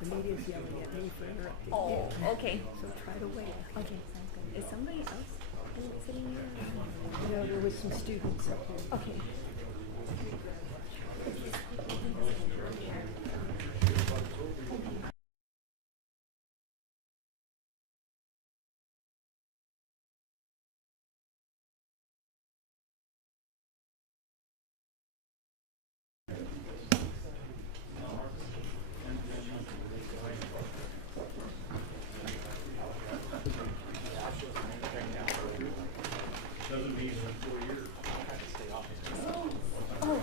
The media's yelling at me for interrupting Oh, you. okay. So try to wait. Okay, sounds good. Is somebody else sitting here? You know, there was some students up here. Okay. Oh,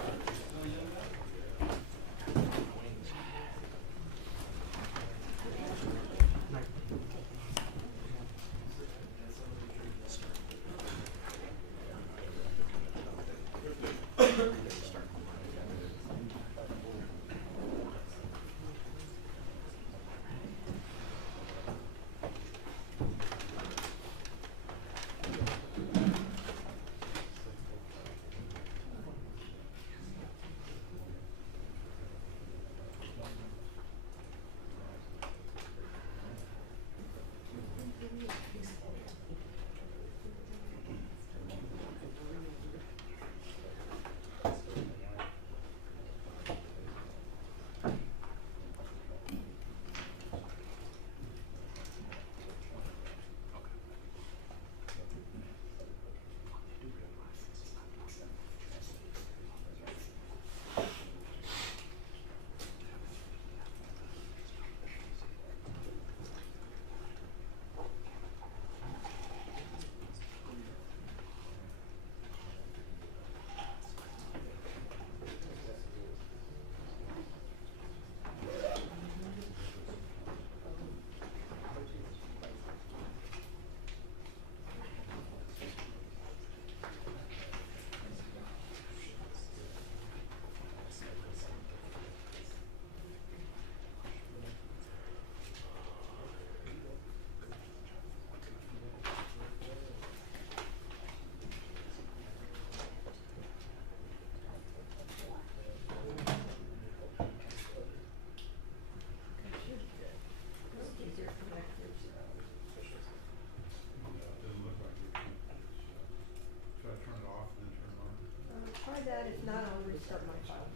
Try that. If not, I'll restart my file.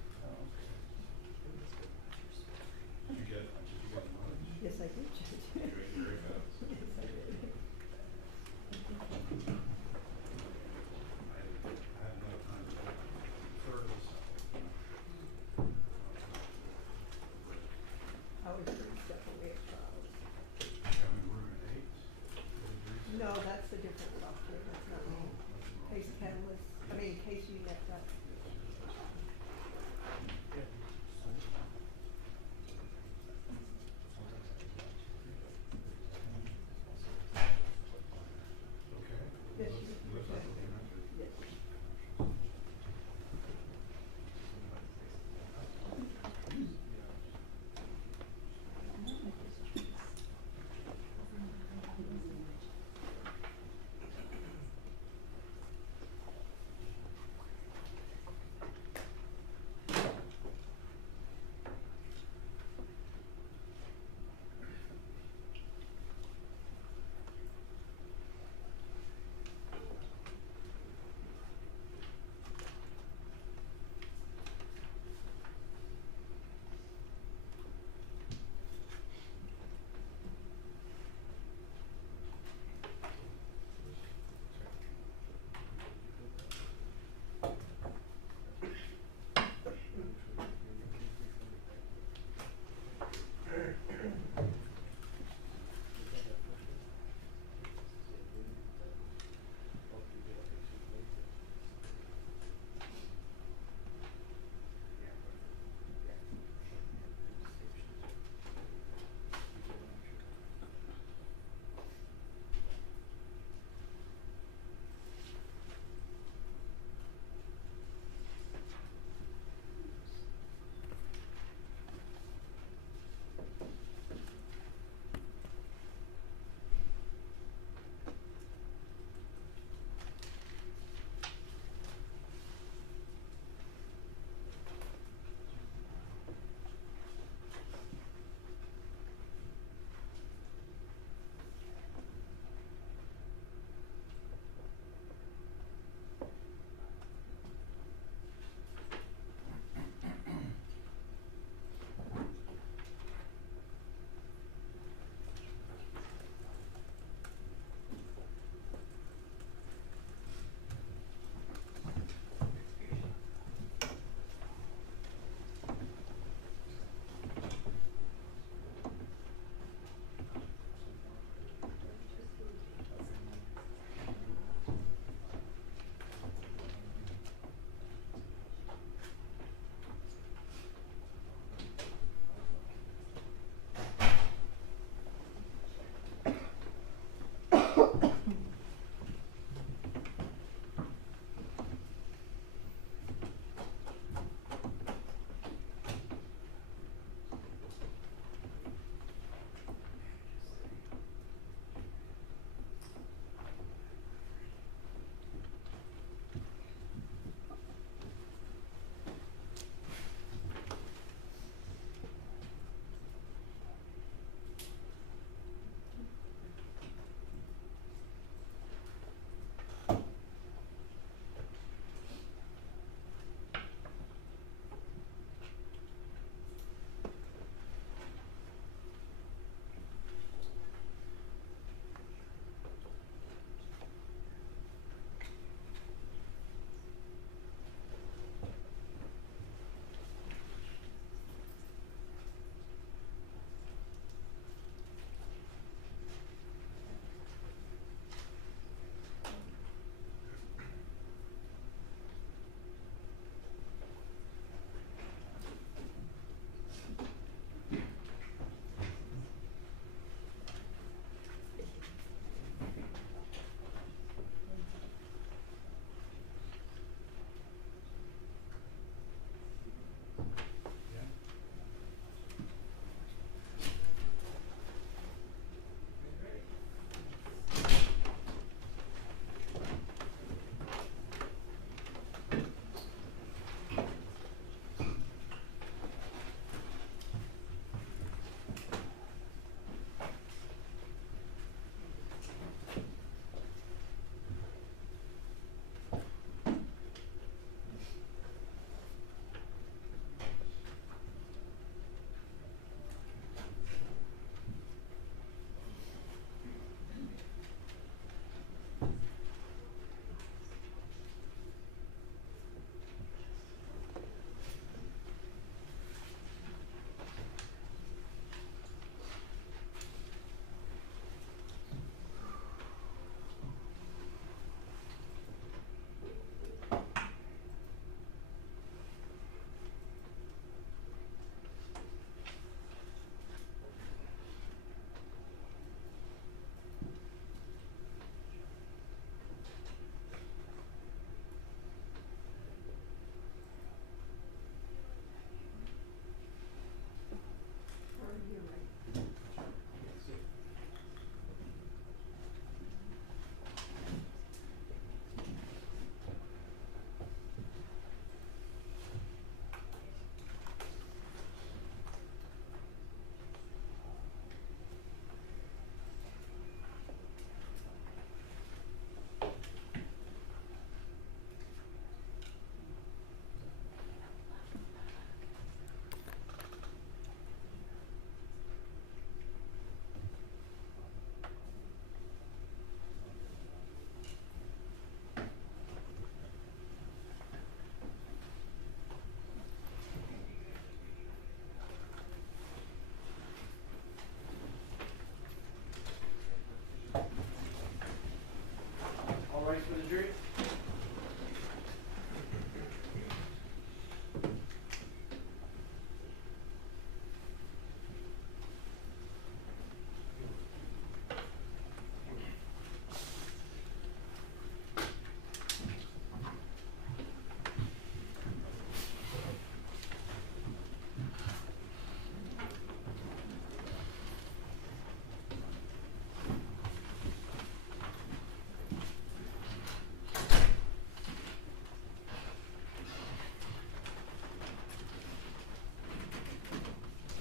Yes, I did. Yes, I did. I was pretty separately at files. No, that's a different software. That's not me. Case Catalyst. I mean, Case you left that.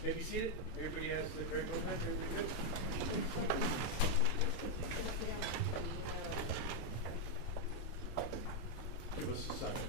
Maybe see it? Everybody has the very good time, everybody good? Give us a second,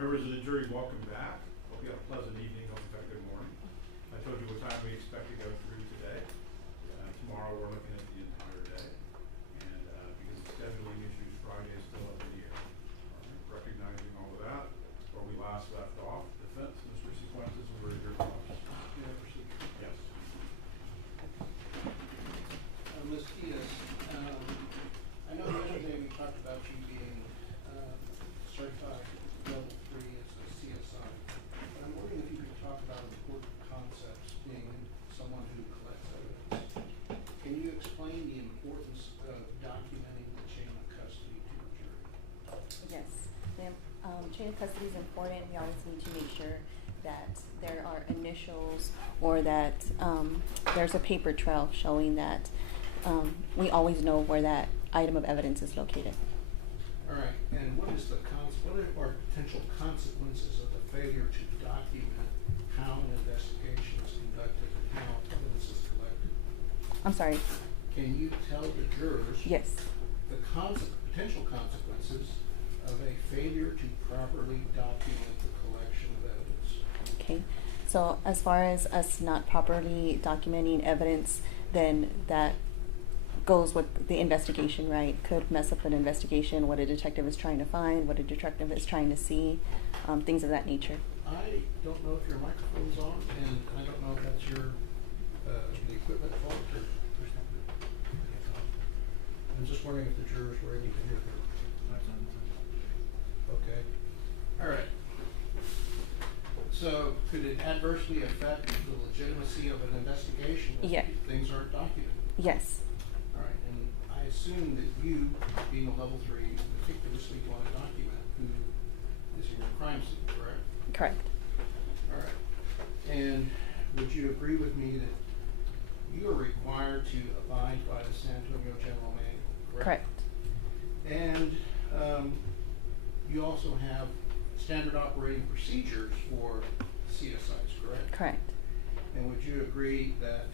Members of the jury, welcome back. Hope you had a pleasant evening. Hope you had a good morning. I told you what time we expect to go through today. Tomorrow we're looking at the entire day. And because of scheduling issues, Friday is still up in the air. Recognizing all of that, where we last left off, defense, Mr. Sequences, and we're your thoughts. Yes. Ms. Kiedis, I know yesterday we talked about you being certified level 3 as a CSI, but I'm wondering if you could talk about important concepts being someone who collects evidence. Can you explain the importance of documenting the chain of custody to the jury? Yes, the chain of custody is important. We always need to make sure that there are initials or that there's a paper trail showing that we always know where that item of evidence is located. All right, and what are potential consequences of the failure to document how an investigation is conducted and how evidence is collected? I'm sorry. Can you tell the jurors Yes. the potential consequences of a failure to properly document the collection of evidence? Okay. So as far as us not properly documenting evidence, then that goes with the investigation, right? Could mess up an investigation, what a detective is trying to find, what a detective is trying to see, things of that nature. I don't know if your microphone's on, and I don't know if that's your the equipment fault or something. I'm just wondering if the jurors were able to hear her. Okay. All right. So could it adversely affect the legitimacy of an investigation if Yeah. things aren't documented? Yes. All right, and I assume that you, being a level 3, meticulously want to document who is in your crime scene, correct? Correct. All right. And would you agree with me that you are required to abide by the San Antonio General Manual, correct? Correct. And you also have standard operating procedures for CSIs, correct? Correct. And would you agree that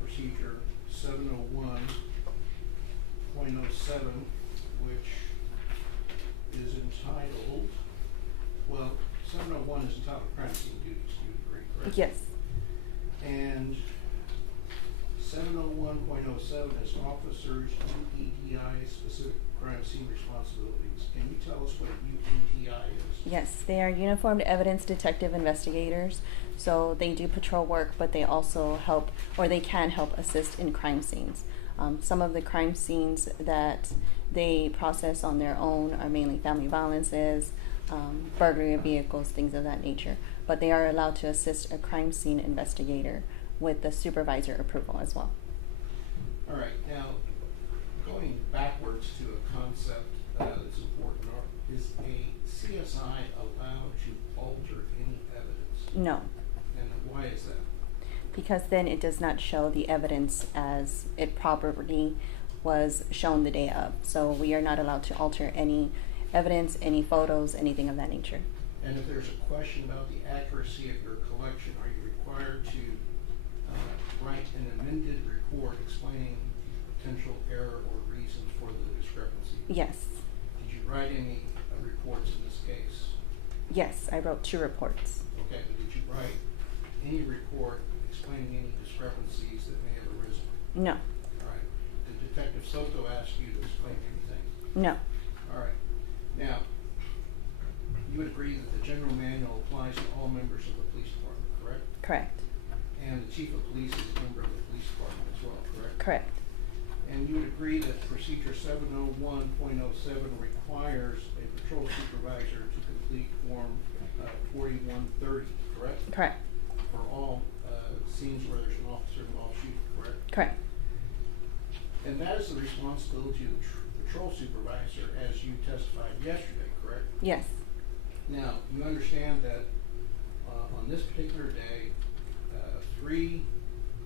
procedure 701.07, which is entitled, well, 701 is entitled crime scene duties, do you agree, correct? Yes. And 701.07 is officers' UEDI specific crime scene responsibilities. Can you tell us what a UTI is? Yes, they are uniformed evidence detective investigators. So they do patrol work, but they also help, or they can help assist in crime scenes. Some of the crime scenes that they process on their own are mainly family violences, burglary of vehicles, things of that nature. But they are allowed to assist a crime scene investigator with the supervisor approval as well. All right, now, going backwards to a concept that's important, is a CSI allowed to alter any evidence? No, And why is that? because then it does not show the evidence as it properly was shown the day of. So we are not allowed to alter any evidence, any photos, anything of that nature. And if there's a question about the accuracy of your collection, are you required to write an amended report explaining potential error or reasons for the discrepancy? Yes. Did you write any reports in this case? Yes, I wrote 2 reports. Okay, but did you write any report explaining any discrepancies that may have arisen? No. All right. Did Detective Soto ask you to explain anything? No. All right. Now, you would agree that the general manual applies to all members of the police department, correct? Correct. And the chief of police is a member of the police department as well, correct? Correct. And you would agree that procedure 701.07 requires a patrol supervisor to complete form 4130, correct? Correct. For all scenes where there's an officer involved shooting, correct? Correct. And that is the responsibility of the patrol supervisor, as you testified yesterday, correct? Yes. Now, you understand that on this particular day, 3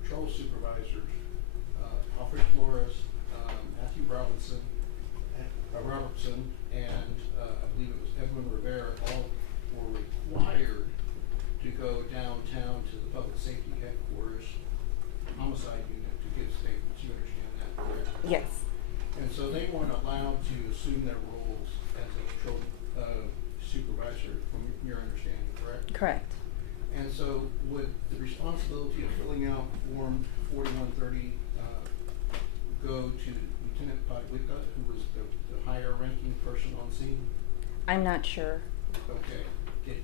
patrol supervisors, Alfred Flores, Matthew Robertson, and I believe it was Edwin Rivera, all were required to go downtown to the public safety headquarters, homicide unit, to give statements. You understand that, correct? Yes. And so they weren't allowed to assume their roles as a patrol supervisor, from your understanding, correct? Correct. And so would the responsibility of filling out Form 4130 go to Lieutenant Podwicka, who was the higher ranking person on scene? I'm not sure. Okay. Did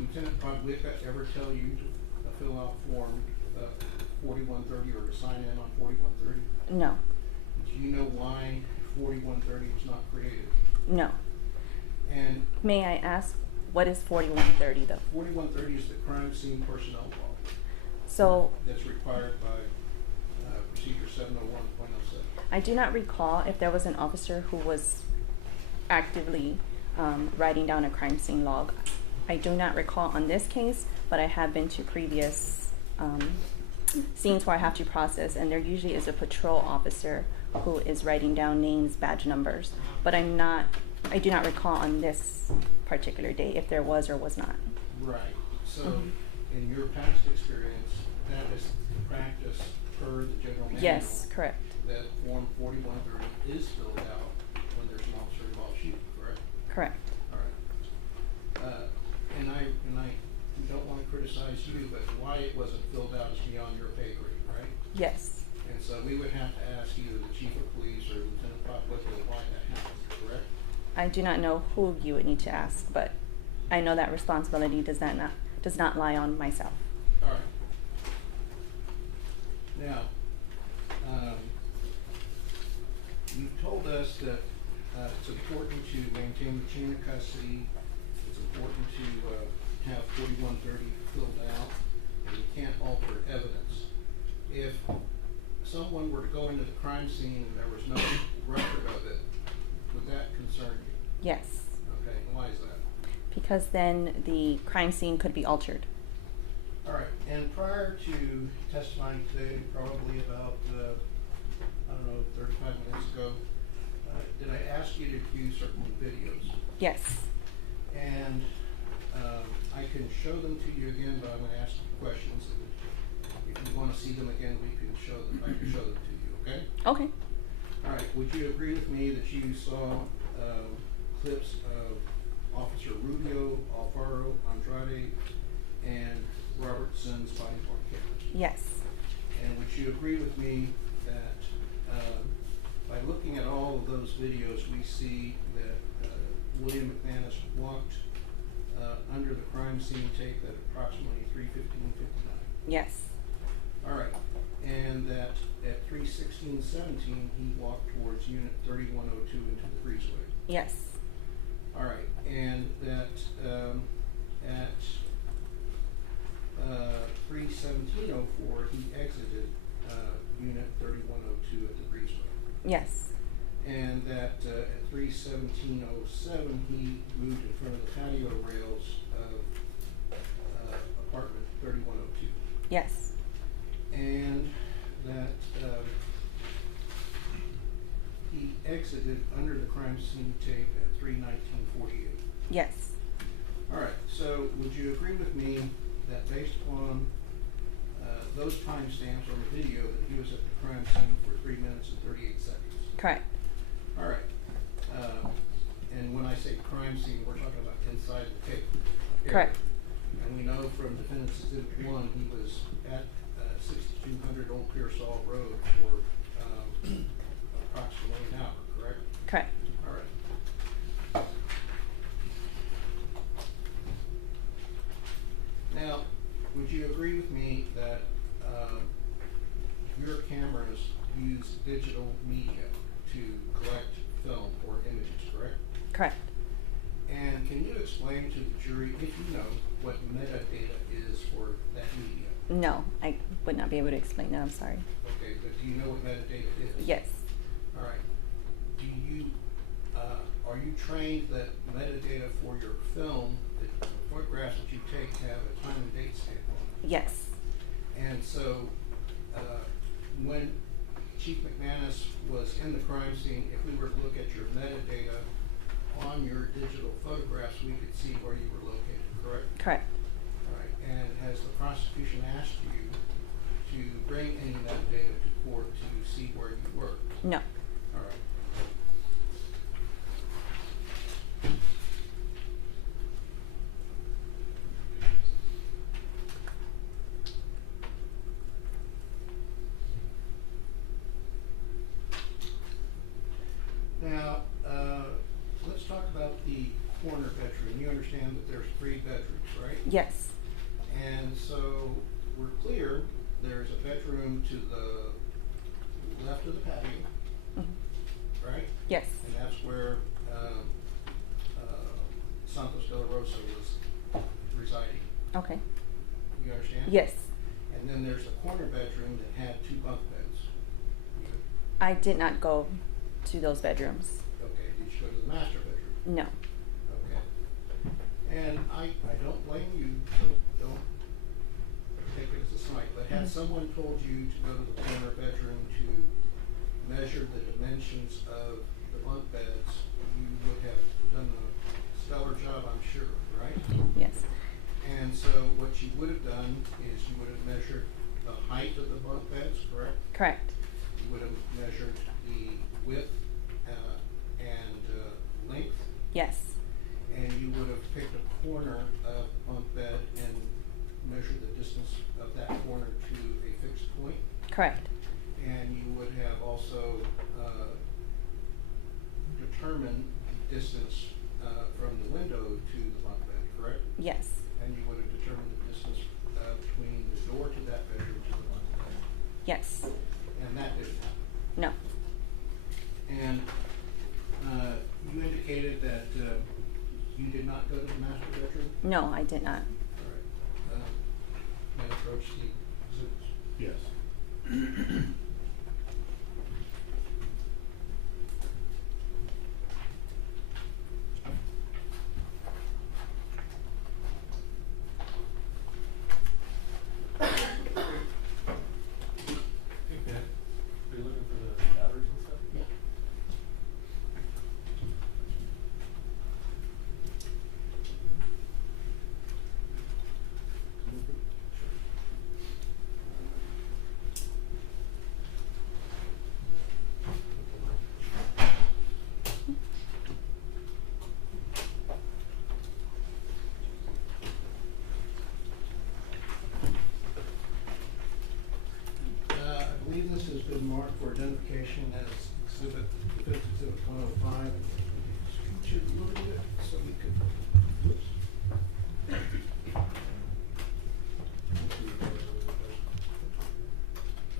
Lieutenant Podwicka ever tell you to fill out Form 4130 or to sign in on 4130? No. Do you know why 4130 was not created? No. And May I ask, what is 4130 though? 4130 is the crime scene personnel law So that's required by procedure 701.07. I do not recall if there was an officer who was actively writing down a crime scene log. I do not recall on this case, but I have been to previous scenes where I have to process, and there usually is a patrol officer who is writing down names, badge numbers. But I do not recall on this particular day if there was or was not. Right. So, in your past experience, that is the practice per the general manual. Yes, correct. That Form 4130 is filled out when there's an officer involved shooting, correct? Correct. All right. And I don't want to criticize you, but why it wasn't filled out is beyond your pay grade, right? Yes. And so we would have to ask either the chief of police or Lieutenant Podwicka why that happened, correct? I do not know who you would need to ask, but I know that responsibility does not lie on myself. All right. Now, you've told us that it's important to maintain the chain of custody. It's important to have 4130 filled out, and you can't alter evidence. If someone were to go into the crime scene and there was no record of it, would that concern you? Yes. Okay, and why is that? Because then the crime scene could be altered. All right, and prior to testifying today, probably about, 35 minutes ago, did I ask you to view certain videos? Yes. And I can show them to you again, but I'm going to ask you questions. If you want to see them again, I can show them to you, okay? Okay. All right, would you agree with me that you saw clips of Officer Rubio, Alfaro, Andrade, and Robertson's body worn camera? Yes. And would you agree with me that by looking at all of of those videos, we see that William McManus walked under the crime scene tape at approximately 3:15:59. Yes. All right, and that at 3:16:17 he walked towards Unit 3102 into the breezeway. Yes. All right, and that at 3:17:04 he exited Unit 3102 at the breezeway. Yes. And that at 3:17:07 he moved in front of the patio rails of apartment 3102. Yes. And that he exited under the crime scene tape at 3:19:48. Yes. All right, so would you agree with me that based upon those timestamps on the video that he was at the crime scene for 3 minutes and 38 seconds? Correct. All right. And when I say crime scene, we're talking about inside the tape area. Correct. And we know from Defendant's Exhibit 1, he was at 6200 Old Pearsall Road for approximately an hour, correct? Correct. All right. Now, would you agree with me that your cameras use digital media to collect film or images, correct? Correct. And can you explain to the jury, if you know, what metadata is for that media? No, I would not be able to explain that. I'm sorry. Okay, but do you know what metadata is? Yes. All right. Do you, are you trained that metadata for your film, the photographs that you take have a time and date stamp on it? Yes. And so, when Chief McManus was in the crime scene, if we were to look at your metadata on your digital photographs, we could see where you were located, correct? Correct. All right, and has the prosecution asked you to bring any metadata to court to see where you were? No. All right. Now, let's talk about the corner bedroom. You understand that there's 3 bedrooms, right? Yes. And so we're clear, there's a bedroom to the left of the patio, Mhm. right? Yes. And that's where Santos de la Rosa was residing. Okay. You understand? Yes. And then there's a corner bedroom that had 2 bunk beds. You- I did not go to those bedrooms. Okay, did you go to the master bedroom? No. Okay. And I don't blame you, so don't take it as a slight, but had Mhm. someone told you to go to the corner bedroom to measure the dimensions of the bunk beds, you would have done a stellar job, I'm sure, right? Yes. And so what you would have done is you would have measured the height of the bunk beds, correct? Correct. You would have measured the width and length, Yes. and you would have picked a corner of the bunk bed and measured the distance of that corner to a fixed point. Correct. And you would have also determined the distance from the window to the bunk bed, correct? Yes. And you would have determined the distance between the door to that bedroom to the bunk bed. Yes. And that didn't happen. No. And you indicated that you did not go to the master bedroom? No, I did not. All right. May I approach the exhibits? Yes. Okay. Are you looking for the batteries and stuff? Yeah. I believe this has been marked for identification as Defense Exhibit 105. Scooch it a little bit so we could, whoops.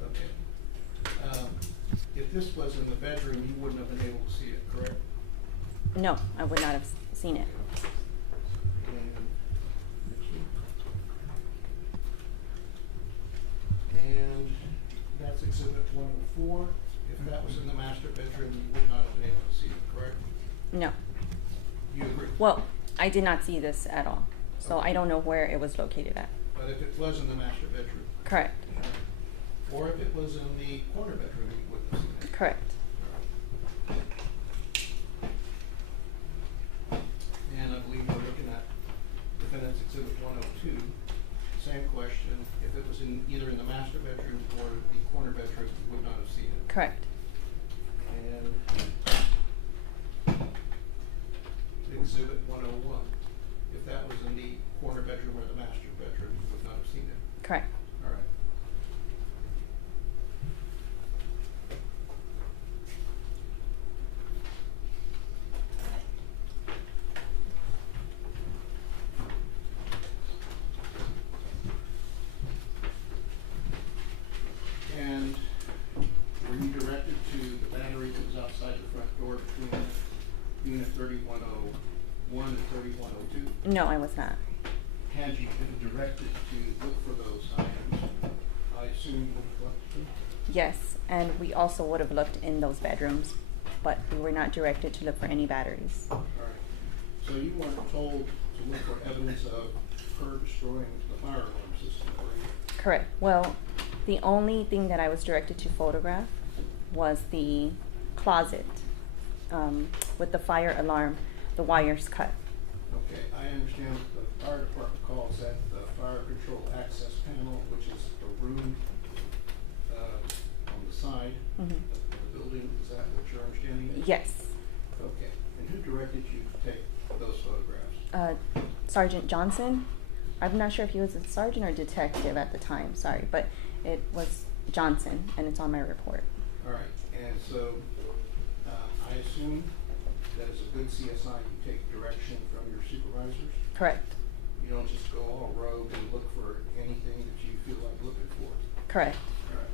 Okay. If this was in the bedroom, you wouldn't have been able to see it, correct? No, I would not have seen it. And that's Exhibit 104. If that was in the master bedroom, you would not have been able to see it, correct? No. You agree? Well, I did not see this at all, so I don't know where it was located at. But if it was in the master bedroom, Correct. or if it was in the corner bedroom, you wouldn't have seen it. Correct. And I believe we're looking at Defendant's Exhibit 102. Same question. If it was in either in the master bedroom or the corner bedroom, you would not have seen it. Correct. And Exhibit 101. If that was in the corner bedroom or the master bedroom, you would not have seen it. Correct. All right. And were you directed to the battery that was outside the front door between Unit 3101 and 3102? No, I was not. Had you been directed to look for those items, I assume you would have looked them? Yes, and we also would have looked in those bedrooms, but we were not directed to look for any batteries. All right. So you weren't told to look for evidence of her destroying the fire alarm system, were you? Correct. Well, the only thing that I was directed to photograph was the closet with the fire alarm, the wires cut. Okay, I understand the fire department calls that the fire control access panel, which is the room on the side Mhm. of the building. Is that what your understanding is? Yes. Okay, and who directed you to take those photographs? Sergeant Johnson. I'm not sure if he was a sergeant or detective at the time, sorry, but it was Johnson, and it's on my report. All right, and so I assume that as a good CSI, you take direction from your supervisors? Correct. You don't just go all rogue and look for anything that you feel like looking for? Correct. All right.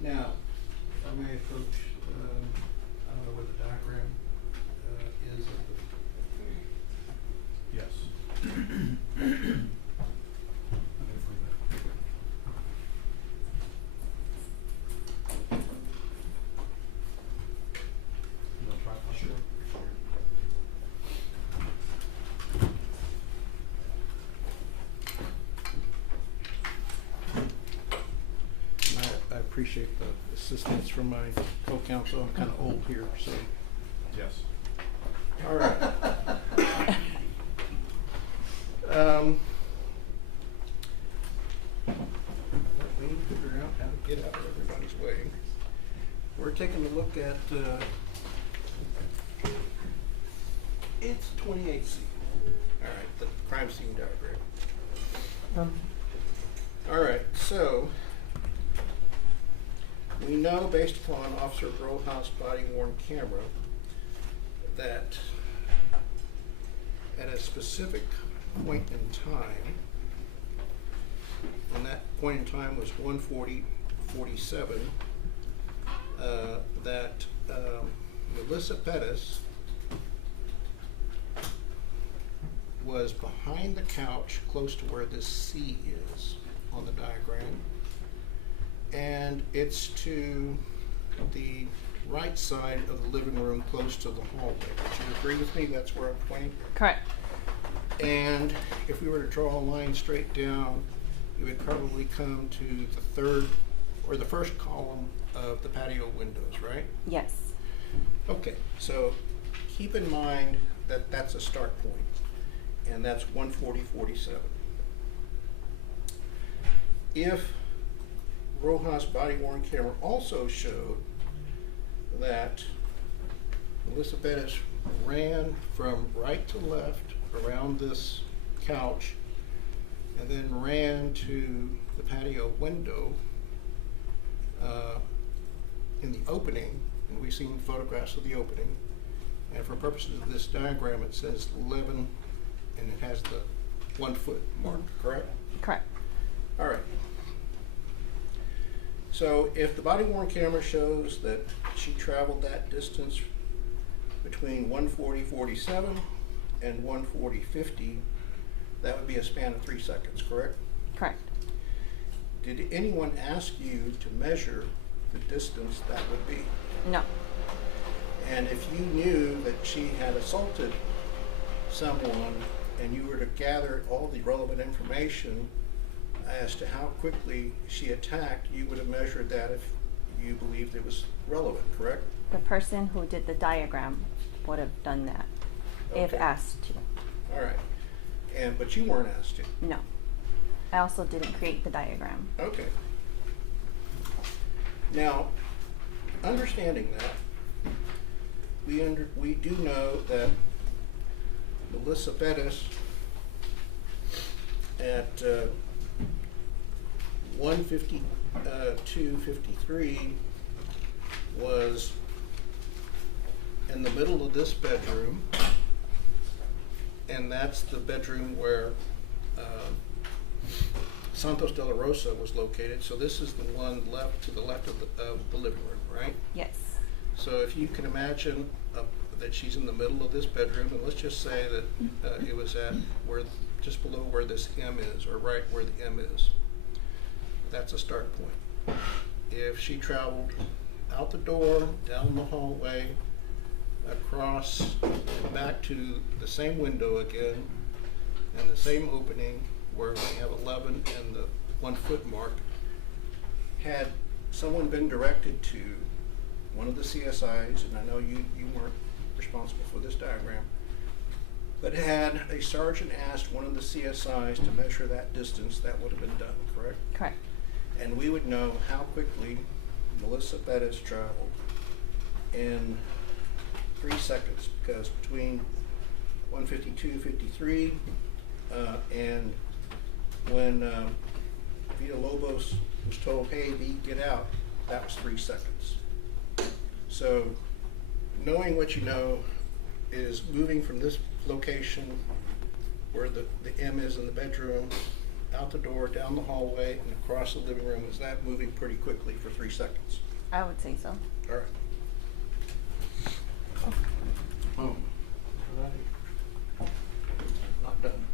Now, if I may approach, I don't know where the diagram is of the Yes. You want to try one? Sure. I appreciate the assistance from my co-counsel. I'm kind of old here, so. Yes. All right. Let me figure out how to get out of everybody's way. We're taking a look at, it's 28C. All right, the crime scene diagram. All right, so we know based upon Officer Rojas' body-worn camera that at a specific point in time, and that point in time was 1:47, that Melissa Perez was behind the couch close to where this C is on the diagram, and it's to the right side of the living room close to the hallway. Would you agree with me? That's where I'm pointing? Correct. And if we were to draw a line straight down, it would probably come to the third or the first column of the patio windows, right? Yes. Okay, so keep in mind that that's a start point, and that's 1:47. If Rojas' body-worn camera also showed that Melissa Perez ran from right to left around this couch and then ran to the patio window in the opening, and we've seen photographs of the opening. And for purposes of this diagram, it says 11, and it has the 1 foot mark, correct? Correct. All right. So if the body worn camera shows that she traveled that distance between 1:40:47 and 1:40:50, that would be a span of 3 seconds, correct? Correct. Did anyone ask you to measure the distance that would be? No. And if you knew that she had assaulted someone and you were to gather all the relevant information as to how quickly she attacked, you would have measured that if you believed it was relevant, correct? The person who did the diagram would have done that if Okay. asked to. All right. But you weren't asked to. No. I also didn't create the diagram. Okay. Now, understanding that, we do know that Melissa Perez at 1:52:53 was in the middle of this bedroom, and that's the bedroom where Santos de la Rosa was located. So this is the one to the left of the living room, right? Yes. So if you can imagine that she's in the middle of this bedroom, and let's just say that it was at just below where this M is, or right where the M is. That's a start point. If she traveled out the door, down the hallway, across, and back to the same window again, and the same opening where we have 11 and the 1 foot mark, had someone been directed to one of the CSIs, and I know you weren't responsible for this diagram, but had a sergeant asked one of the CSIs to measure that distance, that would have been done, correct? Correct. And we would know how quickly Melissa Perez traveled in 3 seconds, because between 1:52:53 and when Vita Lobos was told, "Hey, V, get out," that was 3 seconds. So knowing what you know is moving from this location where the M is in the bedroom, out the door, down the hallway, and across the living room. Is that moving pretty quickly for 3 seconds? I would say so. All right. Boom. Not done.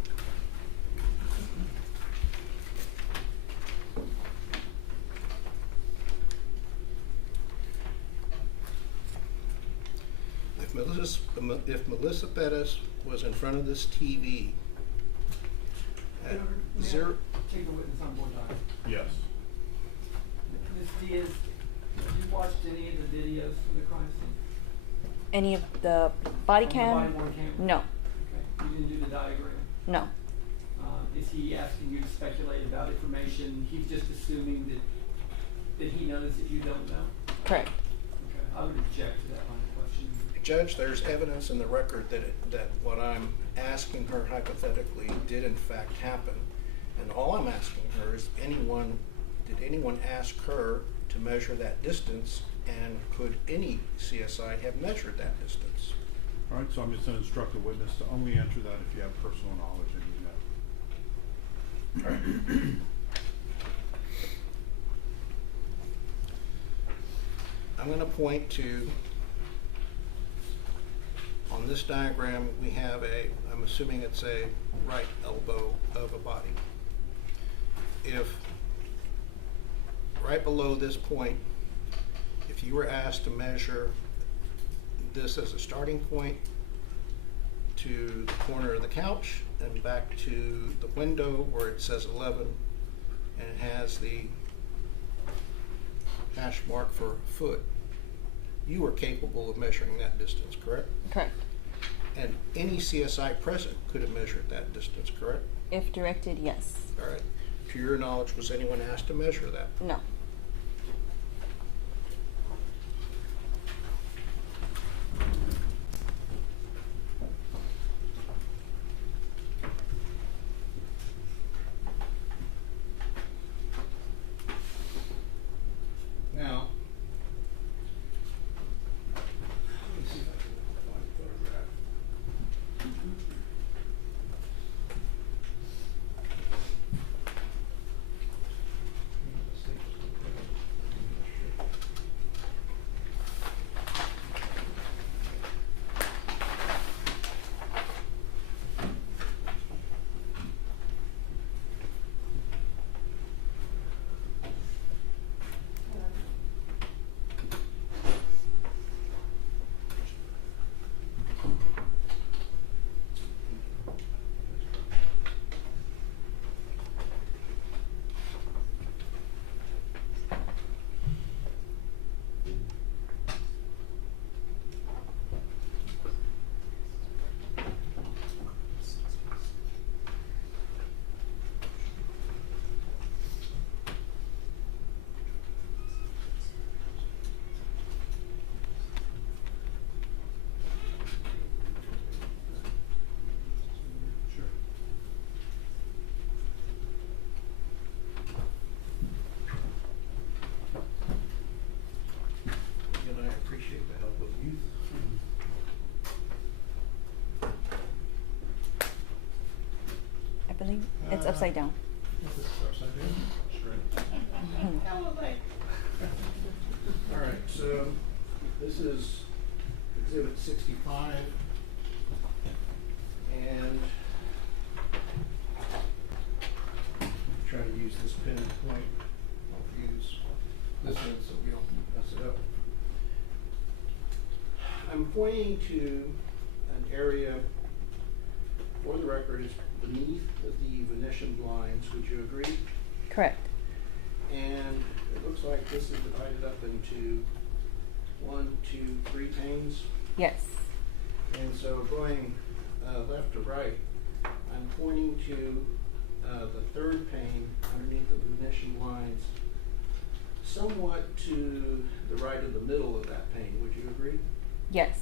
If Melissa Perez was in front of this TV at zero. Take the witness on board, Doctor. Yes. Ms. Diaz, have you watched any of the videos from the crime scene? Any of the body From the cam? body-worn camera? No. Okay, you didn't do the diagram. No. Is he asking you to speculate about information? He's just assuming that he knows that you don't know? Correct. Okay, I would object to that line of questioning. Judge, there's evidence in the record that what I'm asking her hypothetically did in fact happen. And all I'm asking her is did anyone ask her to measure that distance, and could any CSI have measured that distance? All right, so I'm just going to instruct the witness to only answer that if you have personal knowledge and you know. All right. I'm going to point to, on this diagram, we have I'm assuming it's a right elbow of a body. If right below this point, if you were asked to measure this as a starting point to the corner of the couch and back to the window where it says 11 and it has the hash mark for foot, you were capable of measuring that distance, correct? Correct. And any CSI present could have measured that distance, correct? If directed, yes. All right. To your knowledge, was anyone asked to measure that? No. think it's upside down. This is upside down? Sure. All right, so this is exhibit 65. And try to use this pin point. I'll use this one so we don't mess it up. I'm pointing to an area, for the record, is beneath the Venetian blinds. Would you agree? Correct. And it looks like this is divided up into 1, 2, 3 panes. Yes. And so going left to right, I'm pointing to the third pane underneath the Venetian blinds, somewhat to the right of the middle of that pane. Would you agree? Yes.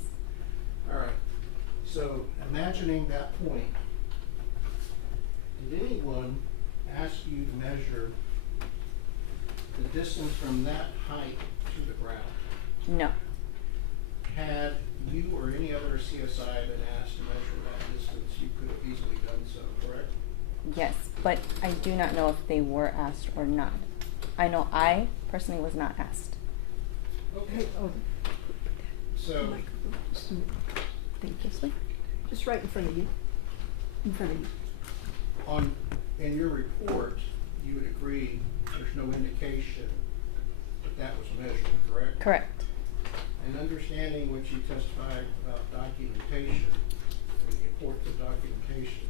All right. So imagining that point, did anyone ask you to measure the distance from that height to the ground? No. Had you or any other CSI been asked to measure that distance, you could have easily done so, correct? Yes, but I do not know if they were asked or not. I know I personally was not asked. Okay. So, Think this way. Just right in front of you. In front of you. in your report, you would agree there's no indication that that was measured, correct? Correct. And understanding what you testified about documentation and the importance of documentation,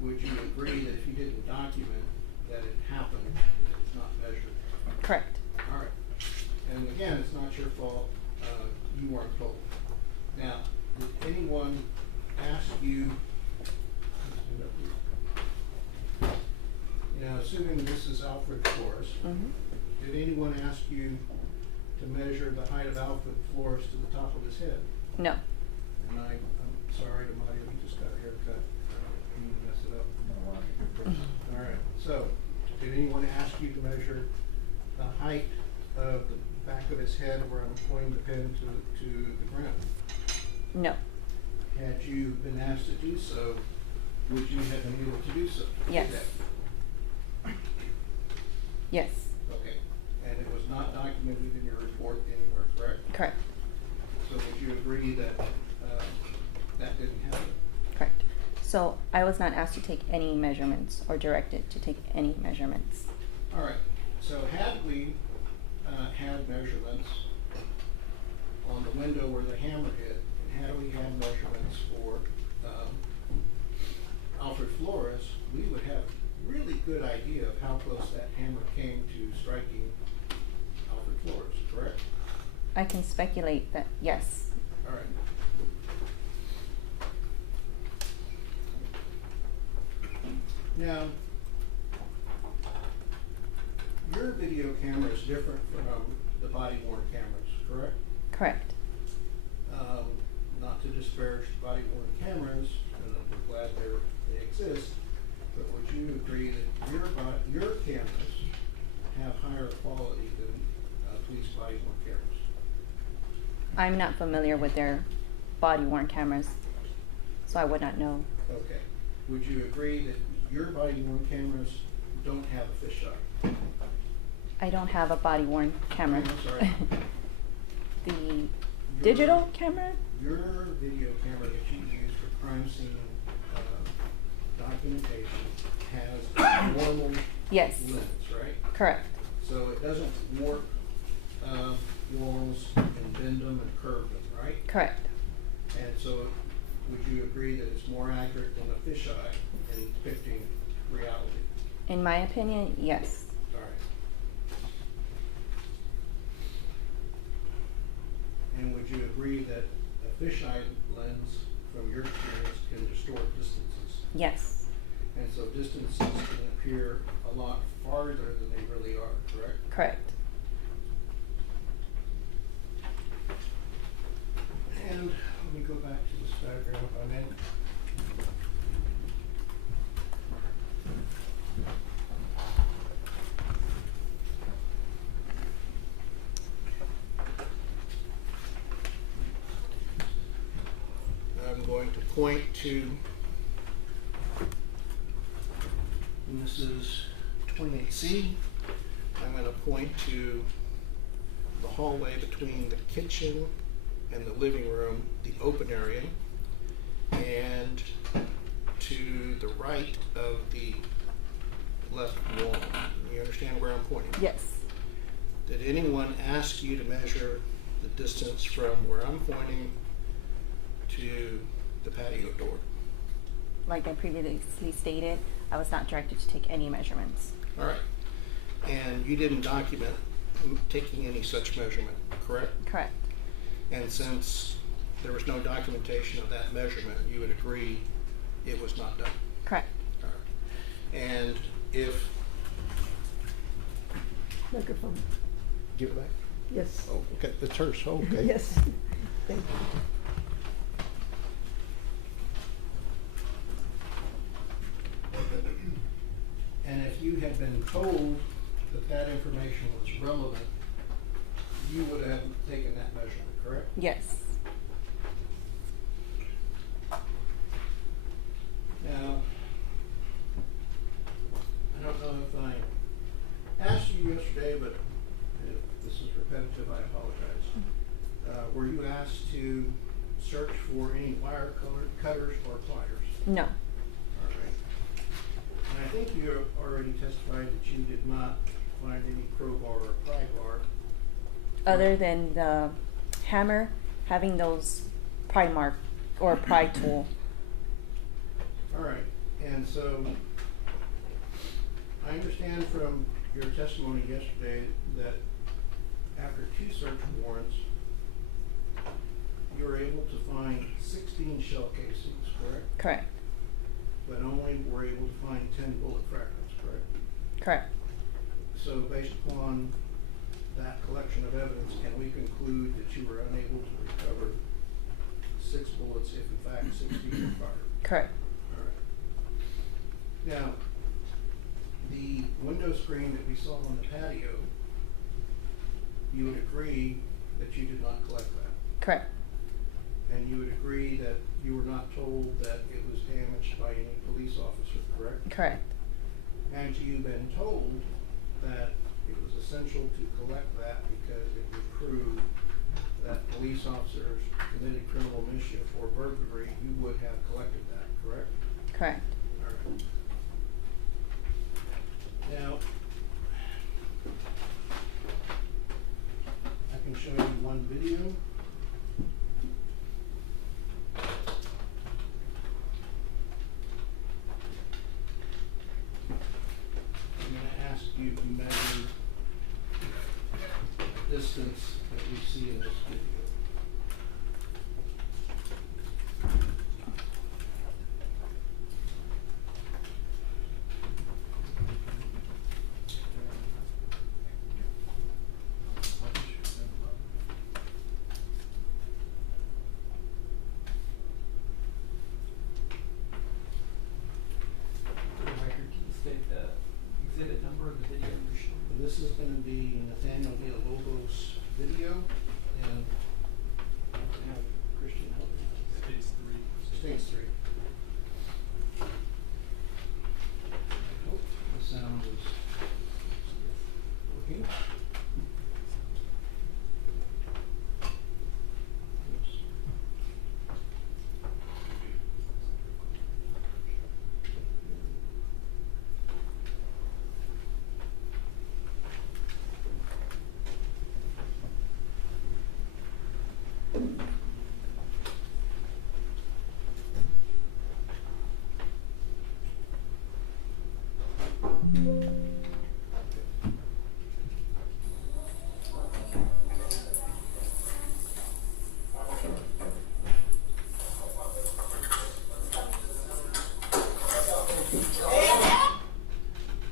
would you agree that if you didn't document that it happened, that it's not measured? Correct. All right. And again, it's not your fault. You weren't told. Now, did anyone ask you, assuming this is Alfred Flores, did anyone ask you to measure the height of Alfred Flores to the top of his head? No. And I'm sorry to Mario, he just got a haircut. I didn't mess it up. All right. So, did anyone ask you to measure the height of the back of his head where I'm pointing the pin to the ground? No. Had you been asked to do so, would you have been able to do so? Yes. Yes. Okay. And it was not documented in your report anywhere, correct? Correct. So would you agree that that didn't happen? Correct. So I was not asked to take any measurements or directed to take any measurements. All right. So had we had measurements on the window where the hammer hit, and had we had measurements for Alfred Flores, we would have a really good idea of how close that hammer came to striking Alfred Flores, correct? I can speculate that yes. All right. Now, your video camera is different from the body-worn cameras, correct? Correct. Not to disparage body-worn cameras, and we're glad they exist, but would you agree that your cameras have higher quality than police body-worn cameras? I'm not familiar with their body-worn cameras, so I would not know. Okay. Would you agree that your body-worn cameras don't have a fisheye? I don't have a body-worn camera. I'm sorry. The digital camera? Your video camera that you use for crime scene documentation has a normal Yes. lens, right? Correct. So it doesn't warp walls and bend them and curve them, right? Correct. And so would you agree that it's more accurate than a fisheye in depicting reality? In my opinion, yes. All right. And would you agree that a fisheye lens, from your experience, can distort distances? Yes. And so distances can appear a lot farther than they really are, correct? Correct. And let me go back to this diagram if I may. I'm going to point to this is 28C. I'm going to point to the hallway between the kitchen and the living room, the open area, and to the right of the left wall. You understand where I'm pointing? Yes. Did anyone ask you to measure the distance from where I'm pointing to the patio door? Like I previously stated, I was not directed to take any measurements. All right. And you didn't document taking any such measurement, correct? Correct. And since there was no documentation of that measurement, you would agree it was not done? Correct. All right. And if... Microphone. Give it back? Yes. Oh, okay. It's hers. Oh, okay. Yes. Thank you. And if you had been told that that information was relevant, you would have taken that measurement, correct? Yes. Now, I don't know if I asked you yesterday, but if this is repetitive, I apologize. Were you asked to search for any wire cutters or pliers? No. All right. And I think you already testified that you did not find any crowbar or pry bar. Other than the hammer, having those pry mark or pry tool. All right, and so I understand from your testimony yesterday that after 2 search warrants, you were able to find 16 shell casings, correct? Correct. But only were able to find 10 bullet fragments, correct? Correct. So based upon that collection of evidence, can we conclude that you were unable to recover 6 bullets if in fact 16 were fired? Correct. All right. Now, the window screen that we saw on the patio, you would agree that you did not collect that? Correct. And you would agree that you were not told that it was damaged by any police officer, correct? Correct. Had you been told that it was essential to collect that because it would prove that police officers committed criminal mischief or burglary, you would have collected that, correct? Correct. All right. Now, I can show you one video. I'm going to ask you to measure the distance that we see in this video. For the record, can you state the exhibit number of the video you're showing? This is going to be Nathaniel Villalobos' video, and I'll have Christian help me. States 3. States 3. I hope the sound is working. Oops.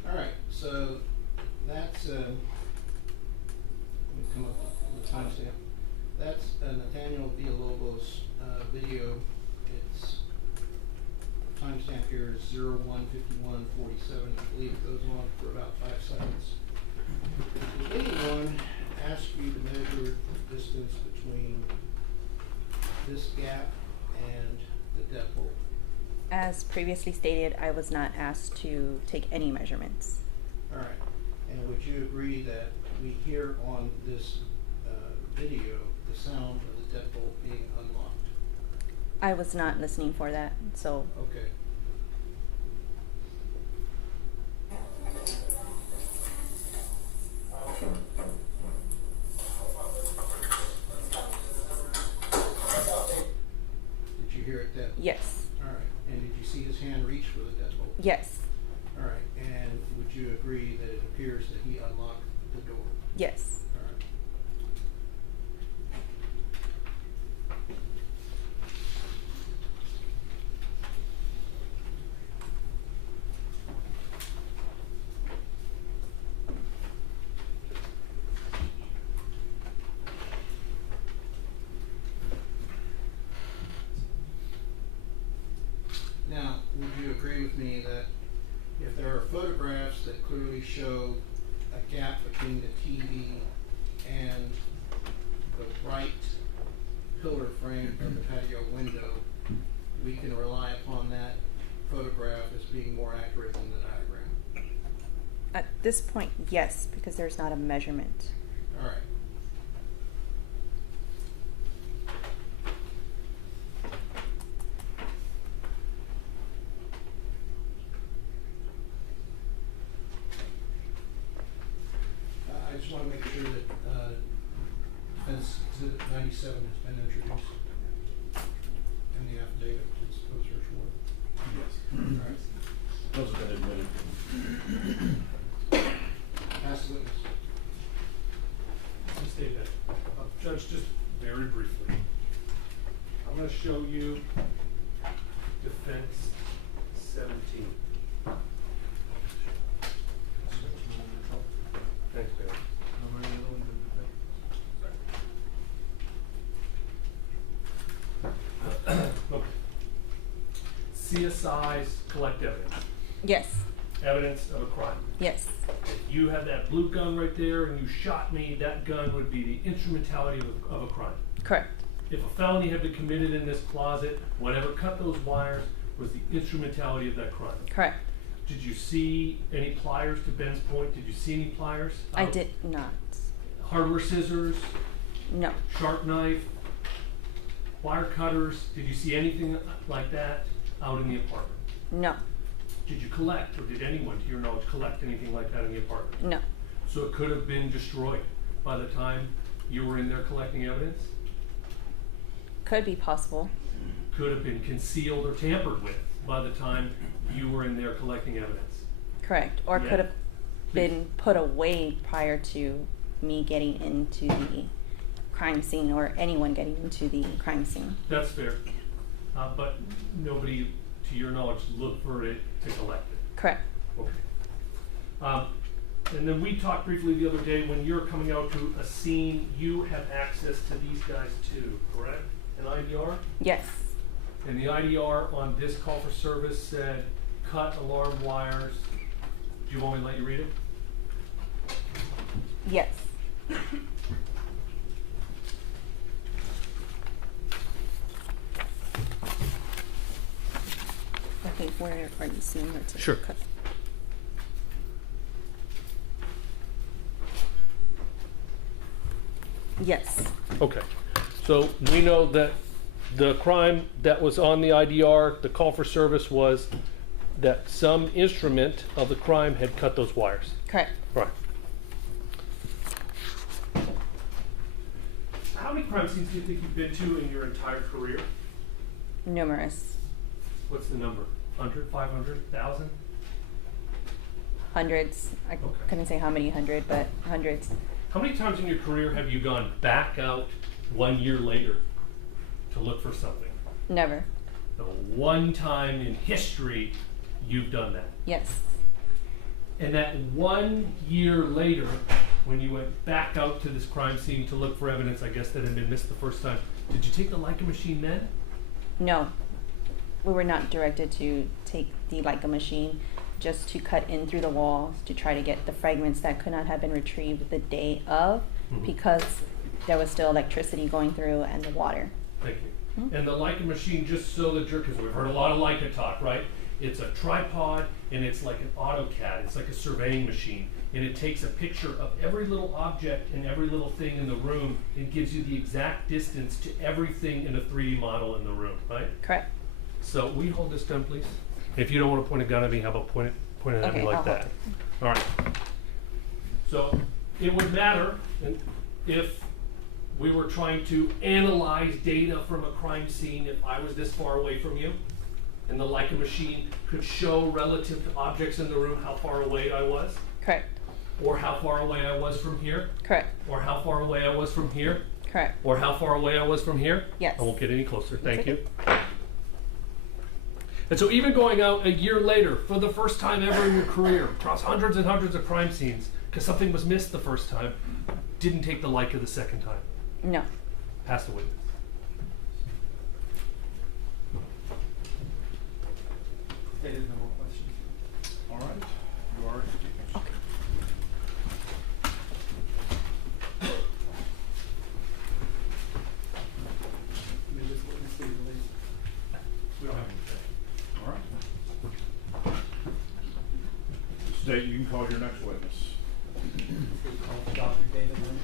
All right, so that's, let me come up with a timestamp. That's Nathaniel Villalobos' video. Its timestamp here is 01:51:47. I believe it goes on for about 5 seconds. Did anyone ask you to measure the distance between this gap and the deadbolt? As previously stated, I was not asked to take any measurements. All right. And would you agree that we hear on this video the sound of the deadbolt being unlocked? I was not listening for that, so Okay. Did you hear it then? yes, All right. And did you see his hand reach for the deadbolt? yes, All right. And would you agree that it appears that he unlocked the door? yes. All right. Now, would you agree with me that if there are photographs that clearly show a gap between the TV and the right pillar frame of the patio window, we can rely upon that photograph as being more accurate than the diagram? At this point, yes, because there's not a measurement. All right. I just want to make sure that Defense Exhibit 97 has been introduced in the affidavit. It's supposed to report. Yes. All right. Those have been admitted. Ask the witness. Let me state that. Judge, just very briefly, I'm going to show you Defense 17. Thanks, Barry. Okay. CSI's collect evidence. Yes, Evidence of a crime. yes, If you had that blue gun right there and you shot me, that gun would be the instrumentality of a crime. correct, If a felony had been committed in this closet, whatever cut those wires was the instrumentality of that crime. correct. Did you see any pliers, to Ben's point? Did you see any pliers? I did not. Hardware scissors, No, sharp knife, wire cutters? Did you see anything like that out in the apartment? no, Did you collect, or did anyone, to your knowledge, collect anything like that in the apartment? no, So it could have been destroyed by the time you were in there collecting evidence? could be possible. Could have been concealed or tampered with by the time you were in there collecting evidence? Correct, or Yeah. could have been put away prior to me getting into the crime scene or anyone getting into the crime scene. That's fair. But nobody, to your knowledge, looked for it to collect it? Correct, Okay. And then we talked briefly the other day, when you're coming out to a scene, you have access to these guys too, correct? An IDR? yes, And the IDR on this call for service said, cut alarm wires. Do you want me to let you read it? yes. Okay, where are you seeing where to Sure. cut? Yes, Okay, so we know that the crime that was on the IDR, the call for service was that some instrument of the crime had cut those wires. correct. Right. How many crime scenes do you think you've been to in your entire career? Numerous. What's the number? 100, 500, 1,000? Hundreds. I Okay. couldn't say how many hundred, but hundreds. How many times in your career have you gone back out 1 year later to look for something? Never. The one time in history you've done that. Yes. And that 1 year later, when you went back out to this crime scene to look for evidence, I guess that had been missed the first time, did you take the Leica machine then? No. We were not directed to take the Leica machine, just to cut in through the walls to try to get the fragments that could not have been retrieved the day of Mhm. because there was still electricity going through and the water. Thank you. And the Leica machine, just so that because we've heard a lot of Leica talk, right? It's a tripod and it's like an AutoCAD. It's like a surveying machine. And it takes a picture of every little object and every little thing in the room and gives you the exact distance to everything in a 3D model in the room, right? Correct. So will you hold this gun, please? If you don't want to point a gun at me, how about point it at me Okay, like I'll that? hold All right. So it would matter if we were trying to analyze data from a crime scene if I was this far away from you, and the Leica machine could show relative to objects in the room how far away I was, Correct. or how far away I was from here, Correct. or how far away I was from here, Correct. or how far away I was from here. Yes. I won't get any closer. Thank okay. you. And so even going out a year later, for the first time ever in your career, across hundreds and hundreds of crime scenes, because something was missed the first time, didn't take the Leica the second time. No. Pass the witness. There's no more questions. All right, you are excused. Okay. May this witness be released. We don't have anything. All right. State, you can call your next witness. Call Dr. David Lynch.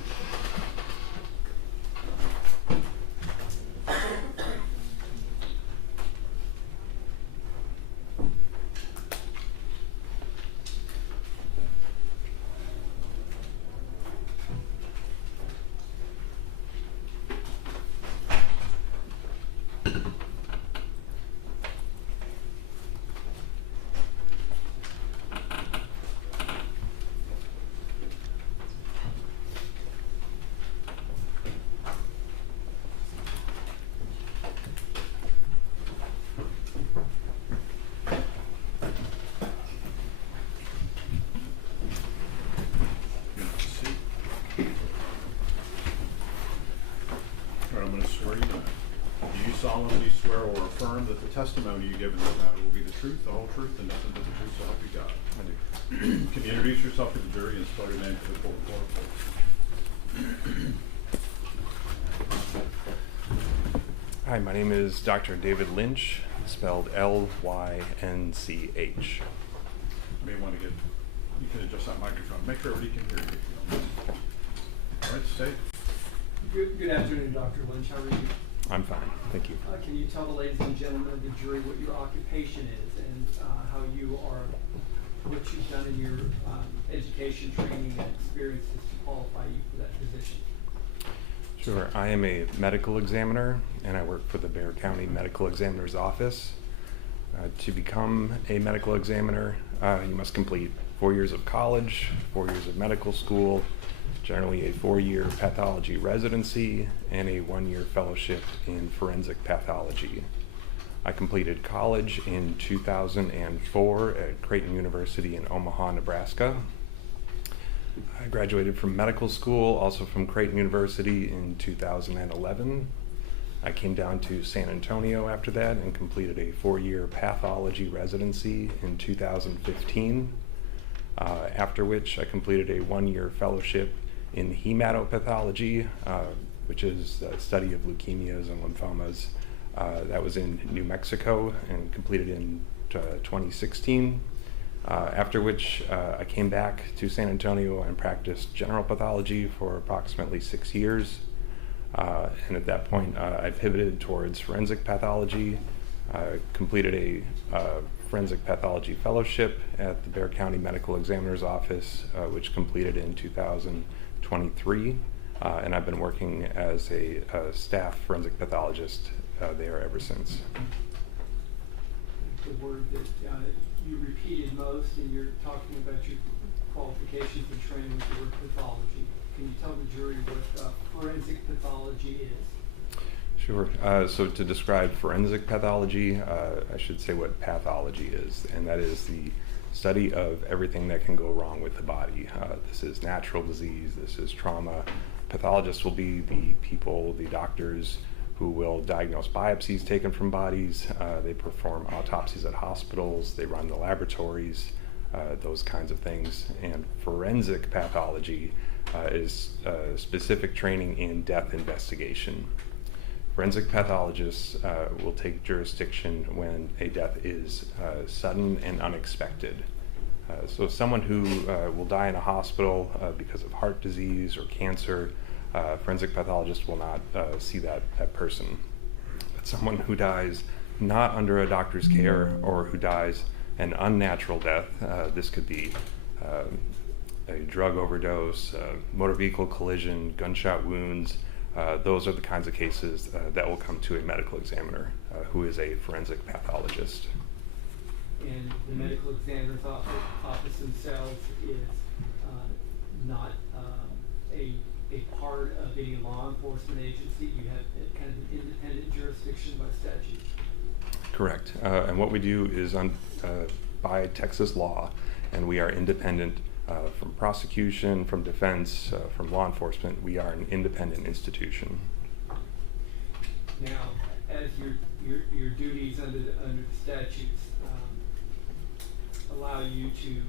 You have a seat. All right, I'm going to swear you in. Do you solemnly swear or affirm that the testimony you give in this matter will be the truth, the whole truth, and nothing but the truth, so help you God? I do. Can you introduce yourself to the jury and spell your name for the court reporter, please? Hi, my name is Dr. David Lynch, spelled Lynch. You may want to get, you can adjust that microphone. Make sure everybody can hear you. If you don't mind. All right, state. Good afternoon, Dr. Lynch. How are you? I'm fine, thank you. Can you tell the ladies and gentlemen of the jury what your occupation is and how you are, what you've done in your education, training, and experiences to qualify you for that position? Sure, I am a medical examiner and I work for the Bexar County Medical Examiner's Office. To become a medical examiner, you must complete 4 years of college, 4 years of medical school, generally a 4-year pathology residency, and a 1-year fellowship in forensic pathology. I completed college in 2004 at Creighton University in Omaha, Nebraska. I graduated from medical school, also from Creighton University in 2011. I came down to San Antonio after that and completed a 4-year pathology residency in 2015, after which I completed a 1-year fellowship in hematopathology, which is the study of leukemias and lymphomas. That was in New Mexico and completed in 2016. After which I came back to San Antonio and practiced general pathology for approximately 6 years. And at that point, I pivoted towards forensic pathology, completed a forensic pathology fellowship at the Bexar County Medical Examiner's Office, which completed in 2023. And I've been working as a staff forensic pathologist there ever since. The word that you repeated most and you're talking about your qualifications and training with the word pathology. Can you tell the jury what forensic pathology is? Sure. So to describe forensic pathology, I should say what pathology is, and that is the study of everything that can go wrong with the body. This is natural disease, this is trauma. Pathologists will be the people, the doctors, who will diagnose biopsies taken from bodies. They perform autopsies at hospitals, they run the laboratories, those kinds of things. And forensic pathology is specific training in death investigation. forensic pathologists will take jurisdiction when a death is sudden and unexpected. So someone who will die in a hospital because of heart disease or cancer, forensic pathologist will not see that person. But someone who dies not under a doctor's care or who dies an unnatural death, this could be a drug overdose, motor vehicle collision, gunshot wounds, those are the kinds of cases that will come to a medical examiner who is a forensic pathologist. And the medical examiner's office themselves is not a part of any law enforcement agency. You have kind of an independent jurisdiction by statute. Correct. And what we do is by Texas law, and we are independent from prosecution, from defense, from law enforcement. We are an independent institution. Now, as your duties under the statutes allow you to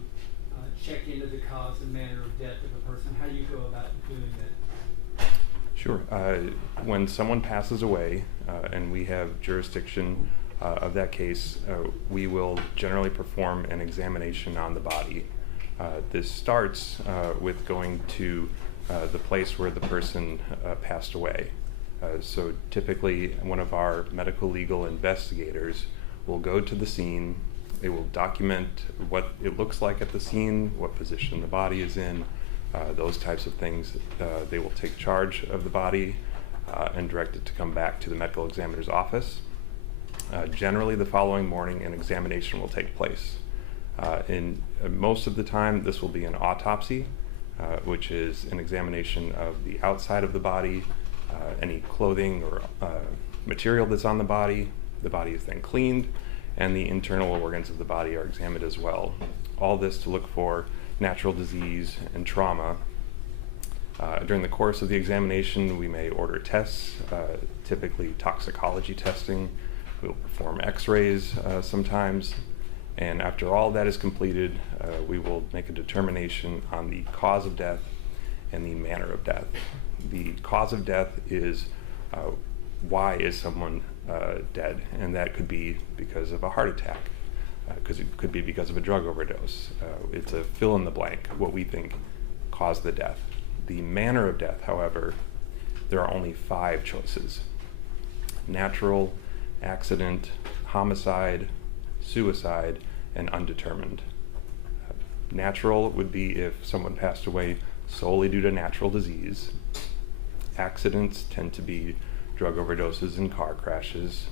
check into the cause and manner of death of a person, how do you go about doing that? Sure. When someone passes away and we have jurisdiction of that case, we will generally perform an examination on the body. This starts with going to the place where the person passed away. So typically one of our medical legal investigators will go to the scene. They will document what it looks like at the scene, what position the body is in, those types of things. They will take charge of the body and direct it to come back to the medical examiner's office. Generally the following morning an examination will take place. In most of the time this will be an autopsy, which is an examination of the outside of the body, any clothing or material that's on the body. The body is then cleaned and the internal organs of the body are examined as well. All this to look for natural disease and trauma. During the course of the examination we may order tests, typically toxicology testing. We'll perform x-rays sometimes, and after all that is completed we will make a determination on the cause of death and the manner of death. The cause of death is why is someone dead, and that could be because of a heart attack, because it could be because of a drug overdose. It's a fill in the blank, what we think caused the death. The manner of death, however, there are only 5 choices: natural, accident, homicide, suicide, and undetermined. Natural would be if someone passed away solely due to natural disease. Accidents tend to be drug overdoses and car crashes.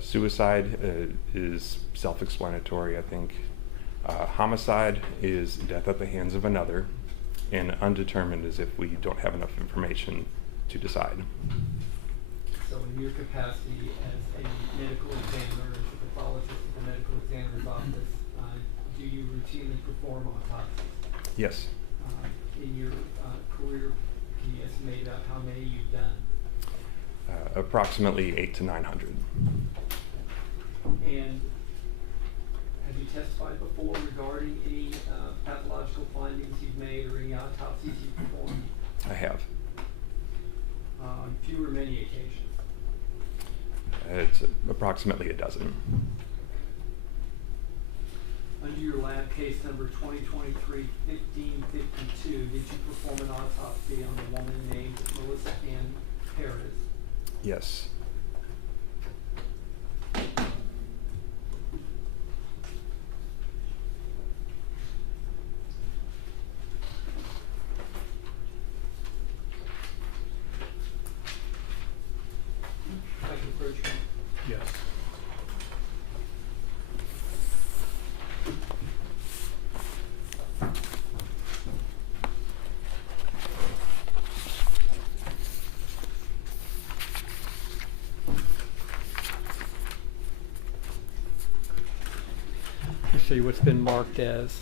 Suicide is self-explanatory, I think. Homicide is death at the hands of another, and undetermined is if we don't have enough information to decide. So in your capacity as a medical examiner, as a pathologist at the medical examiner's office, do you routinely perform autopsies? Yes. In your career, can you estimate about how many you've done? Approximately 800 to 900. And have you testified before regarding any pathological findings you've made or any autopsies you've performed? I have. Few or many occasions? It's approximately a dozen. Under your lab case number 2023-1552, did you perform an autopsy on a woman named Melissa Ann Perez? Yes. I can approach you. Yes. I'll show you what's been marked as.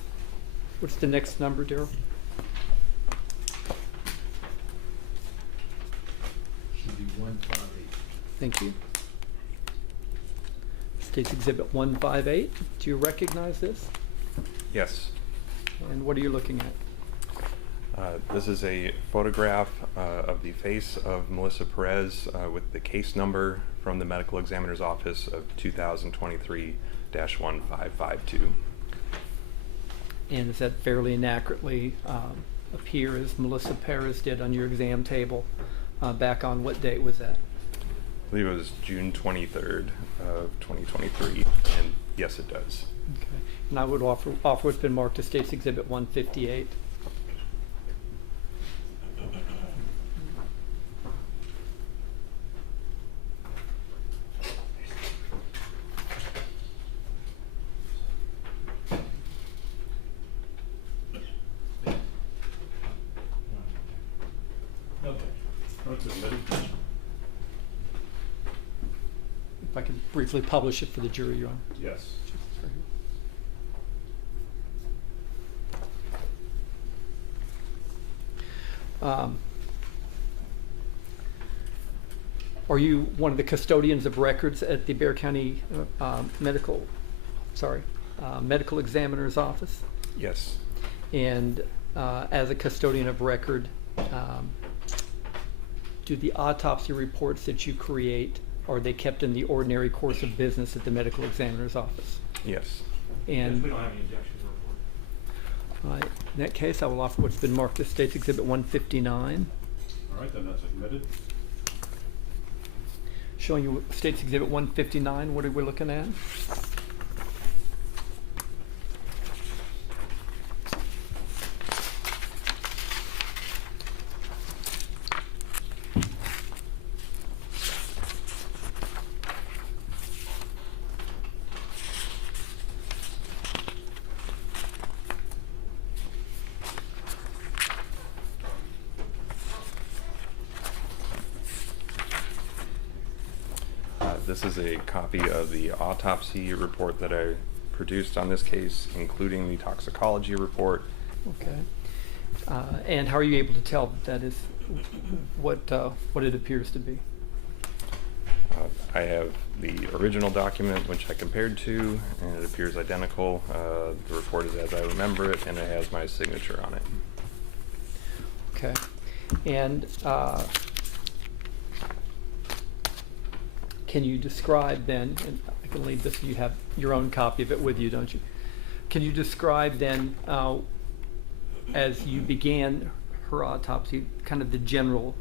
What's the next number, Daryl? Should be 158. Thank you. State's Exhibit 158. Do you recognize this? Yes. And what are you looking at? This is a photograph of the face of Melissa Perez with the case number from the medical examiner's office of 2023-1552. And does that fairly inaccurately appear as Melissa Perez did on your exam table back on what date was that? I believe it was June 23rd of 2023, and yes, it does. Okay. And I would offer what's been marked as State's Exhibit 158. Okay. That's admitted. If I could briefly publish it for the jury, Your Honor. Yes. Are you one of the custodians of records at the Bexar County medical examiner's office? Yes. And as a custodian of record, do the autopsy reports that you create, are they kept in the ordinary course of business at the medical examiner's office? Yes. And We don't have any objections to report. in that case, I will offer what's been marked as State's Exhibit 159, All right, then that's admitted. showing you State's Exhibit 159. What are we looking at? This is a copy of the autopsy report that I produced on this case, including the toxicology report. Okay. And how are you able to tell that is what it appears to be? I have the original document, which I compared to, and it appears identical. The report is as I remember it, and it has my signature on it. Okay. And can you describe then, and I can leave this, you have your own copy of it with you, don't you? Can you describe then, as you began her autopsy, kind of the general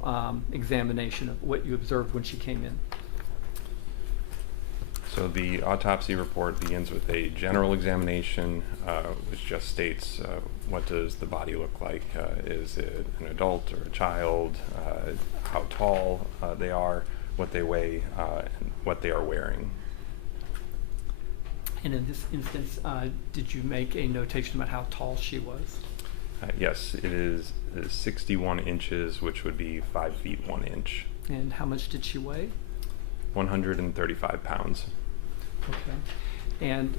examination of what you observed when she came in? So the autopsy report begins with a general examination, which just states what does the body look like. Is it an adult or a child? How tall they are, what they weigh, and what they are wearing. And in this instance, did you make a notation about how tall she was? Yes, it is 61 inches, which would be 5 feet 1 inch. And how much did she weigh? 135 pounds. Okay. And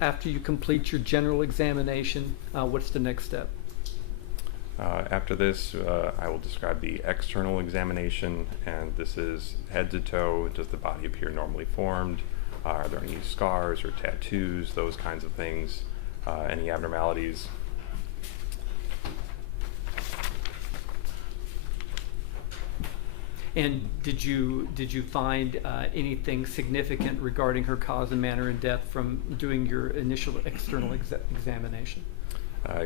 after you complete your general examination, what's the next step? After this, I will describe the external examination, and this is head to toe. Does the body appear normally formed? Are there any scars or tattoos, those kinds of things? Any abnormalities? And did you find anything significant regarding her cause and manner and death from doing your initial external examination?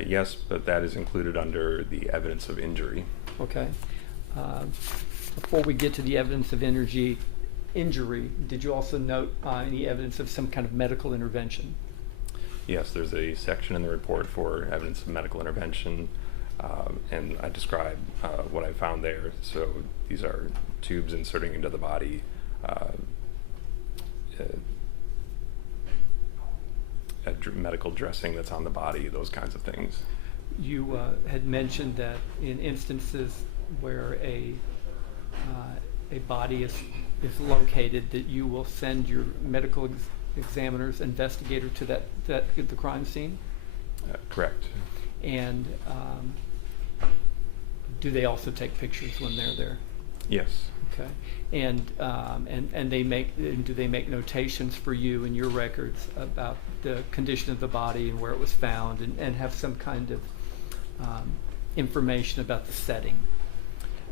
Yes, but that is included under the evidence of injury. Okay. Before we get to the evidence of injury, did you also note any evidence of some kind of medical intervention? Yes, there's a section in the report for evidence of medical intervention, and I describe what I found there. So these are tubes inserting into the body, medical dressing that's on the body, those kinds of things. You had mentioned that in instances where a body is located, that you will send your medical examiner's investigator to the crime scene? Correct. And do they also take pictures when they're there? Yes. Okay. And do they make notations for you in your records about the condition of the body and where it was found, and have some kind of information about the setting.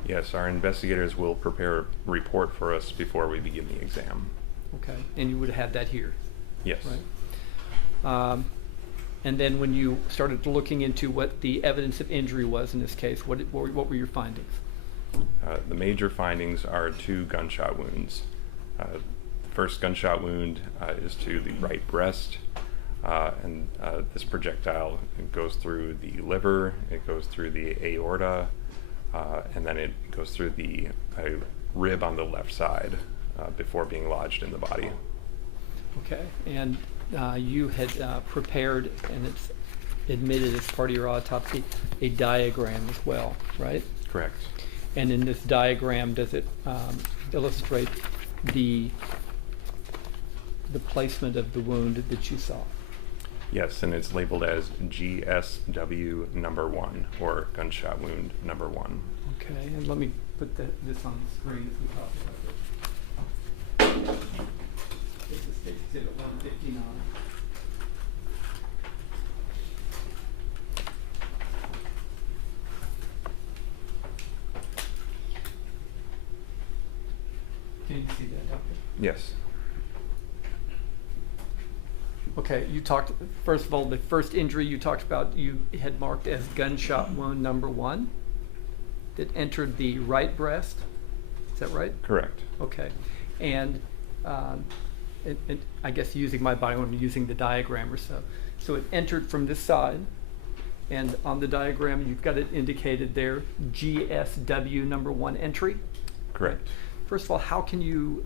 Yes, our investigators will prepare a report for us before we begin the exam. Okay, and you would have that here, Yes. right? And then when you started looking into what the evidence of injury was in this case, what were your findings? The major findings are 2 gunshot wounds. The first gunshot wound is to the right breast, and this projectile goes through the liver, it goes through the aorta, and then it goes through the rib on the left side before being lodged in the body. Okay, and you had prepared, and it's admitted as part of your autopsy, a diagram as well, right? Correct. And in this diagram, does it illustrate the placement of the wound that you saw? Yes, and it's labeled as GSW number 1, or gunshot wound number 1. Okay, and let me put this on the screen as we talk about this. This is Exhibit 159. Can you see that, Doctor? Yes. Okay, you talked, first of all, the first injury you talked about, you had marked as gunshot wound number 1 that entered the right breast. Is that right? Correct. Okay. And I guess using my bio, I'm using the diagram or so. So it entered from this side, and on the diagram, you've got it indicated there, GSW number 1 entry. Correct. First of all, how can you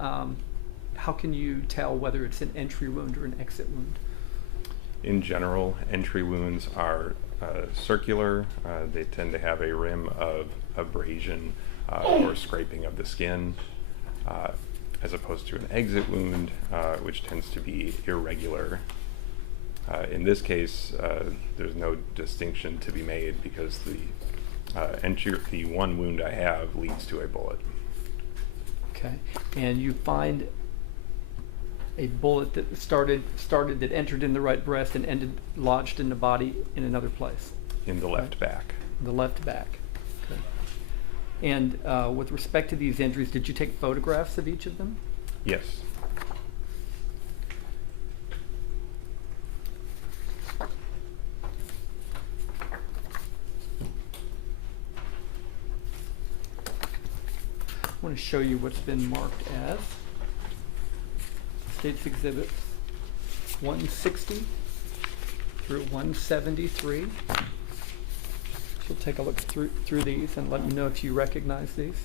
tell whether it's an entry wound or an exit wound? In general, entry wounds are circular. They tend to have a rim of abrasion or scraping of the skin, as opposed to an exit wound, which tends to be irregular. In this case, there's no distinction to be made because the one wound I have leads to a bullet. Okay, and you find a bullet that started that entered in the right breast and ended lodged in the body in another place. In the left back. The left back. Okay. And with respect to these injuries, did you take photographs of each of them? Yes. I want to show you what's been marked as State's Exhibits 160 through 173. You'll take a look through these and let me know if you recognize these.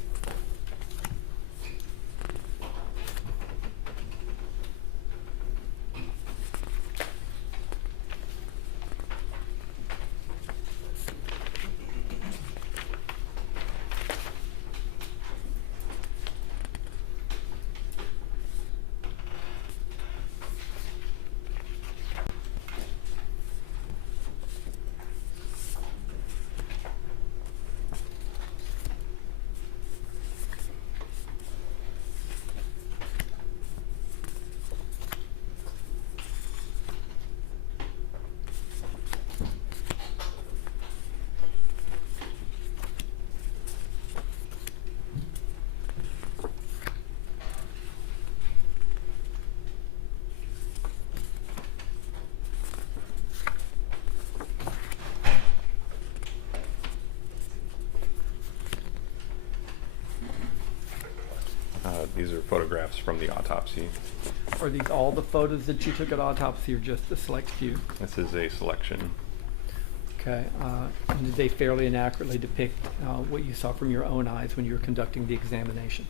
These are photographs from the autopsy. Are these all the photos that you took at autopsy or just a select few? This is a selection. Okay, and did they fairly and accurately depict what you saw from your own eyes when you were conducting the examination?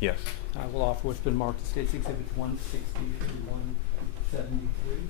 Yes. I will offer what's been marked as State's Exhibits 160 through 173.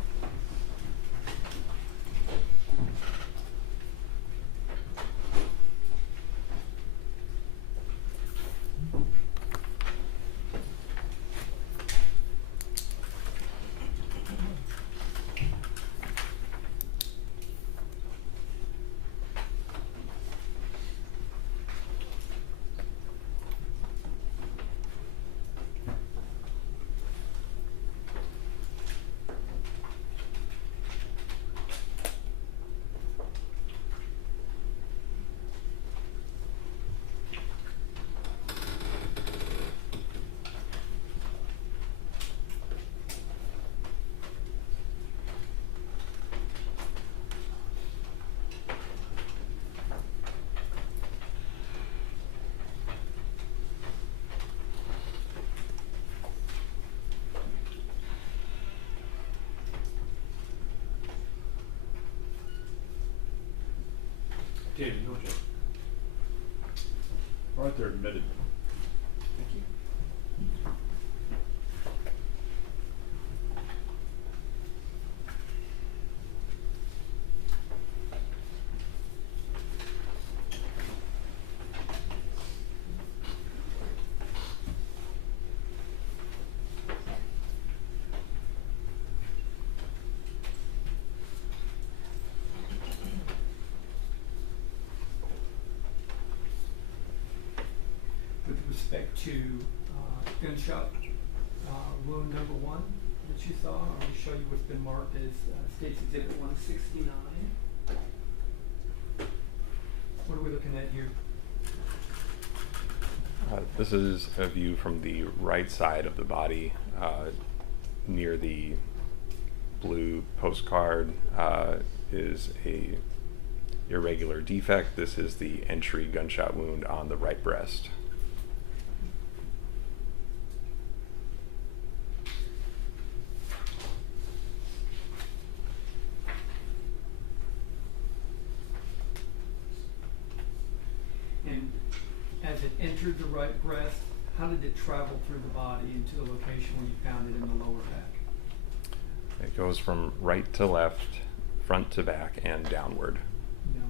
David, no joke. All right, they're admitted. Thank you. With respect to gunshot wound number 1 that you saw, I'm going to show you what's been marked as State's Exhibit 169. What are we looking at here? This is a view from the right side of the body, near the blue postcard is a irregular defect. This is the entry gunshot wound on the right breast. And as it entered the right breast, how did it travel through the body into the location where you found it in the lower back? It goes from right to left, front to back, and downward. You know,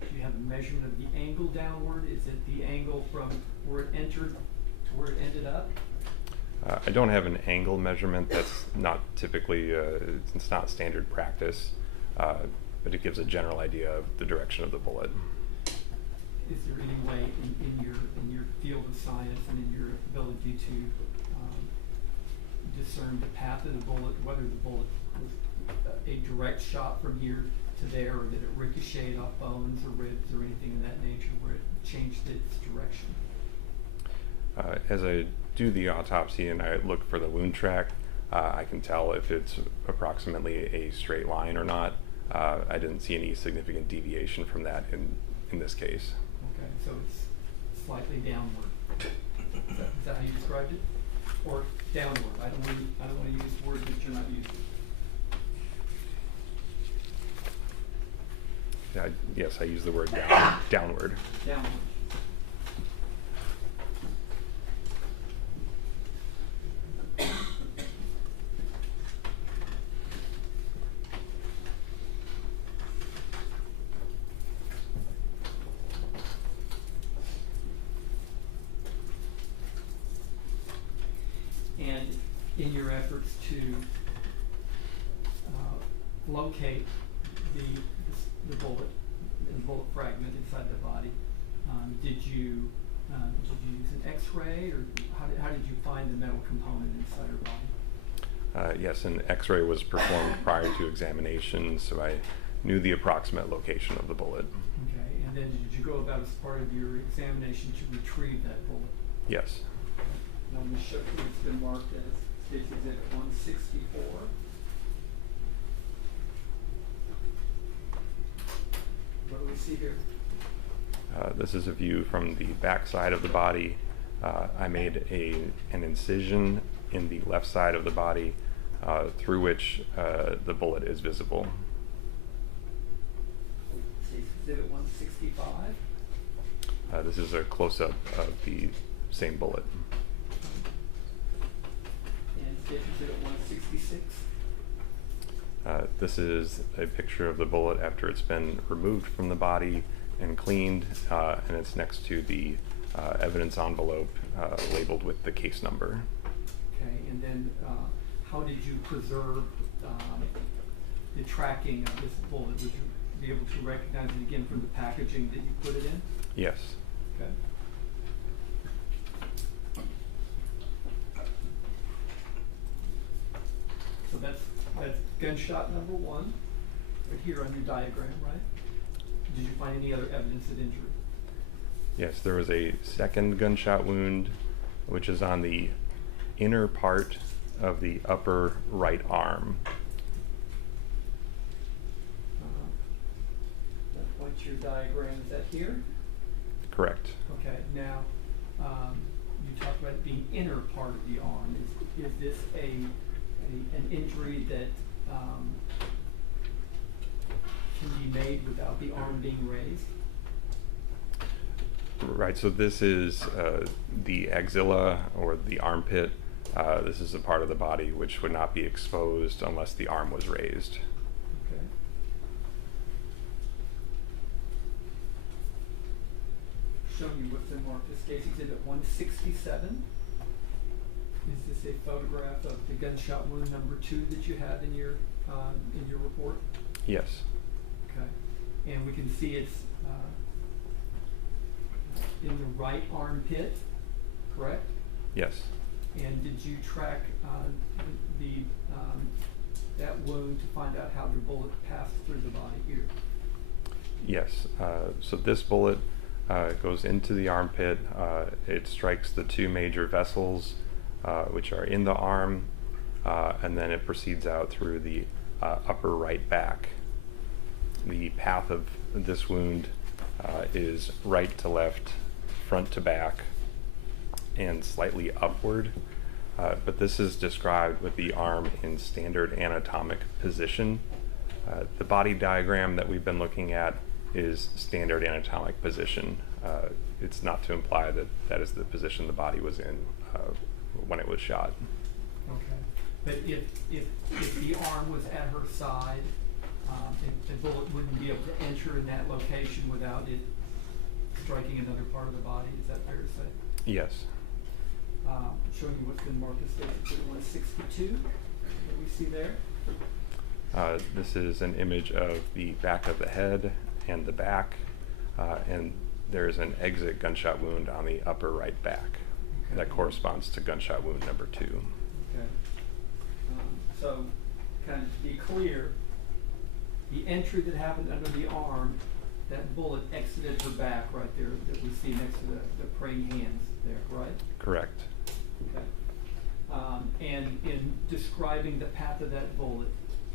do you have a measurement of the angle downward? Is it the angle from where it entered to where it ended up? I don't have an angle measurement. That's not typically, it's not standard practice, but it gives a general idea of the direction of the bullet. Is there any way in your field of science and in your ability to discern the path of the bullet, whether the bullet was a direct shot from here to there, or did it ricochet off bones or ribs or anything of that nature where it changed its direction? As I do the autopsy and I look for the wound track, I can tell if it's approximately a straight line or not. I didn't see any significant deviation from that in this case. Okay, so it's slightly downward. Is that how you described it? Or downward? I don't want to use words that you're not using. Yes, I use the word downward. Downward. And in your efforts to locate the bullet, the bullet fragment inside the body, did you use an X-ray, or how did you find the metal component inside her body? Yes, an X-ray was performed prior to examination, so I knew the approximate location of the bullet. Okay, and then did you go about as part of your examination to retrieve that bullet? Yes. Now I'm going to show you it's been marked as State's Exhibit 164. What do we see here? This is a view from the back side of the body. I made an incision in the left side of the body through which the bullet is visible. State's Exhibit 165. This is a close-up of the same bullet. And State's Exhibit 166. This is a picture of the bullet after it's been removed from the body and cleaned, and it's next to the evidence envelope labeled with the case number. Okay, and then how did you preserve the tracking of this bullet? Would you be able to recognize it again from the packaging that you put it in? Yes. Okay. So that's gunshot number 1, right here on your diagram, right? Did you find any other evidence of injury? Yes, there was a second gunshot wound, which is on the inner part of the upper right arm. That points your diagram, is that here? Correct. Okay, now, you talked about it being inner part of the arm. Is this an injury that can be made without the arm being raised? Right, so this is the axilla or the armpit. This is a part of the body which would not be exposed unless the arm was raised. Okay. Show you what's in marked as case exhibit 167. Is this a photograph of the gunshot wound number 2 that you have in your report? Yes. Okay. And we can see it's in the right armpit, correct? Yes. And did you track that wound to find out how the bullet passed through the body here? Yes. So this bullet goes into the armpit. It strikes the 2 major vessels which are in the arm, and then it proceeds out through the upper right back. The path of this wound is right to left, front to back, and slightly upward. But this is described with the arm in standard anatomic position. The body diagram that we've been looking at is standard anatomic position. It's not to imply that that is the position the body was in when it was shot. Okay. But if the arm was at her side, the bullet wouldn't be able to enter in that location without it striking another part of the body. Is that fair to say? Yes. Showing you what's been marked as case 162 that we see there. This is an image of the back of the head and the back, and there's an exit gunshot wound on the upper right back. Okay. That corresponds to gunshot wound number 2. Okay. So, kind of to be clear, the entry that happened under the arm, that bullet exited her back right there that we see next to the praying hands there, right? Correct. Okay. And in describing the path of that bullet,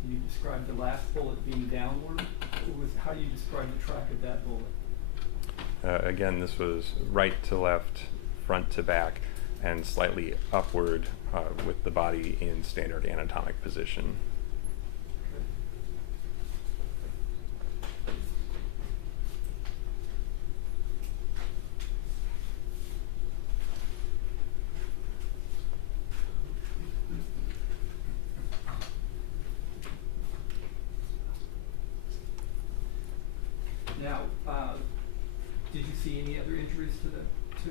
you described the last bullet being downward. How do you describe the track of that bullet? Again, this was right to left, front to back, and slightly upward with the body in standard anatomic position. Now, did you see any other injuries to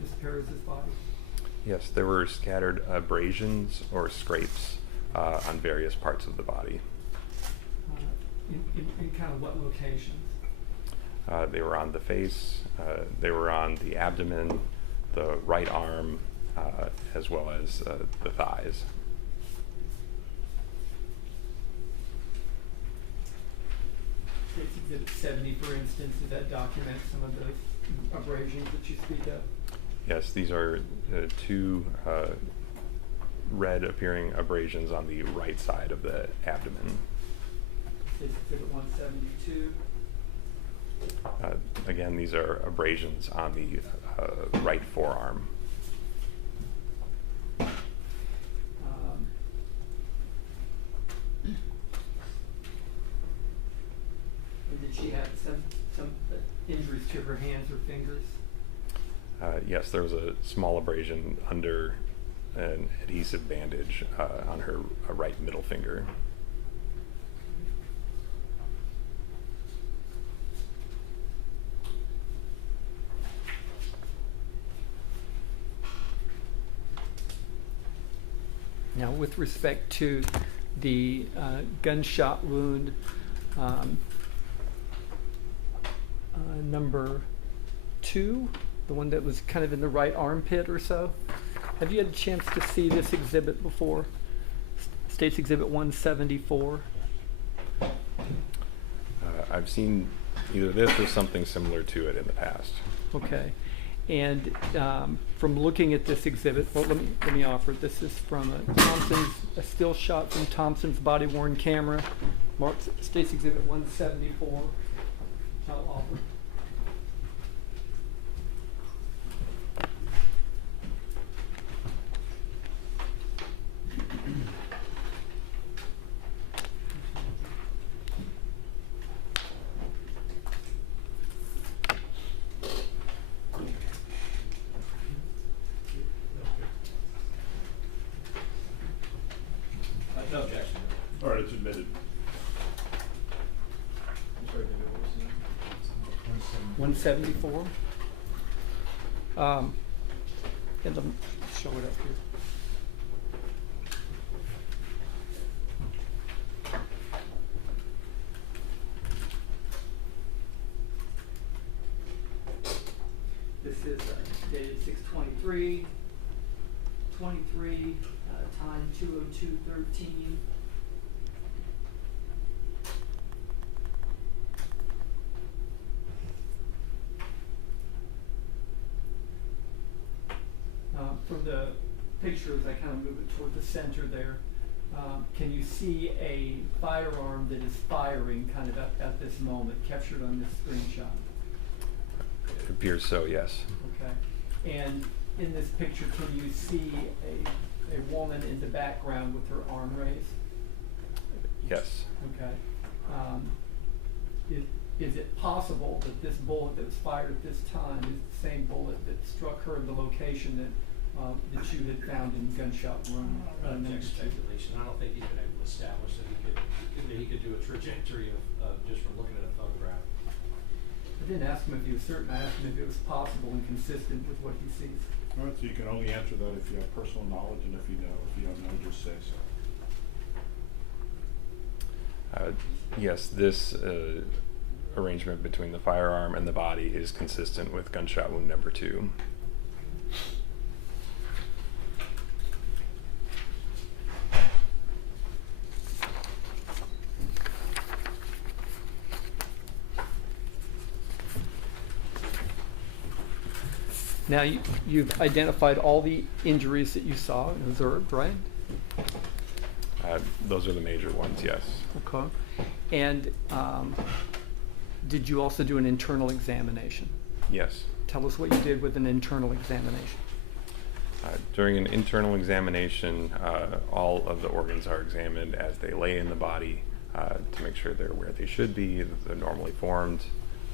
Ms. Perez's body? Yes, there were scattered abrasions or scrapes on various parts of the body. In kind of what locations? They were on the face, they were on the abdomen, the right arm, as well as the thighs. Case Exhibit 70, for instance, did that document some of those abrasions that you speak of? Yes, these are 2 red appearing abrasions on the right side of the abdomen. Case Exhibit 172. Again, these are abrasions on the right forearm. And did she have some injuries to her hands or fingers? Yes, there was a small abrasion under an adhesive bandage on her right middle finger. Now, with respect to the gunshot wound number 2, the one that was kind of in the right armpit or so, have you had a chance to see this exhibit before? States Exhibit 174. I've seen either this or something similar to it in the past. Okay. And from looking at this exhibit, well, let me offer it. This is from a still shot from Thompson's body-worn camera, marked States Exhibit 174. I'll offer. 74. And let me show it up here. This is dated 6/23, 23, time 2:02:13. From the pictures, I kind of move it toward the center there. Can you see a firearm that is firing kind of at this moment, captured on this screenshot? It appears so, yes. Okay. And in this picture, can you see a woman in the background with her arm raised? Yes. Okay. Is it possible that this bullet that was fired at this time is the same bullet that struck her in the location that you had found in gunshot wound? Just speculation. I don't think he's been able to establish that he could do a trajectory of just from looking at a photograph. I didn't ask him if he was certain. I asked him if it was possible and consistent with what he sees. All right, so you can only answer that if you have personal knowledge, and if you know. If you don't know, just say so. Yes, this arrangement between the firearm and the body is consistent with gunshot wound number 2. Now, you've identified all the injuries that you saw and observed, right? Those are the major ones, yes. Okay. And did you also do an internal examination? Yes. Tell us what you did with an internal examination. During an internal examination, all of the organs are examined as they lay in the body to make sure they're where they should be, that they're normally formed,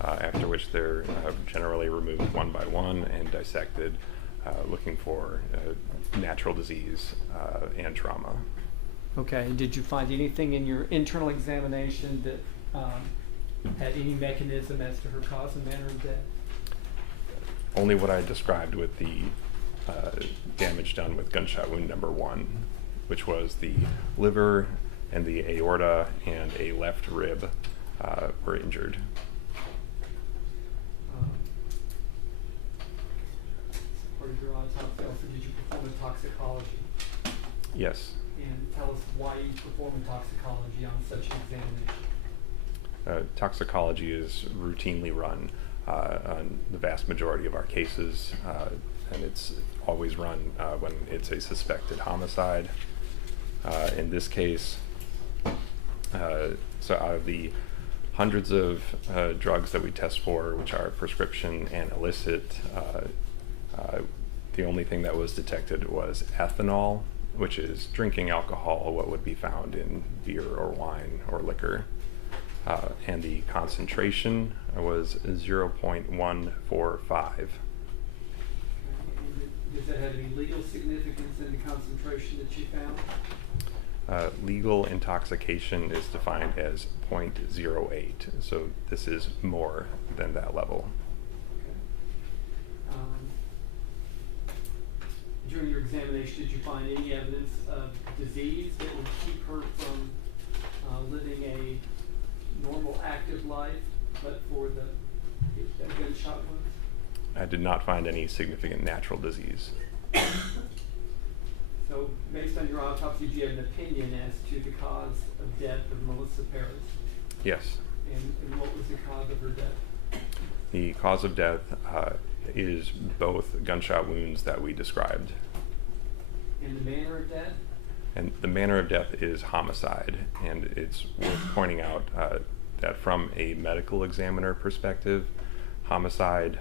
after which they're generally removed one by one and dissected, looking for natural disease and trauma. Okay. And did you find anything in your internal examination that had any mechanism as to her cause and manner of death? Only what I described with the damage done with gunshot wound number 1, which was the liver and the aorta and a left rib were injured. Part of your autopsy, also, did you perform a toxicology? Yes. And tell us why you perform a toxicology on such an examination. Toxicology is routinely run on the vast majority of our cases, and it's always run when it's a suspected homicide. In this case, so out of the hundreds of drugs that we test for, which are prescription and illicit, the only thing that was detected was ethanol, which is drinking alcohol, what would be found in beer or wine or liquor. And the concentration was 0.145. Does that have any legal significance in the concentration that you found? Legal intoxication is defined as 0.08, so this is more than that level. Okay. During your examination, did you find any evidence of disease that would keep her from living a normal, active life, but for the gunshot wounds? I did not find any significant natural disease. So, based on your autopsy, do you have an opinion as to the cause of death of Melissa Perez? Yes. And what was the cause of her death? The cause of death is both gunshot wounds that we described. And the manner of death? And the manner of death is homicide, and it's worth pointing out that from a medical examiner perspective, homicide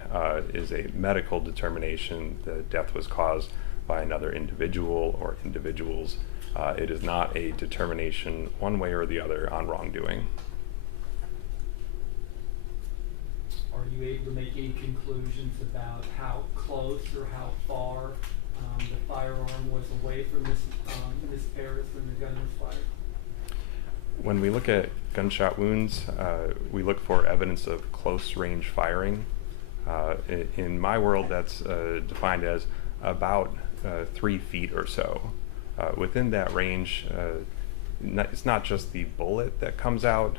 is a medical determination. The death was caused by another individual or individuals. It is not a determination one way or the other on wrongdoing. Are you able to make any conclusions about how close or how far the firearm was away from Miss Perez when the gun was fired? When we look at gunshot wounds, we look for evidence of close range firing. In my world, that's defined as about 3 feet or so. Within that range, it's not just the bullet that comes out,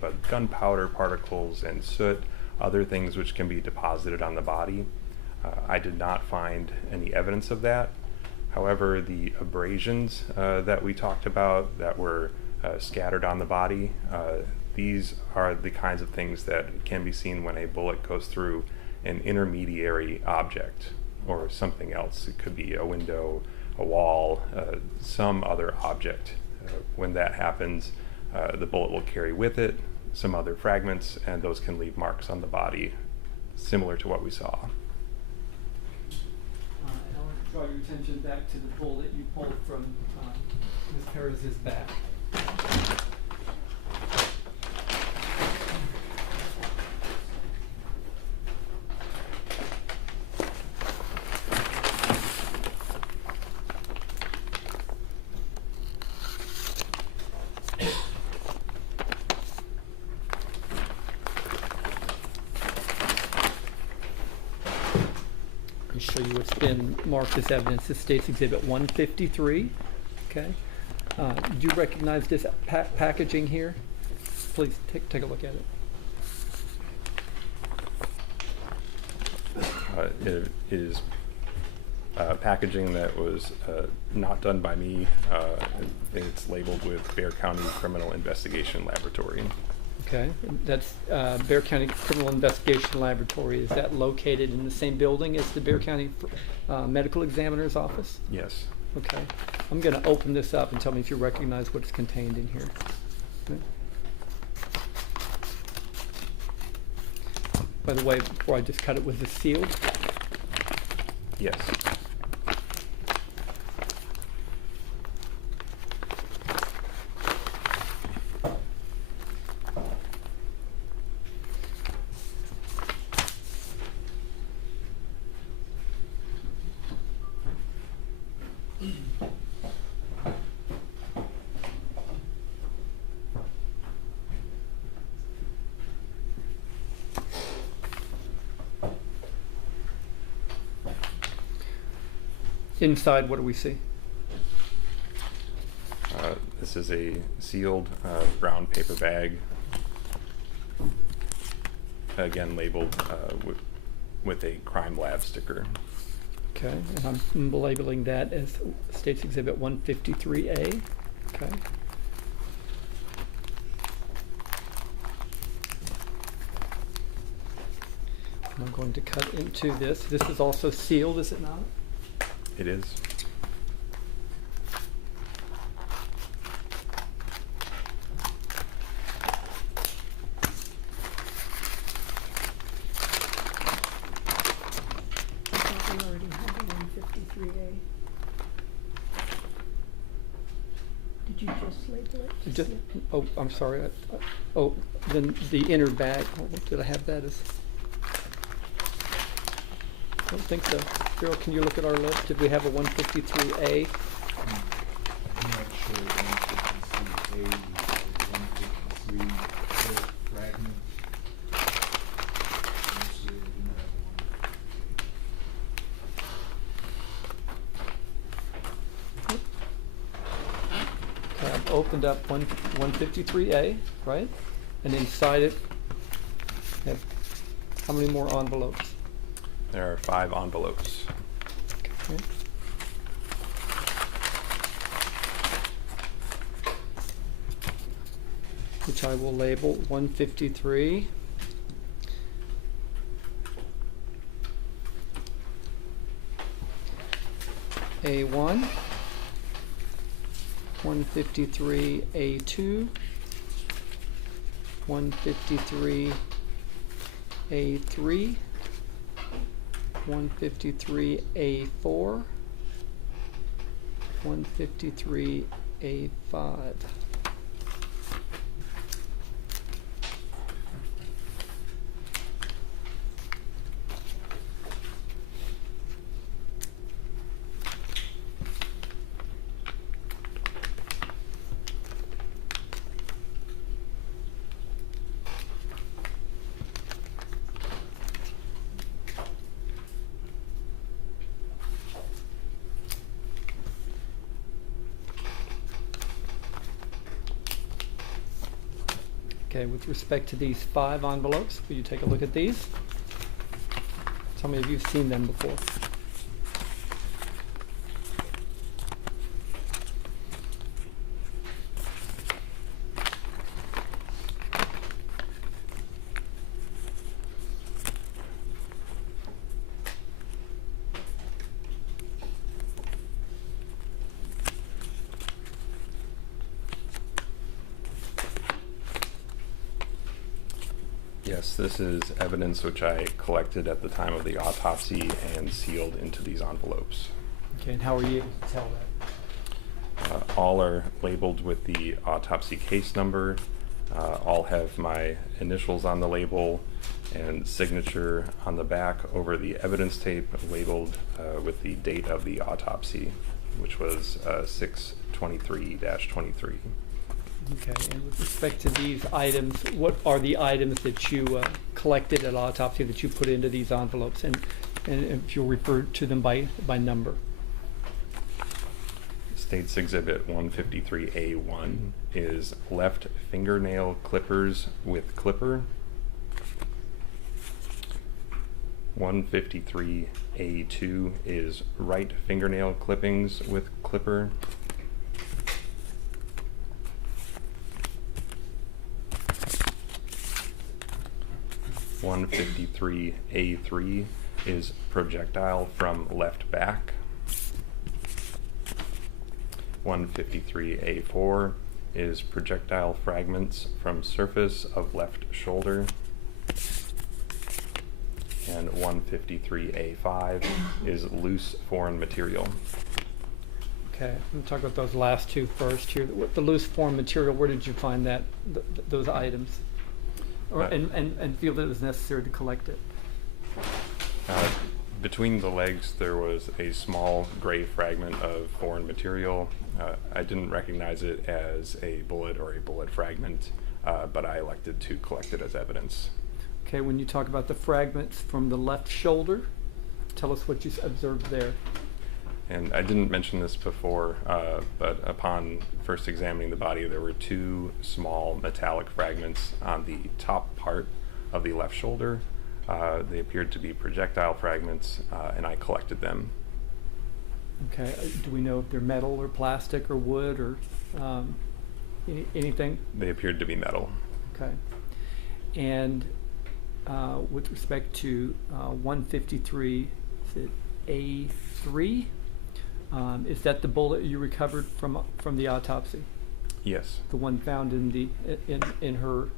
but gunpowder particles and soot, other things which can be deposited on the body. I did not find any evidence of that. However, the abrasions that we talked about that were scattered on the body, these are the kinds of things that can be seen when a bullet goes through an intermediary object or something else. It could be a window, a wall, some other object. When that happens, the bullet will carry with it some other fragments, and those can leave marks on the body similar to what we saw. And I want to draw your attention back to the bullet you pulled from Ms. Perez's back. Show you what's been marked as evidence. This states Exhibit 153. Okay. Do you recognize this packaging here? Please take a look at it. It is packaging that was not done by me. It's labeled with Bexar County Criminal Investigation Laboratory. Okay, that's Bexar County Criminal Investigation Laboratory. Is that located in the same building as the Bexar County Medical Examiner's office? Yes. Okay, I'm going to open this up and tell me if you recognize what's contained in here. Okay. By the way, before I just cut it, was this sealed? Yes. Inside, what do we see? This is a sealed brown paper bag, again labeled with a crime lab sticker. Okay, and I'm labeling that as States Exhibit 153A. Okay. I'm going to cut into this. This is also sealed, is it not? It is. I thought we already had the 153A. Did you just label it? Just, Yeah. oh, I'm sorry. Oh, then the inner bag. Oh, did I have that as? I don't think so. Cheryl, can you look at our list? Did we have a 153A? I'm not sure 153A, we have 153 fragment. Honestly, I do not have one. Okay, I've opened up 153A, right? And inside it, have how many more envelopes? There are 5 envelopes. Okay. Which I will label 153. A1, 153 A2, 153 A3, 153 A4, 153 A5. Okay, with respect to these 5 envelopes, will you take a look at these? How many of you have seen them before? Yes, this is evidence which I collected at the time of the autopsy and sealed into these envelopes. Okay, and how are you able to tell that? All are labeled with the autopsy case number. All have my initials on the label and signature on the back over the evidence tape labeled with the date of the autopsy, which was 6/23-23. Okay, and with respect to these items, what are the items that you collected at autopsy that you put into these envelopes? And if you'll refer to them by number. States Exhibit 153A1 is left fingernail clippers with clipper. 153A2 is right fingernail clippings with clipper. 153A3 is projectile from left back. 153A4 is projectile fragments from surface of left shoulder. And 153A5 is loose foreign material. Okay, I'm going to talk about those last two first here. The loose foreign material, where did you find that, those items? Or, and feel that it was necessary to collect it? Between the legs, there was a small gray fragment of foreign material. I didn't recognize it as a bullet or a bullet fragment, but I elected to collect it as evidence. Okay, when you talk about the fragments from the left shoulder, tell us what you observed there. And I didn't mention this before, but upon first examining the body, there were 2 small metallic fragments on the top part of the left shoulder. They appeared to be projectile fragments, and I collected them. Okay, do we know if they're metal or plastic or wood or anything? They appeared to be metal. Okay. And with respect to 153, is it A3? Is that the bullet you recovered from the autopsy? Yes. The one found in the in her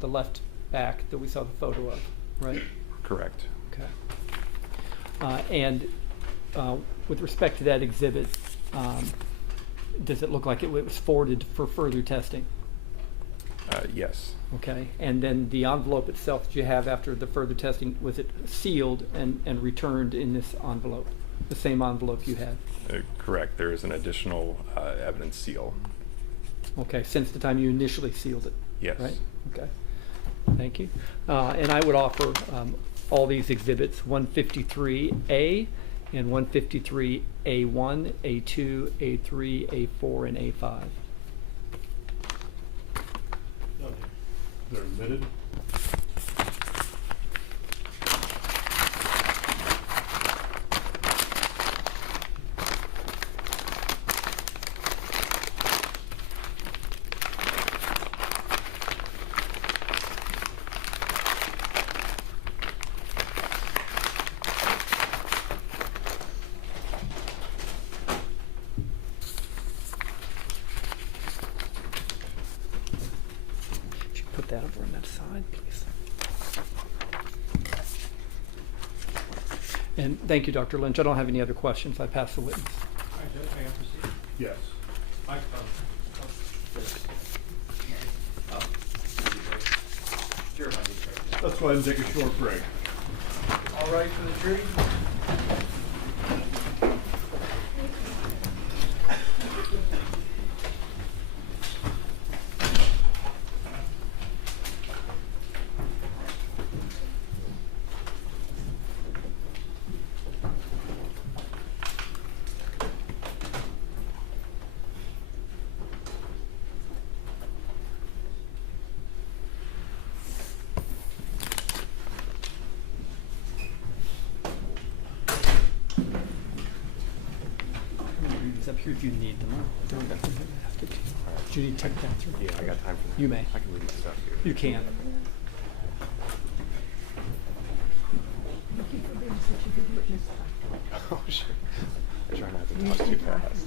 the left back that we saw the photo of, right? Correct. Okay. And with respect to that exhibit, does it look like it was forwarded for further testing? Yes. Okay. And then the envelope itself that you have after the further testing, was it sealed and returned in this envelope, the same envelope you had? Correct. There is an additional evidence seal. Okay, since the time you initially sealed it? Yes. Right? Okay. Thank you. And I would offer all these exhibits, 153A and 153A1, A2, A3, A4, and A5. They're admitted. Put that over on that side, please. And thank you, Dr. Lynch. I don't have any other questions. I pass the witness. All right, Judge, may I proceed? Yes. Mike, Chair, my name Let's go ahead and take a short break. All right, for the jury. here if you need them. I don't have to. Do you need to take that through? Yeah, I got time for that. You may. I can leave my stuff here. You can. Thank you for being such a good witness. Oh, sure. I try not to talk too fast.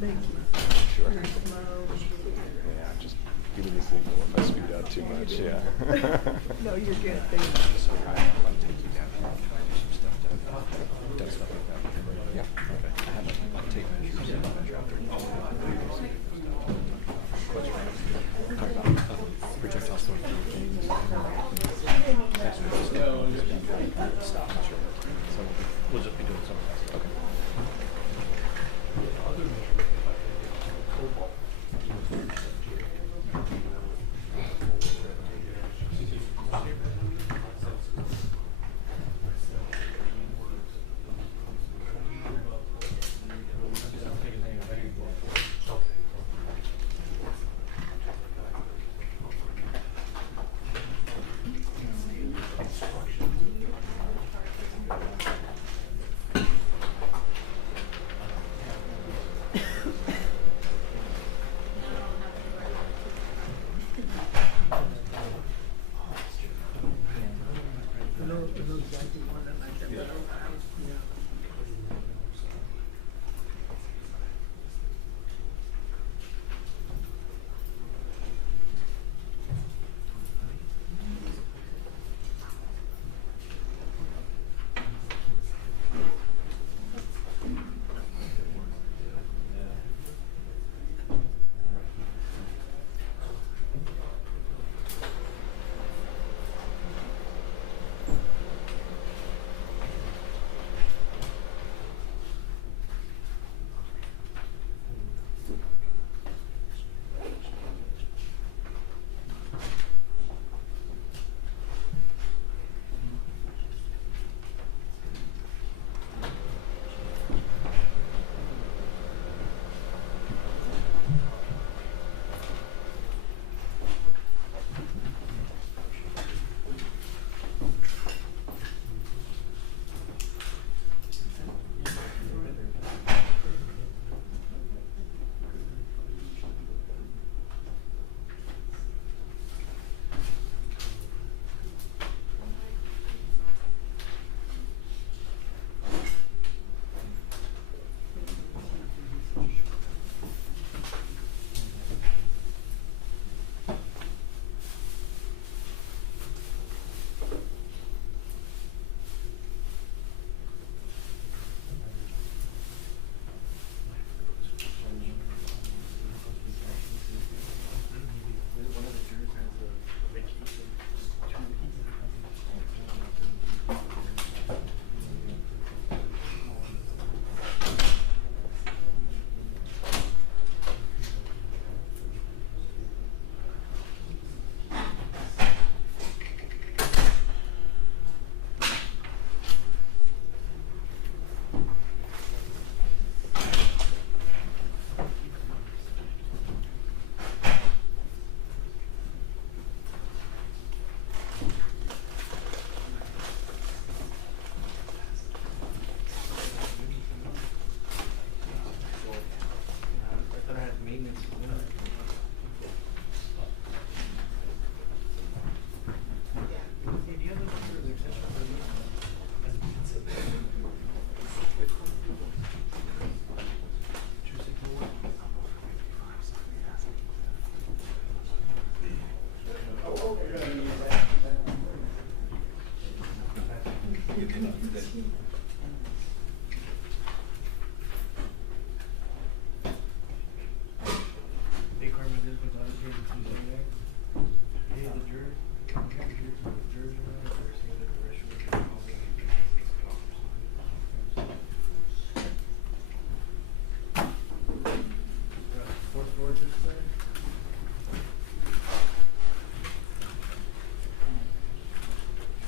Thank you. Sure. Nice and low. Yeah, just give me the signal if I speed up too much, yeah. No, you're good. Thank you. I'm taking that. Does stuff like that. Yeah. Okay. I have a tape measure. Projectile storage. So we'll just be doing some of that. Okay. Other measurement, if I could, cobalt.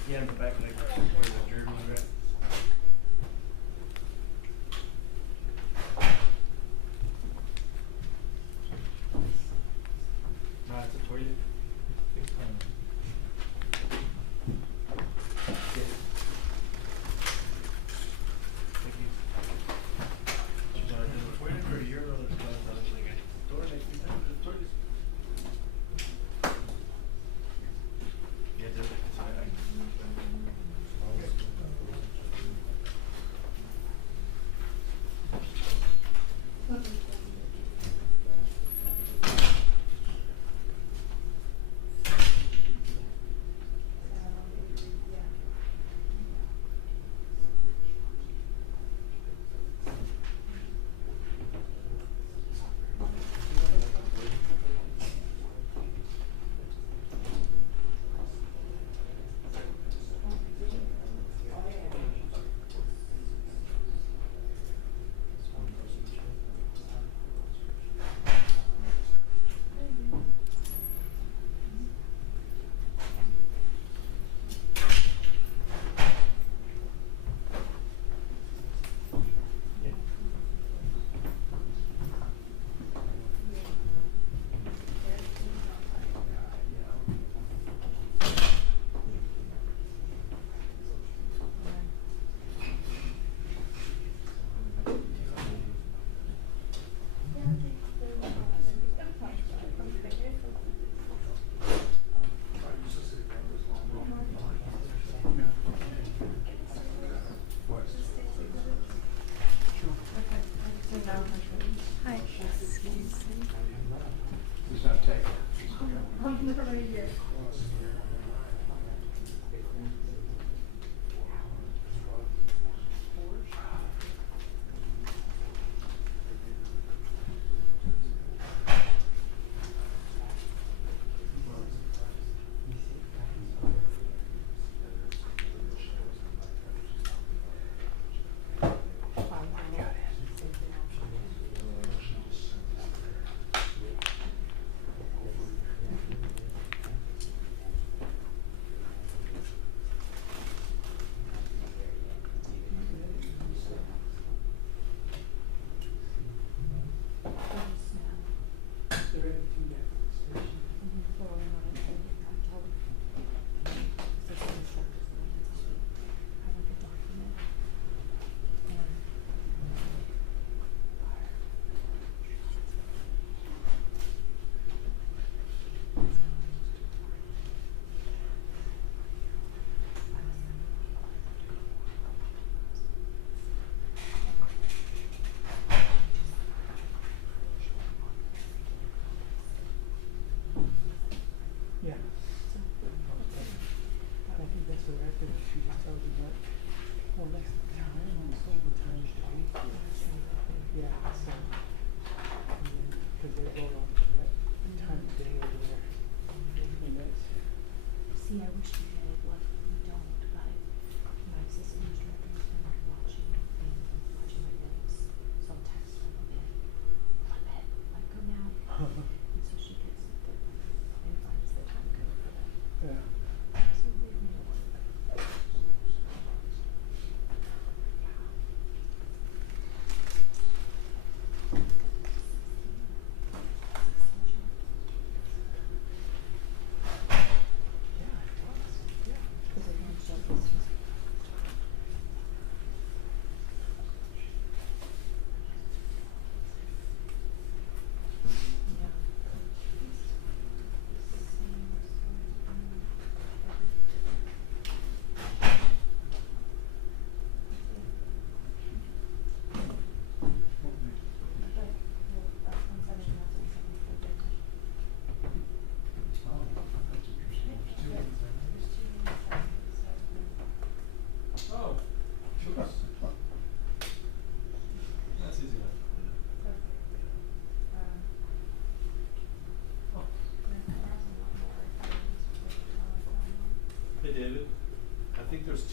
Yeah, in the back, like, where the jury was at. Nah, it's a toilet. Yeah. Thank you.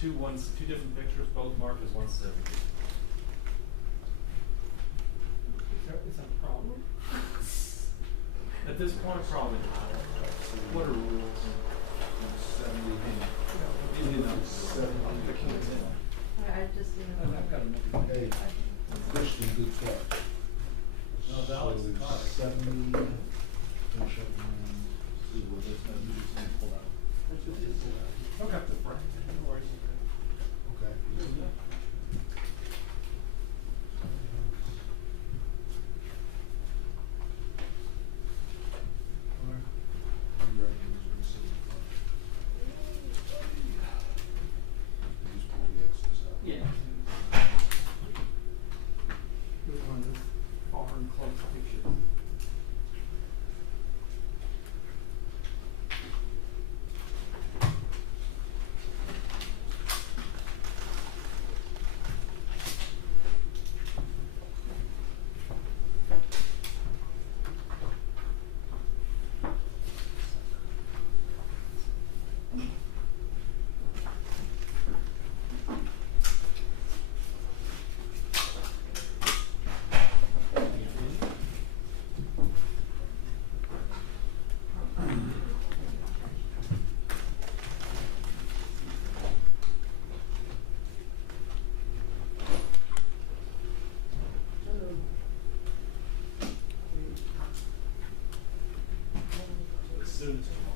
two different pictures, both marked as 170. Is that a problem? At this point, probably not. What are rules? 70. I just didn't. I've got another. Hey, Christian, good catch. No, Alex, So it's not. 70, finish up on, see what this, you just need to pull out. Okay. No worries. Okay. Alright. You ready? Just pull the X's out. Yeah. It was one of those far and close pictures. As soon as tomorrow.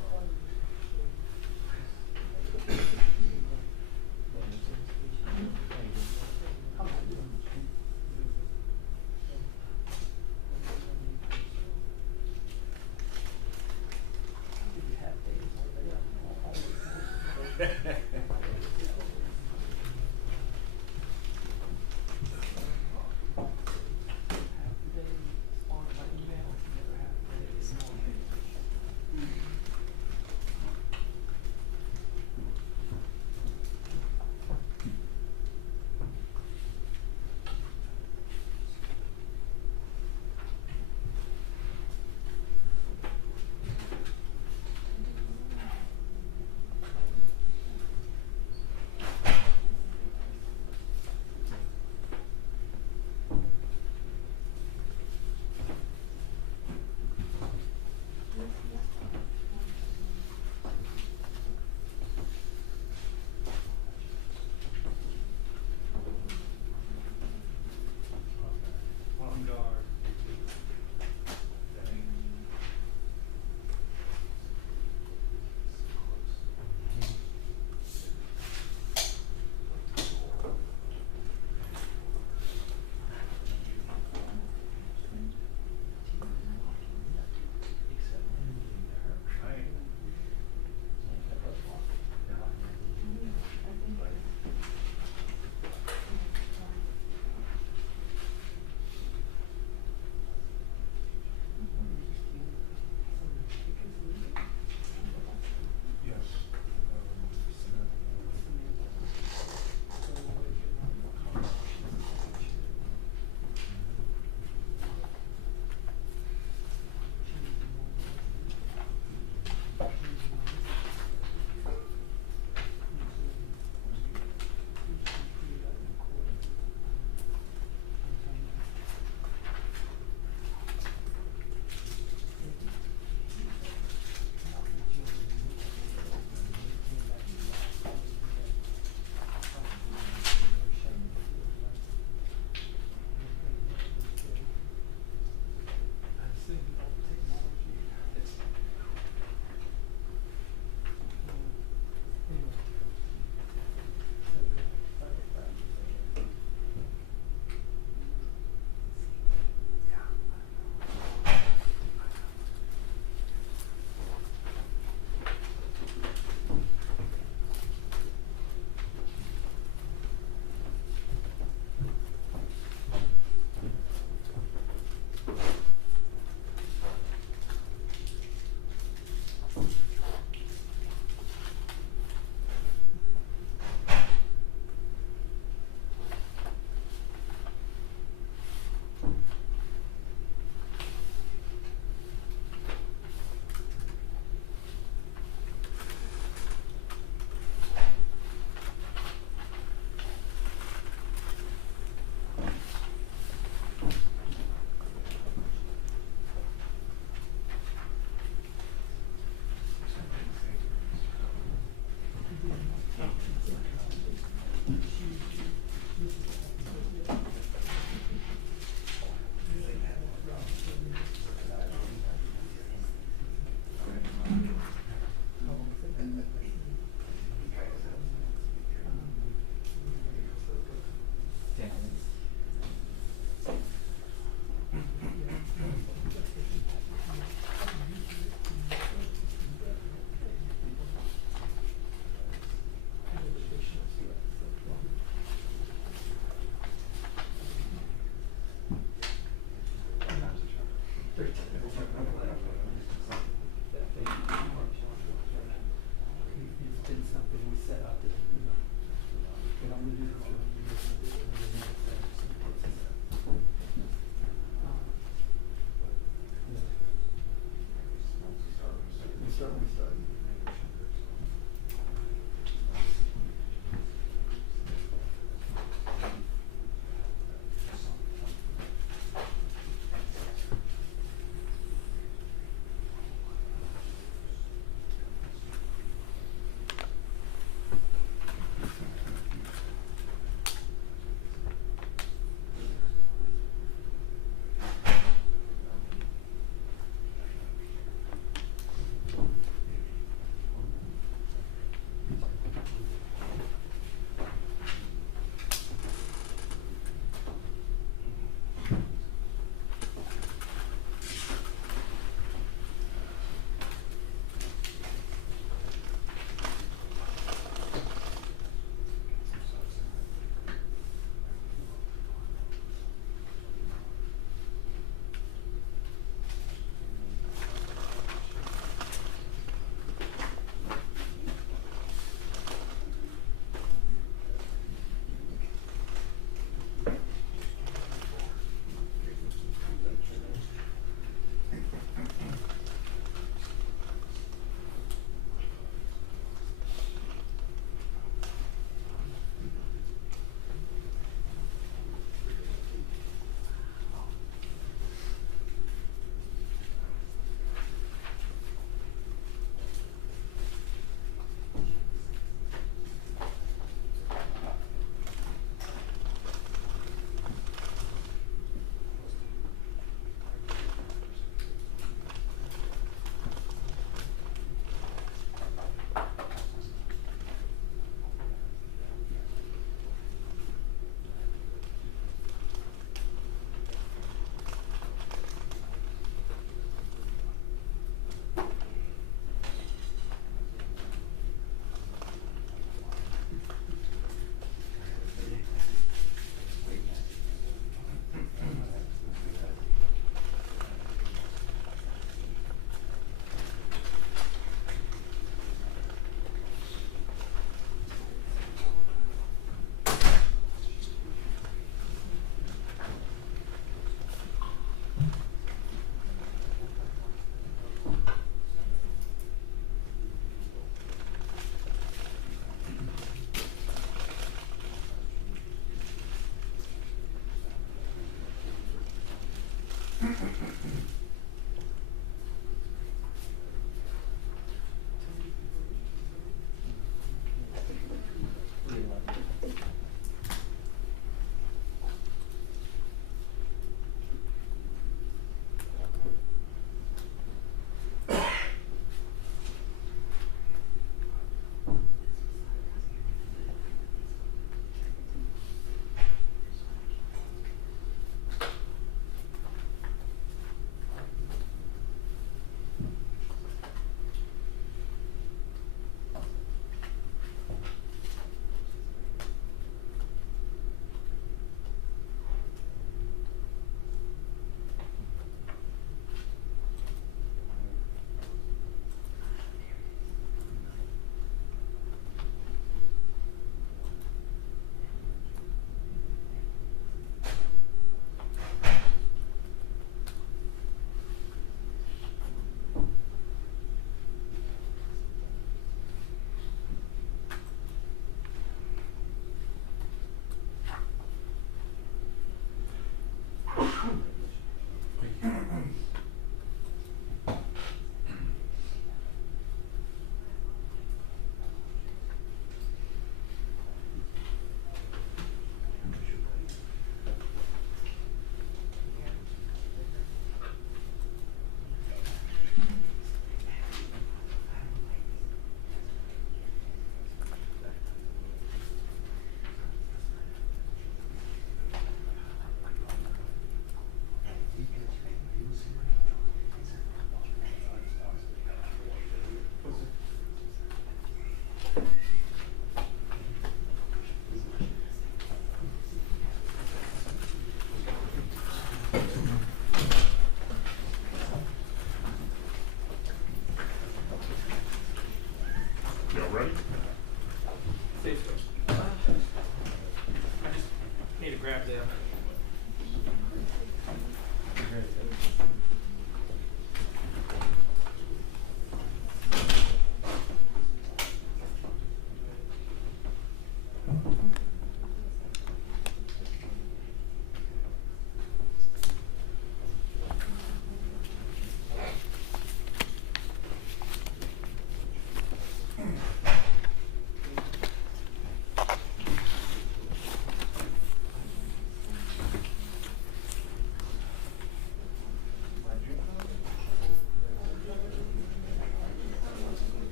certainly study.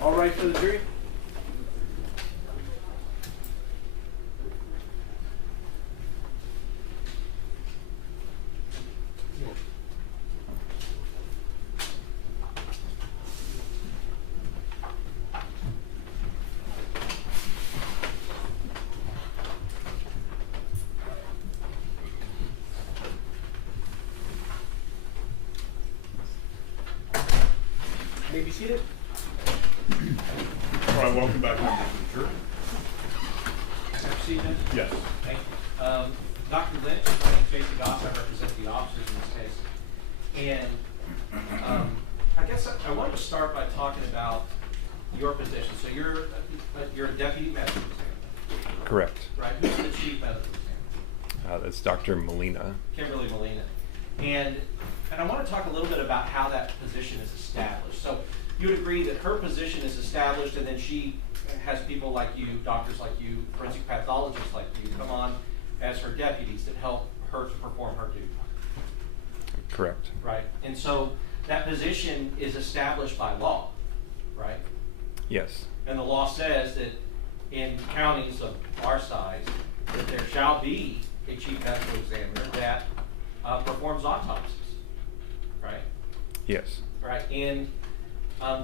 All right for the jury? May be seated. All right, welcome back members of the jury. Proceed, Judge? Yes. Thank you. Dr. Lynch, my name's Jason Goss, I represent the officers in this case. And I guess I wanted to start by talking about your position. So you're a deputy medical examiner, Correct. right? Who's the chief medical examiner? That's Dr. Molina. Kimberly Molina. And I want to talk a little bit about how that position is established. So you would agree that her position is established, and then she has people like you, doctors like you, forensic pathologists like you, come on as her deputies that help her to perform her duty. Correct. Right? And so that position is established by law, right? Yes. And the law says that in counties of our size, that there shall be a chief medical examiner that performs autopsies, right? Yes. Right, and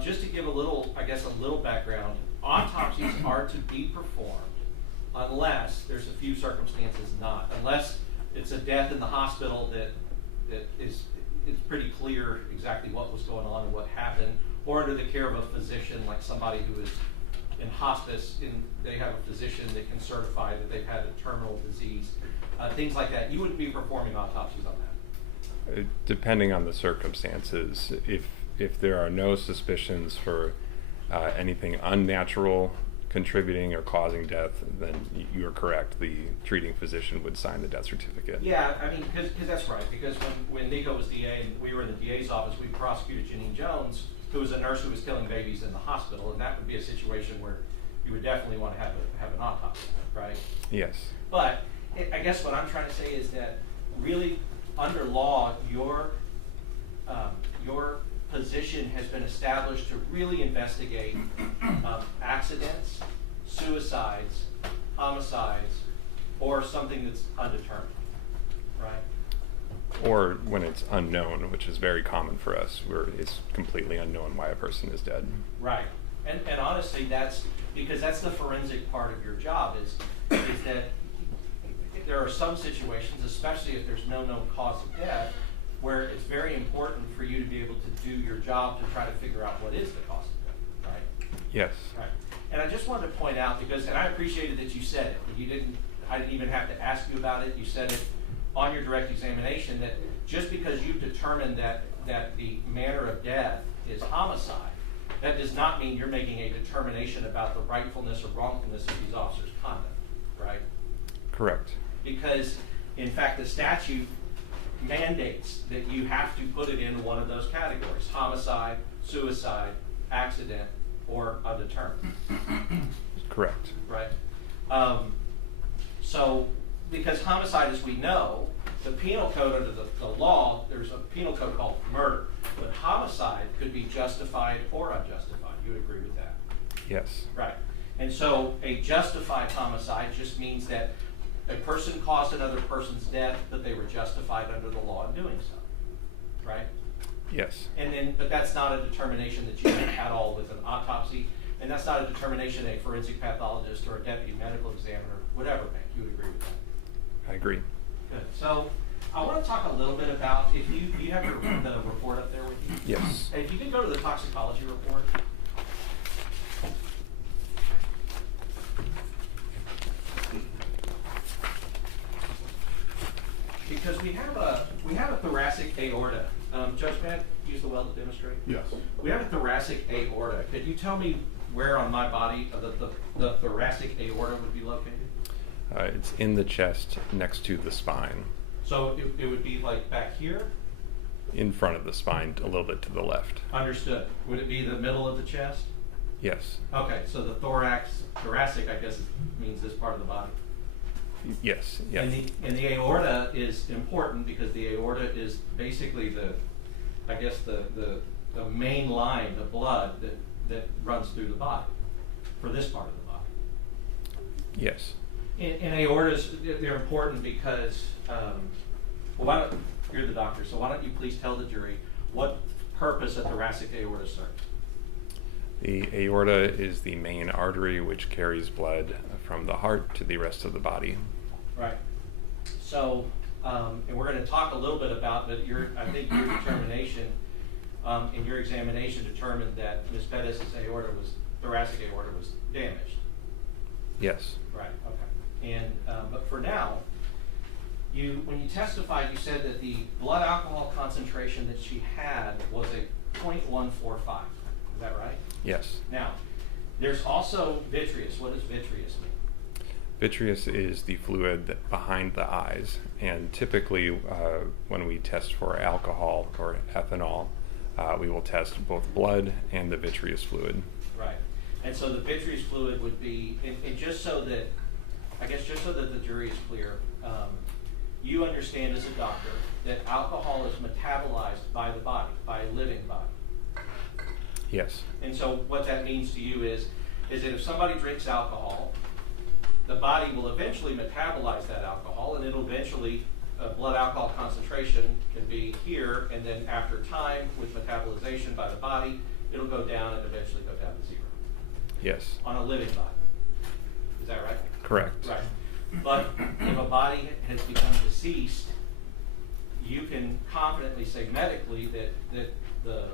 just to give a little, I guess, a little background, autopsies are to be performed unless there's a few circumstances not. Unless it's a death in the hospital that is pretty clear exactly what was going on and what happened, or under the care of a physician, like somebody who is in hospice, and they have a physician that can certify that they've had a terminal disease, things like that. You wouldn't be performing autopsies on that. Depending on the circumstances, if there are no suspicions for anything unnatural contributing or causing death, then you are correct. The treating physician would sign the death certificate. Yeah, I mean, because that's right. Because when Nico was DA and we were in the DA's office, we prosecuted Janine Jones, who was a nurse who was killing babies in the hospital, and that would be a situation where you would definitely want to have an autopsy, right? Yes. But I guess what I'm trying to say is that really, under law, your position has been established to really investigate accidents, suicides, homicides, or something that's undetermined, right? Or when it's unknown, which is very common for us, where it's completely unknown why a person is dead. Right. And honestly, that's because that's the forensic part of your job is that there are some situations, especially if there's no known cause of death, where it's very important for you to be able to do your job to try to figure out what is the cause of death, right? Yes. Right. And I just wanted to point out, because, and I appreciated that you said it, I didn't even have to ask you about it, you said it on your direct examination, that just because you've determined that the manner of death is homicide, that does not mean you're making a determination about the rightfulness or wrongfulness of these officers' conduct, right? Correct. Because, in fact, the statute mandates that you have to put it in one of those categories: homicide, suicide, accident, or undetermined. Correct. Right? So, because homicide, as we know, the penal code under the law, there's a penal code called murder. But homicide could be justified or unjustified. You would agree with that? Yes. Right. And so a justified homicide just means that a person caused another person's death, but they were justified under the law in doing so. Right? Yes. And then, but that's not a determination that you make at all with an autopsy, and that's not a determination a forensic pathologist or a deputy medical examiner would ever make. You would agree with that? I agree. Good. So I want to talk a little bit about, if you have the report up there with you? Yes. If you can go to the toxicology report. Because we have a thoracic aorta. Judge, may I use the well to demonstrate? Yes. We have a thoracic aorta. Could you tell me where on my body the thoracic aorta would be located? It's in the chest next to the spine. So it would be like back here? In front of the spine, a little bit to the left. Understood. Would it be the middle of the chest? Yes. Okay, so the thoracic, I guess, means this part of the body. Yes. Yes. And the aorta is important because the aorta is basically the main line, the blood that runs through the body, for this part of the body. Yes. And aortas, they're important because, well, you're the doctor, so why don't you please tell the jury what purpose a thoracic aorta serves? The aorta is the main artery which carries blood from the heart to the rest of the body. Right. So, and we're going to talk a little bit about, but I think your determination in your examination determined that Ms. Perez's thoracic aorta was damaged. Yes. Right. Okay. And but for now, when you testified, you said that the blood alcohol concentration that she had was a 0.145. Is that right? Yes. Now, there's also vitreous. What does vitreous mean? Vitreous is the fluid behind the eyes, and typically when we test for alcohol or ethanol, we will test both blood and the vitreous fluid. Right. And so the vitreous fluid would be, and just so that, I guess just so that the jury is clear, you understand as a doctor that alcohol is metabolized by the body, by a living body. Yes. And so what that means to you is that if somebody drinks alcohol, the body will eventually metabolize that alcohol, and it'll eventually, blood alcohol concentration can be here, and then after time with metabolization by the body, it'll go down and eventually go down to zero. Yes. On a living body. Is that right? Correct. Right. But if a body has become deceased, you can confidently say medically that the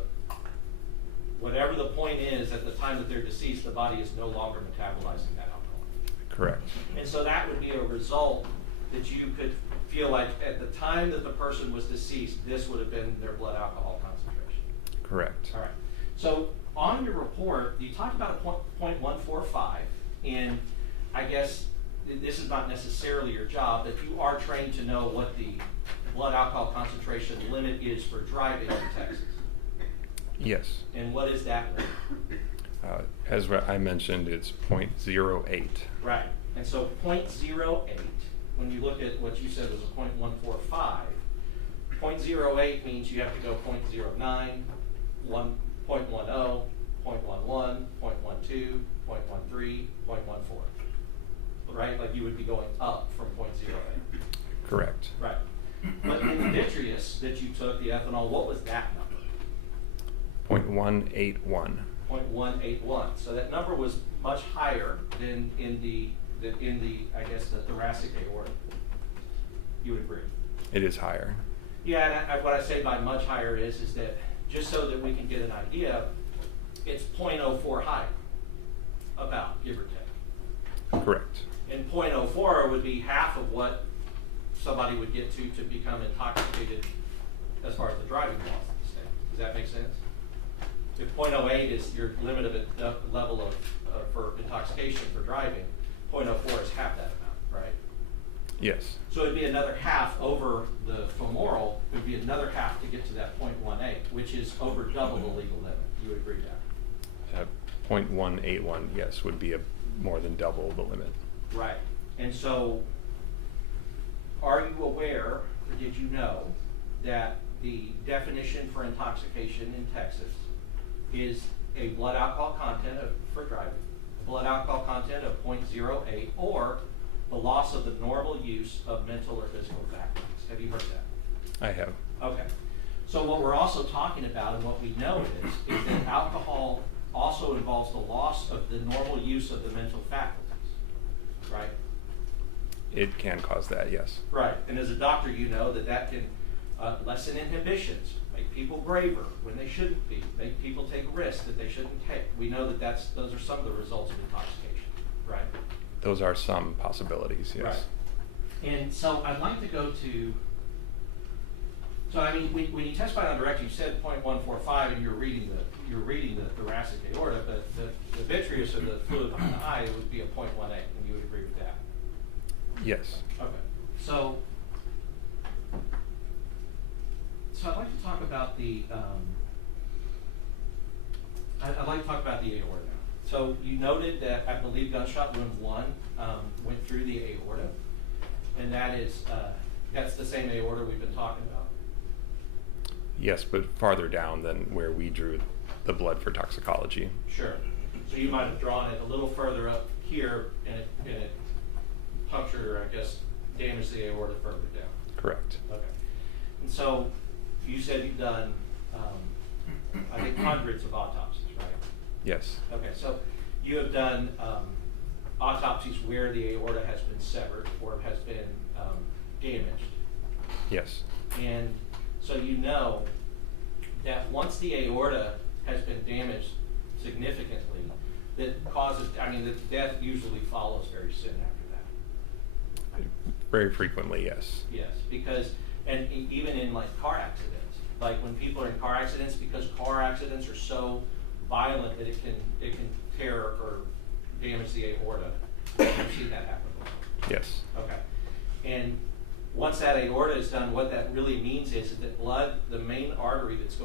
whatever the point is at the time that they're deceased, the body is no longer metabolizing that alcohol. Correct. And so that would be a result that you could feel like at the time that the person was deceased, this would have been their blood alcohol concentration. Correct. All right. So on your report, you talked about a 0.145, and I guess this is not necessarily your job, but you are trained to know what the blood alcohol concentration limit is for driving in Texas. Yes. And what is that limit? As I mentioned, it's 0.08. Right. And so 0.08, when you look at what you said was a 0.145, 0.08 means you have to go 0.09, 1.10, 0.11, 0.12, 0.13, 0.14. Right? Like you would be going up from 0.08. Correct. Right. But in the vitreous that you took, the ethanol, what was that number? 0.181. 0.181. So that number was much higher than in the I guess the thoracic aorta. You would agree? It is higher. Yeah, and what I say by much higher is that just so that we can get an idea, it's 0.04 higher, about, give or take. Correct. And 0.04 would be half of what somebody would get to become intoxicated as far as the driving laws of the state. Does that make sense? If 0.08 is your limit of level of for intoxication for driving, 0.04 is half that amount, right? Yes. So it'd be another half over the femoral. It would be another half to get to that 0.18, which is over double the legal limit. You would agree with that? 0.181, yes, would be more than double the limit. Right. And so, are you aware, or did you know, that the definition for intoxication in Texas is a blood alcohol content for driving, blood alcohol content of 0.08, or the loss of the normal use of mental or physical faculties? Have you heard that? I have. Okay. So what we're also talking about, and what we know is that alcohol also involves the loss of the normal use of the mental faculties, right? It can cause that, yes. Right. And as a doctor, you know that can lessen inhibitions, make people braver when they shouldn't be, make people take risks that they shouldn't take. We know that those are some of the results of intoxication, right? Those are some possibilities, yes. Right. And so I'd like to go to, so I mean, when you testified on direct, you said 0.145, and you're reading the thoracic aorta, but the vitreous or the fluid behind the eye would be a 0.18, and you would agree with that? Yes. Okay. So I'd like to talk about the I'd like to talk about the aorta now. So you noted that I believe gunshot wound 1 went through the aorta, and that's the same aorta we've been talking about. Yes, but farther down than where we drew the blood for toxicology. Sure. So you might have drawn it a little further up here, and it punctured, or I guess damaged the aorta further down. Correct. Okay. And so you said you've done, I think, hundreds of autopsies, right? Yes. Okay, so you have done autopsies where the aorta has been severed or has been damaged. Yes. And so you know that once the aorta has been damaged significantly, that causes, I mean, the death usually follows very soon after that. Very frequently, yes. Yes, because, and even in like car accidents, like when people are in car accidents, because car accidents are so violent that it can tear or damage the aorta. You've seen that happen before. Yes. Okay. And once that aorta is done, what that really means is that blood, the main artery that's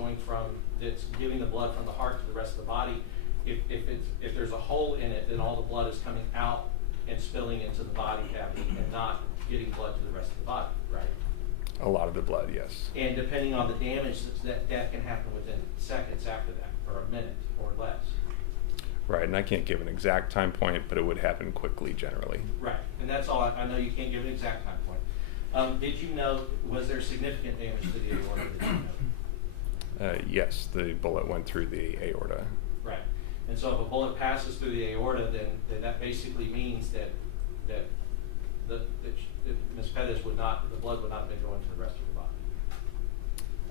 giving the blood from the heart to the rest of the body, if there's a hole in it, then all the blood is coming out and spilling into the body cavity and not getting blood to the rest of the body, right? A lot of the blood, yes. And depending on the damage, that can happen within seconds after that, or a minute or less. Right, and I can't give an exact time point, but it would happen quickly generally. Right, and that's all. I know you can't give an exact time point. Did you know, was there significant damage to the aorta that you know? Yes, the bullet went through the aorta. Right, and so if a bullet passes through the aorta, then that basically means that Ms. Perez the blood would not have been going to the rest of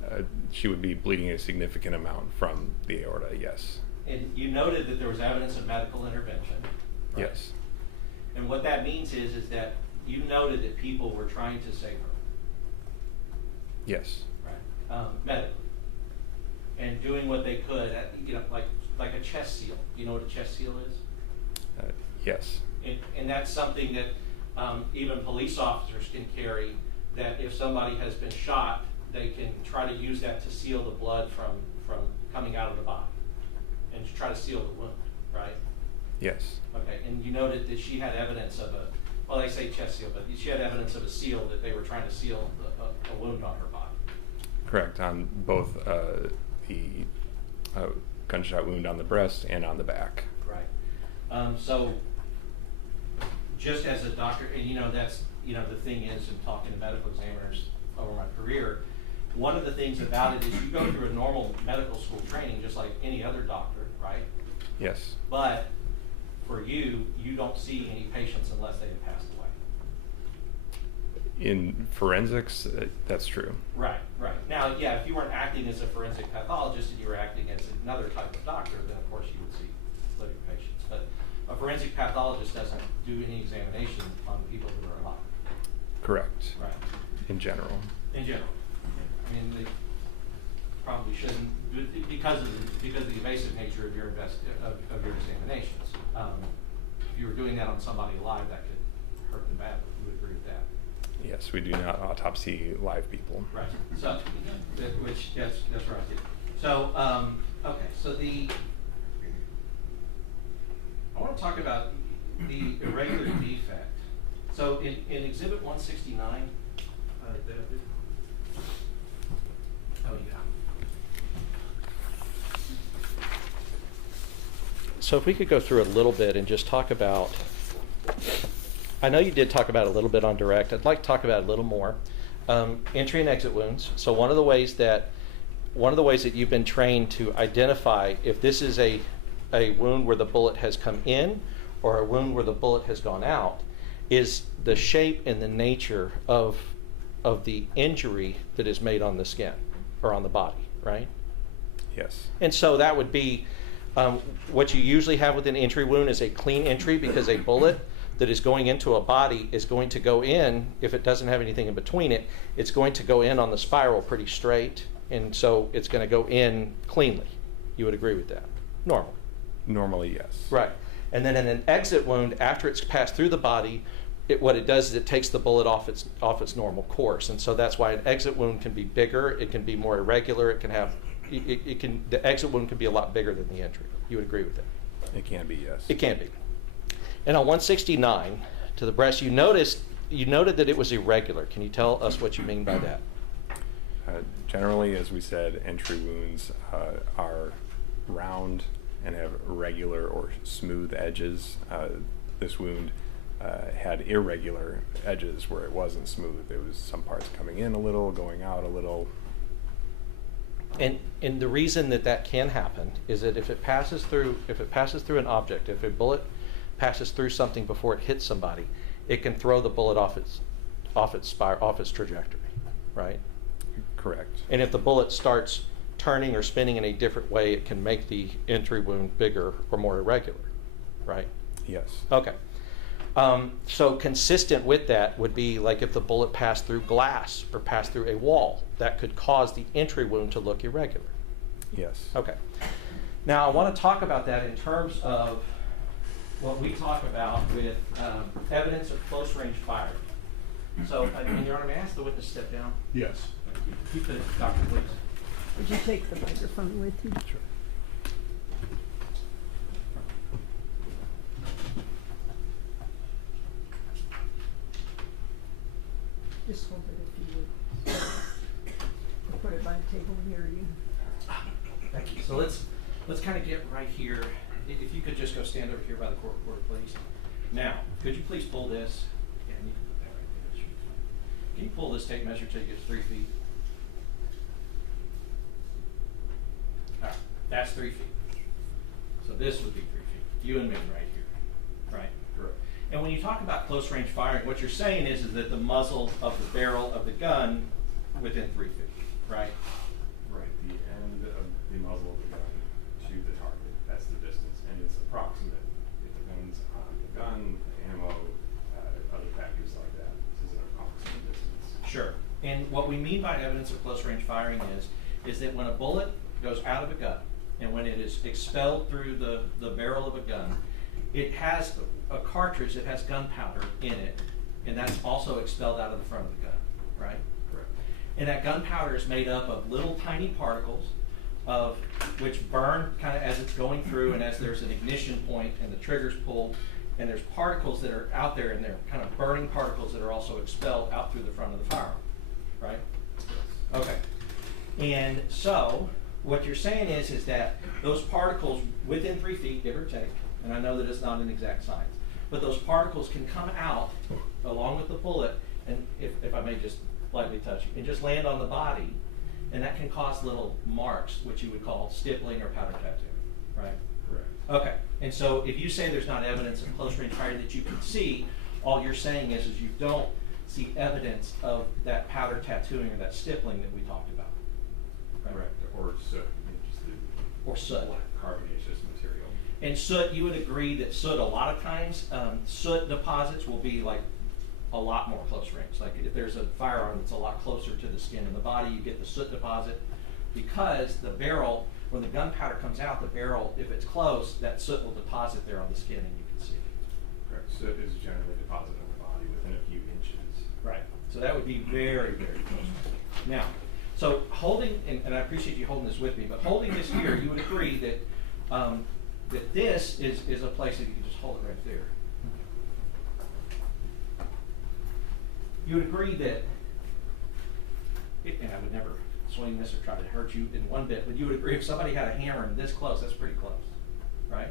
her body. She would be bleeding a significant amount from the aorta, yes. And you noted that there was evidence of medical intervention. Right? Yes. And what that means is that you noted that people were trying to save her. Yes. Right. Medically. And doing what they could, like a chest seal. You know what a chest seal is? Yes. And that's something that even police officers can carry, that if somebody has been shot, they can try to use that to seal the blood from coming out of the body and to try to seal the wound, right? Yes. Okay, and you noted that she had evidence of well, they say chest seal, but she had evidence of a seal that they were trying to seal a wound on her body. Correct, on both the gunshot wound on the breast and on the back. Right. So just as a doctor, and that's, the thing is, in talking to medical examiners over my career, one of the things about it is you go through a normal medical school training just like any other doctor, right? Yes. But for you don't see any patients unless they have passed away. In forensics, that's true. Right. Now, yeah, if you weren't acting as a forensic pathologist and you were acting as another type of doctor, then of course you would see living patients. But a forensic pathologist doesn't do any examination on people who are alive. Correct. Right. In general. In general. I mean, they probably shouldn't, because of the evasive nature of your of your examinations. If you were doing that on somebody alive, that could hurt them badly. You would agree with that? Yes, we do not autopsy live people. Right. So, that's right. So, okay. So I want to talk about the irregular defect. So in Exhibit 169, So if we could go through a little bit and just talk about, I know you did talk about it a little bit on direct. I'd like to talk about it a little more. Entry and exit wounds. So one of the ways that you've been trained to identify if this is a wound where the bullet has come in or a wound where the bullet has gone out is the shape and the nature of the injury that is made on the skin or on the body, right? Yes. And so that would be what you usually have with an entry wound is a clean entry, because a bullet that is going into a body is going to go in, if it doesn't have anything in between it, it's going to go in on the spiral pretty straight, and so it's going to go in cleanly. You would agree with that? Normally. Normally, yes. Right. And then in an exit wound, after it's passed through the body, what it does is it takes the bullet off its normal course, and so that's why an exit wound can be bigger, it can be more irregular, it can have the exit wound can be a lot bigger than the entry. You would agree with that? It can be, yes. It can be. And on 169, to the breast, you noted that it was irregular. Can you tell us what you mean by that? Generally, as we said, entry wounds are round and have regular or smooth edges. This wound had irregular edges where it wasn't smooth. There was some parts coming in a little, going out a little. And the reason that can happen is that if it passes through an object, if a bullet passes through something before it hits somebody, it can throw the bullet off its trajectory, right? Correct. And if the bullet starts turning or spinning in a different way, it can make the entry wound bigger or more irregular, right? Yes. Okay. So consistent with that would be like if the bullet passed through glass or passed through a wall, that could cause the entry wound to look irregular. Yes. Okay. Now I want to talk about that in terms of what we talk about with evidence of close range firing. So, Your Honor, may I ask the witness to step down? Yes. Keep the doctor, please. Would you take the microphone with you? Sure. Just hold it if you would. Or put it by the table near you. Thank you. So let's kind of get right here. If you could just go stand over here by the court reporter, please. Now, could you please pull this? Yeah, you can put that right there. Can you pull this tape measure till you get to 3 feet? All right, that's 3 feet. So this would be 3 feet. You and me right here, right? Correct. And when you talk about close range firing, what you're saying is that the muzzle of the barrel of the gun within 3 feet, right? Right, the end of the muzzle of the gun to the target. That's the distance, and it's approximate. It depends on the gun, the ammo, other factors like that. This is an approximate distance. Sure. And what we mean by evidence of close range firing is that when a bullet goes out of a gun and when it is expelled through the barrel of a gun, it has a cartridge that has gunpowder in it, and that's also expelled out of the front of the gun, right? Correct. And that gunpowder is made up of little tiny particles of which burn kind of as it's going through, and as there's an ignition point and the trigger's pulled, and there's particles that are out there, and they're kind of burning particles that are also expelled out through the front of the firearm, right? Okay. And so what you're saying is that those particles within 3 feet, give or take, and I know that it's not an exact science, but those particles can come out along with the bullet, and if I may just lightly touch you, and just land on the body, and that can cause little marks, which you would call stippling or powder tattoo, right? Correct. Okay, and so if you say there's not evidence of close range firing that you can see, all you're saying is you don't see evidence of that powder tattooing or that stippling that we talked about. Right? Correct. Or soot, just the Or soot. black carbonaceous material. And soot, you would agree that soot, a lot of times, soot deposits will be like a lot more close range. Like if there's a firearm that's a lot closer to the skin and the body, you get the soot deposit because the barrel, when the gunpowder comes out, the barrel, if it's close, that soot will deposit there on the skin and you can see it. Correct. Soot is generally deposited on the body within a few inches. Right. So that would be very, very close. Now, so holding, and I appreciate you holding this with me, but holding this here, you would agree that that this is a place that you can just hold it right there. You would agree that, and I would never swing this or try to hurt you in one bit, but you would agree if somebody had a hammer this close, that's pretty close, right?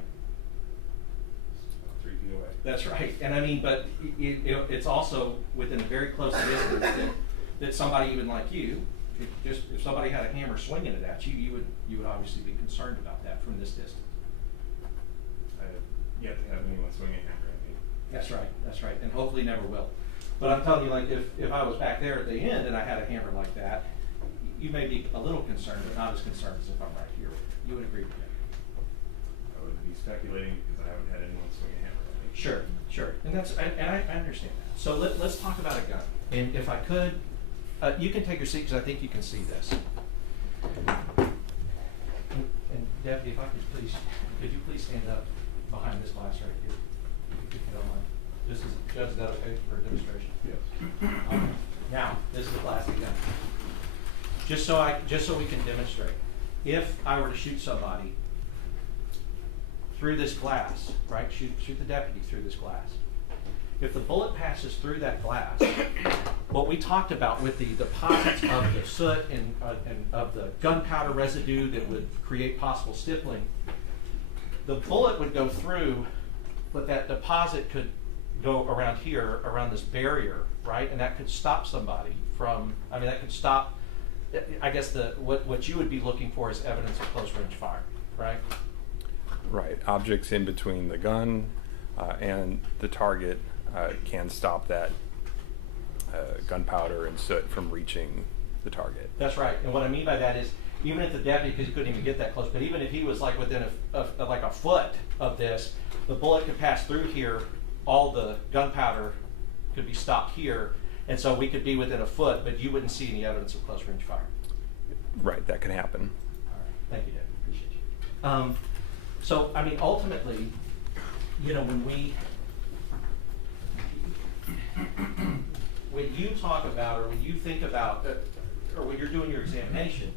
3 feet away. That's right. And I mean, but it's also within a very close distance that somebody even like you, if somebody had a hammer swinging it at you, you would obviously be concerned about that from this distance. I have yet to have anyone swing a hammer at me. That's right. That's right. And hopefully never will. But I'm telling you, like, if I was back there at the end and I had a hammer like that, you may be a little concerned, but not as concerned as if I'm right here. You would agree with me? I would be speculating because I haven't had anyone swing a hammer at me. Sure, sure. And I understand that. So let's talk about a gun. And if I could, you can take your seat because I think you can see this. And Deputy, if I could you please stand up behind this glass right here, if you don't mind. Judge, is that okay for a demonstration? Yes. Now, this is the plastic gun. Just so we can demonstrate. If I were to shoot somebody through this glass, right? Shoot the deputy through this glass. if the bullet passes through that glass, what we talked about with the deposits of the soot and of the gunpowder residue that would create possible stippling, the bullet would go through, but that deposit could go around here, around this barrier, right? And that could stop somebody from, I mean, that could stop, I guess what you would be looking for is evidence of close range fire, right? Right. Objects in between the gun and the target can stop that gunpowder and soot from reaching the target. That's right. And what I mean by that is, even if the deputy, because he couldn't even get that close, but even if he was like within like a foot of this, the bullet could pass through here, all the gunpowder could be stopped here, and so we could be within a foot, but you wouldn't see any evidence of close range fire. Right, that can happen. All right, thank you, David, appreciate you. So, I mean, ultimately, you know, when you talk about, or when you think about, or when you're doing your examination,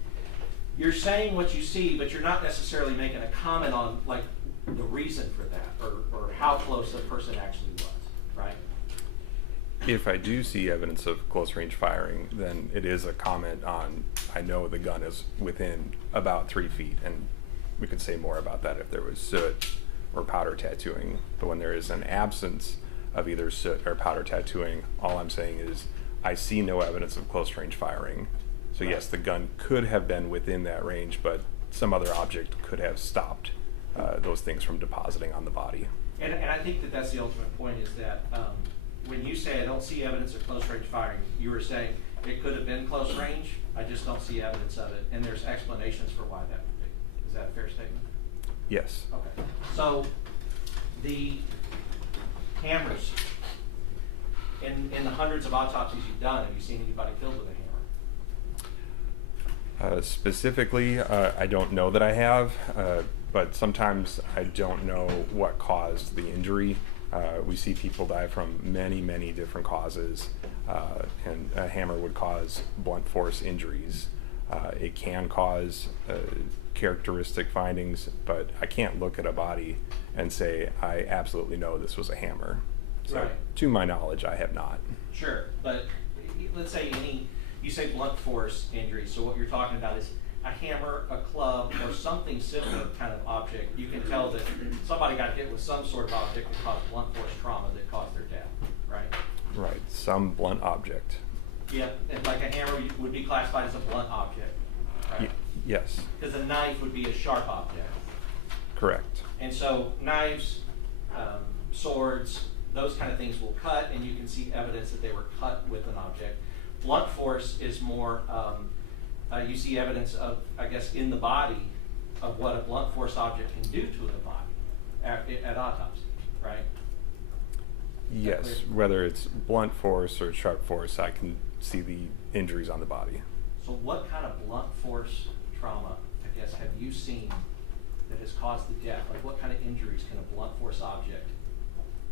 you're saying what you see, but you're not necessarily making a comment on, like, the reason for that, or how close the person actually was, right? If I do see evidence of close range firing, then it is a comment on, I know the gun is within about 3 feet, and we could say more about that if there was soot or powder tattooing. But when there is an absence of either soot or powder tattooing, all I'm saying is I see no evidence of close range firing. So yes, the gun could have been within that range, but some other object could have stopped those things from depositing on the body. And I think that that's the ultimate point, is that when you say I don't see evidence of close range firing, you were saying it could have been close range, I just don't see evidence of it, and there's explanations for why that would be. Is that a fair statement? Yes. Okay. So the hammers, in the hundreds of autopsies you've done, have you seen anybody killed with a hammer? Specifically, I don't know that I have, but sometimes I don't know what caused the injury. We see people die from many, many different causes, and a hammer would cause blunt force injuries. It can cause characteristic findings, but I can't look at a body and say, I absolutely know this was a hammer. So, right. To my knowledge, I have not. Sure, but let's say you say blunt force injury, so what you're talking about is a hammer, a club, or something similar kind of object. You can tell that somebody got hit with some sort of object that caused blunt force trauma that caused their death, right? Right, some blunt object. Yeah, and like a hammer would be classified as a blunt object, right? Yes. Because a knife would be a sharp object. Correct. And so knives, swords, those kind of things will cut, and you can see evidence that they were cut with an object. Blunt force is more, you see evidence of, I guess, in the body of what a blunt force object can do to the body at autopsy, right? Yes, whether it's blunt force or sharp force, I can see the injuries on the body. So what kind of blunt force trauma, I guess, have you seen that has caused the death? Like, what kind of injuries can a blunt force object,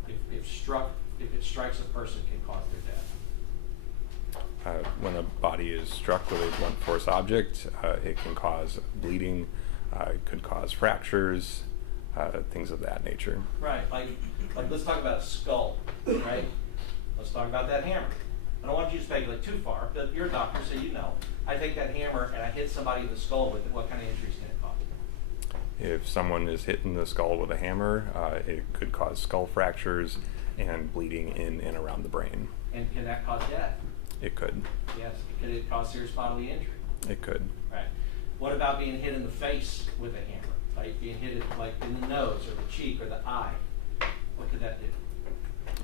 if it strikes a person, can cause their death? When a body is struck with a blunt force object, it can cause bleeding, it could cause fractures, things of that nature. Right, like let's talk about a skull, right? Let's talk about that hammer. I don't want you to speculate too far, but you're a doctor, so you know. I take that hammer and I hit somebody in the skull with it, what kind of injuries can it cause? If someone is hit in the skull with a hammer, it could cause skull fractures and bleeding in and around the brain. And can that cause death? It could. Yes. Could it cause serious bodily injury? It could. Right. What about being hit in the face with a hammer? Like being hit like in the nose or the cheek or the eye? What could that do?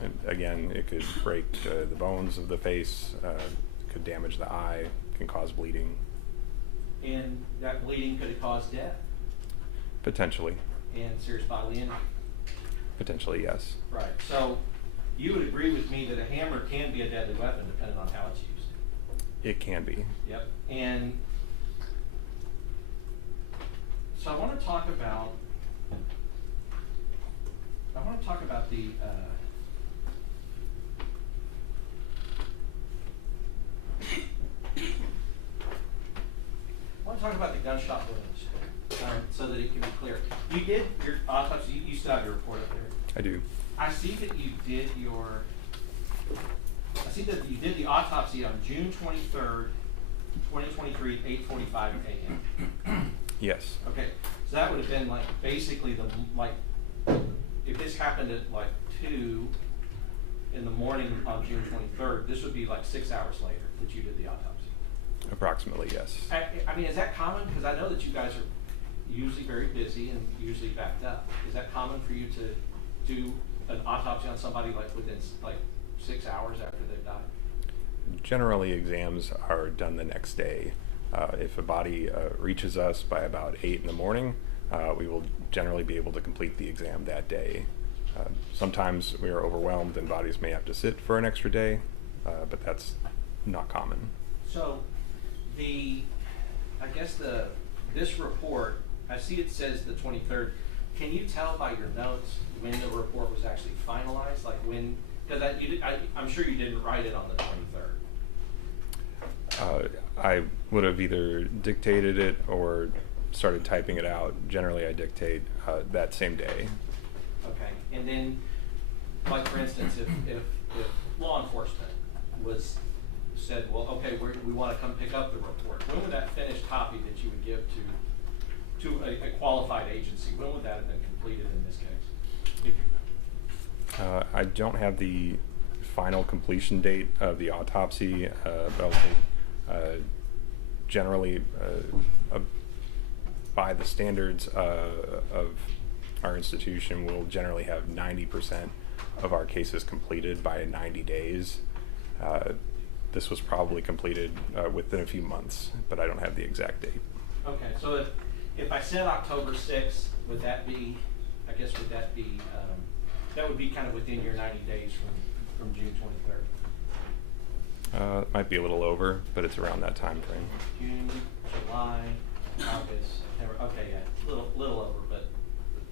And again, it could break the bones of the face, could damage the eye, can cause bleeding. And that bleeding, could it cause death? Potentially. And serious bodily injury? Potentially, yes. Right. So you would agree with me that a hammer can be a deadly weapon depending on how it's used? It can be. Yep. And so I want to talk about the gunshot wounds. Warren, so that it can be clear. You did your autopsy, you still have your report up there. I do. I see that you did the autopsy on June 23rd, 2023, 8:45 a.m. Yes. Okay, so that would have been like basically if this happened at like 2 in the morning on June 23rd, this would be like 6 hours later that you did the autopsy. Approximately, yes. I mean, is that common? Because I know that you guys are usually very busy and usually backed up. Is that common for you to do an autopsy on somebody like within like 6 hours after they've died? Generally, exams are done the next day. If a body reaches us by about 8 in the morning, we will generally be able to complete the exam that day. Sometimes we are overwhelmed and bodies may have to sit for an extra day, but that's not common. So this report, I see it says the 23rd. Can you tell by your notes when the report was actually finalized? Like when, because I'm sure you didn't write it on the 23rd. I would have either dictated it or started typing it out. Generally, I dictate that same day. Okay, and then, like for instance, if law enforcement said, well, okay, we want to come pick up the report, when would that finished copy that you would give to a qualified agency, when would that have been completed in this case, if you know? I don't have the final completion date of the autopsy, but I'll say generally by the standards of our institution, we'll generally have 90% of our cases completed by 90 days. This was probably completed within a few months, but I don't have the exact date. Okay, so if I said October 6th, would that be that would be kind of within your 90 days from June 23rd? It might be a little over, but it's around that time frame. June, July, August, September. Okay, yeah, little over,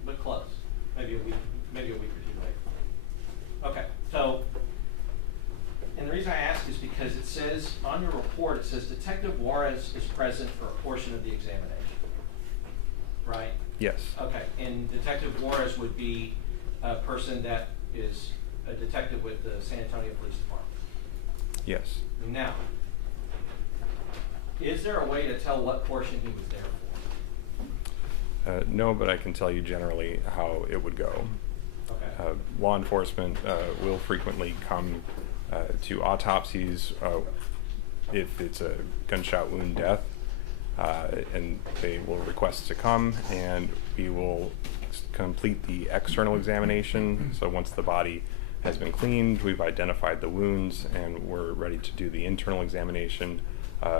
but close. Maybe a week or two later. Okay, so, and the reason I ask is because it says on your report, it says Detective Juarez is present for a portion of the examination, right? Yes. Okay, and Detective Juarez would be a person that is a detective with the San Antonio Police Department. Yes. Now, is there a way to tell what portion he was there for? No, but I can tell you generally how it would go. Okay. Law enforcement will frequently come to autopsies if it's a gunshot wound death, and they will request to come, and we will complete the external examination. So once the body has been cleaned, we've identified the wounds, and we're ready to do the internal examination,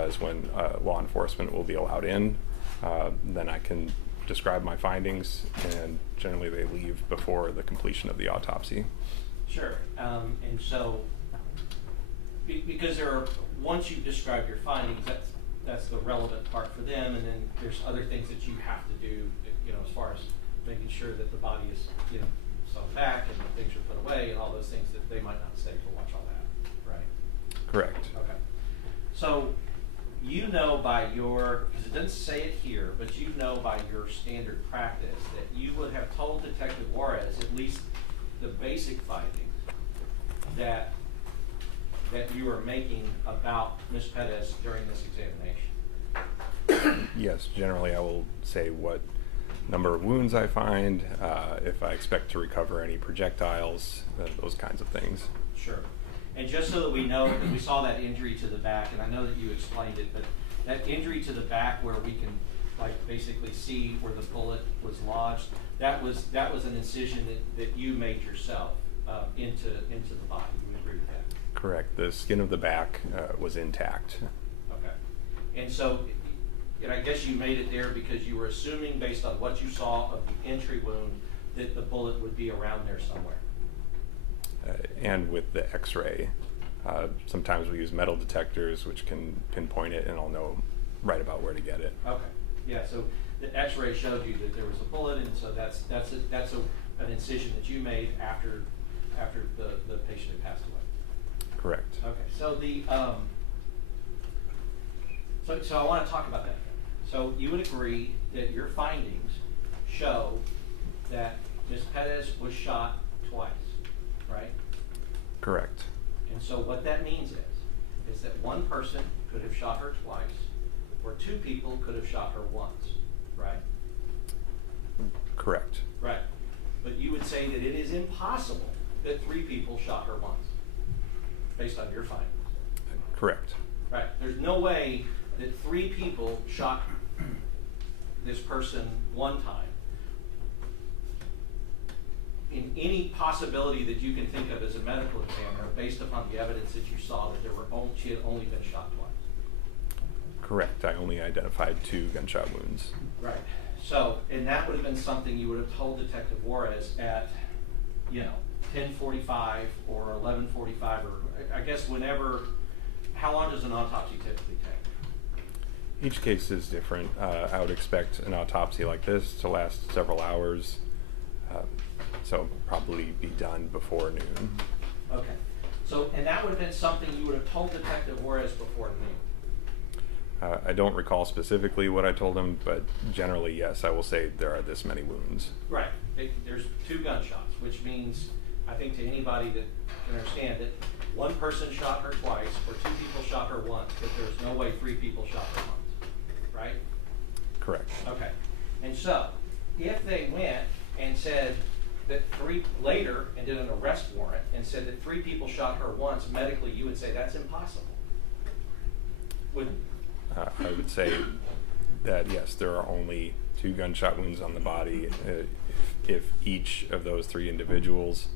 is when law enforcement will be allowed in. Then I can describe my findings, and generally they leave before the completion of the autopsy. Sure, and so, because once you describe your findings, that's the relevant part for them, and then there's other things that you have to do, as far as making sure that the body is, sewn back and things are put away and all those things that they might not stay to watch all that, right? Correct. Okay. So, by your, because it doesn't say it here, but by your standard practice that you would have told Detective Juarez at least the basic findings that you were making about Ms. Perez during this examination. Yes, generally I will say what number of wounds I find, if I expect to recover any projectiles, those kinds of things. Sure. And just so that we know, because we saw that injury to the back, and I know that you explained it, but that injury to the back where we can basically see where the bullet was lodged, that was an incision that you made yourself into the body. Do you agree with that? Correct. The skin of the back was intact. Okay. And so, I guess you made it there because you were assuming, based on what you saw of the entry wound, that the bullet would be around there somewhere. And with the x-ray, sometimes we use metal detectors which can pinpoint it, and I'll know right about where to get it. Okay. Yeah, so the x-ray showed you that there was a bullet, and so that's an incision that you made after the patient had passed away. Correct. Okay, so so I want to talk about that. So you would agree that your findings show that Ms. Perez was shot twice, right? Correct. And so what that means is that one person could have shot her twice, or two people could have shot her once, right? Correct. Right. But you would say that it is impossible that three people shot her once, based on your findings. Correct. Right. There's no way that three people shot this person one time. In any possibility that you can think of as a medical examiner, based upon the evidence that you saw, that she had only been shot twice. Correct. I only identified 2 gunshot wounds. Right. So, and that would have been something you would have told Detective Juarez at, 10:45 or 11:45, or I guess whenever. How long does an autopsy typically take? Each case is different. I would expect an autopsy like this to last several hours, so probably be done before noon. Okay. So, and that would have been something you would have told Detective Juarez before noon? I don't recall specifically what I told him, but generally, yes, I will say there are this many wounds. Right. There's 2 gunshots, which means, I think to anybody that can understand it, one person shot her twice, or 2 people shot her once, but there's no way 3 people shot her once, right? Correct. Okay. And so, if they went and said that 3 later and did an arrest warrant and said that 3 people shot her once, medically you would say that's impossible, wouldn't you? I would say that yes, there are only 2 gunshot wounds on the body. If each of those 3 individuals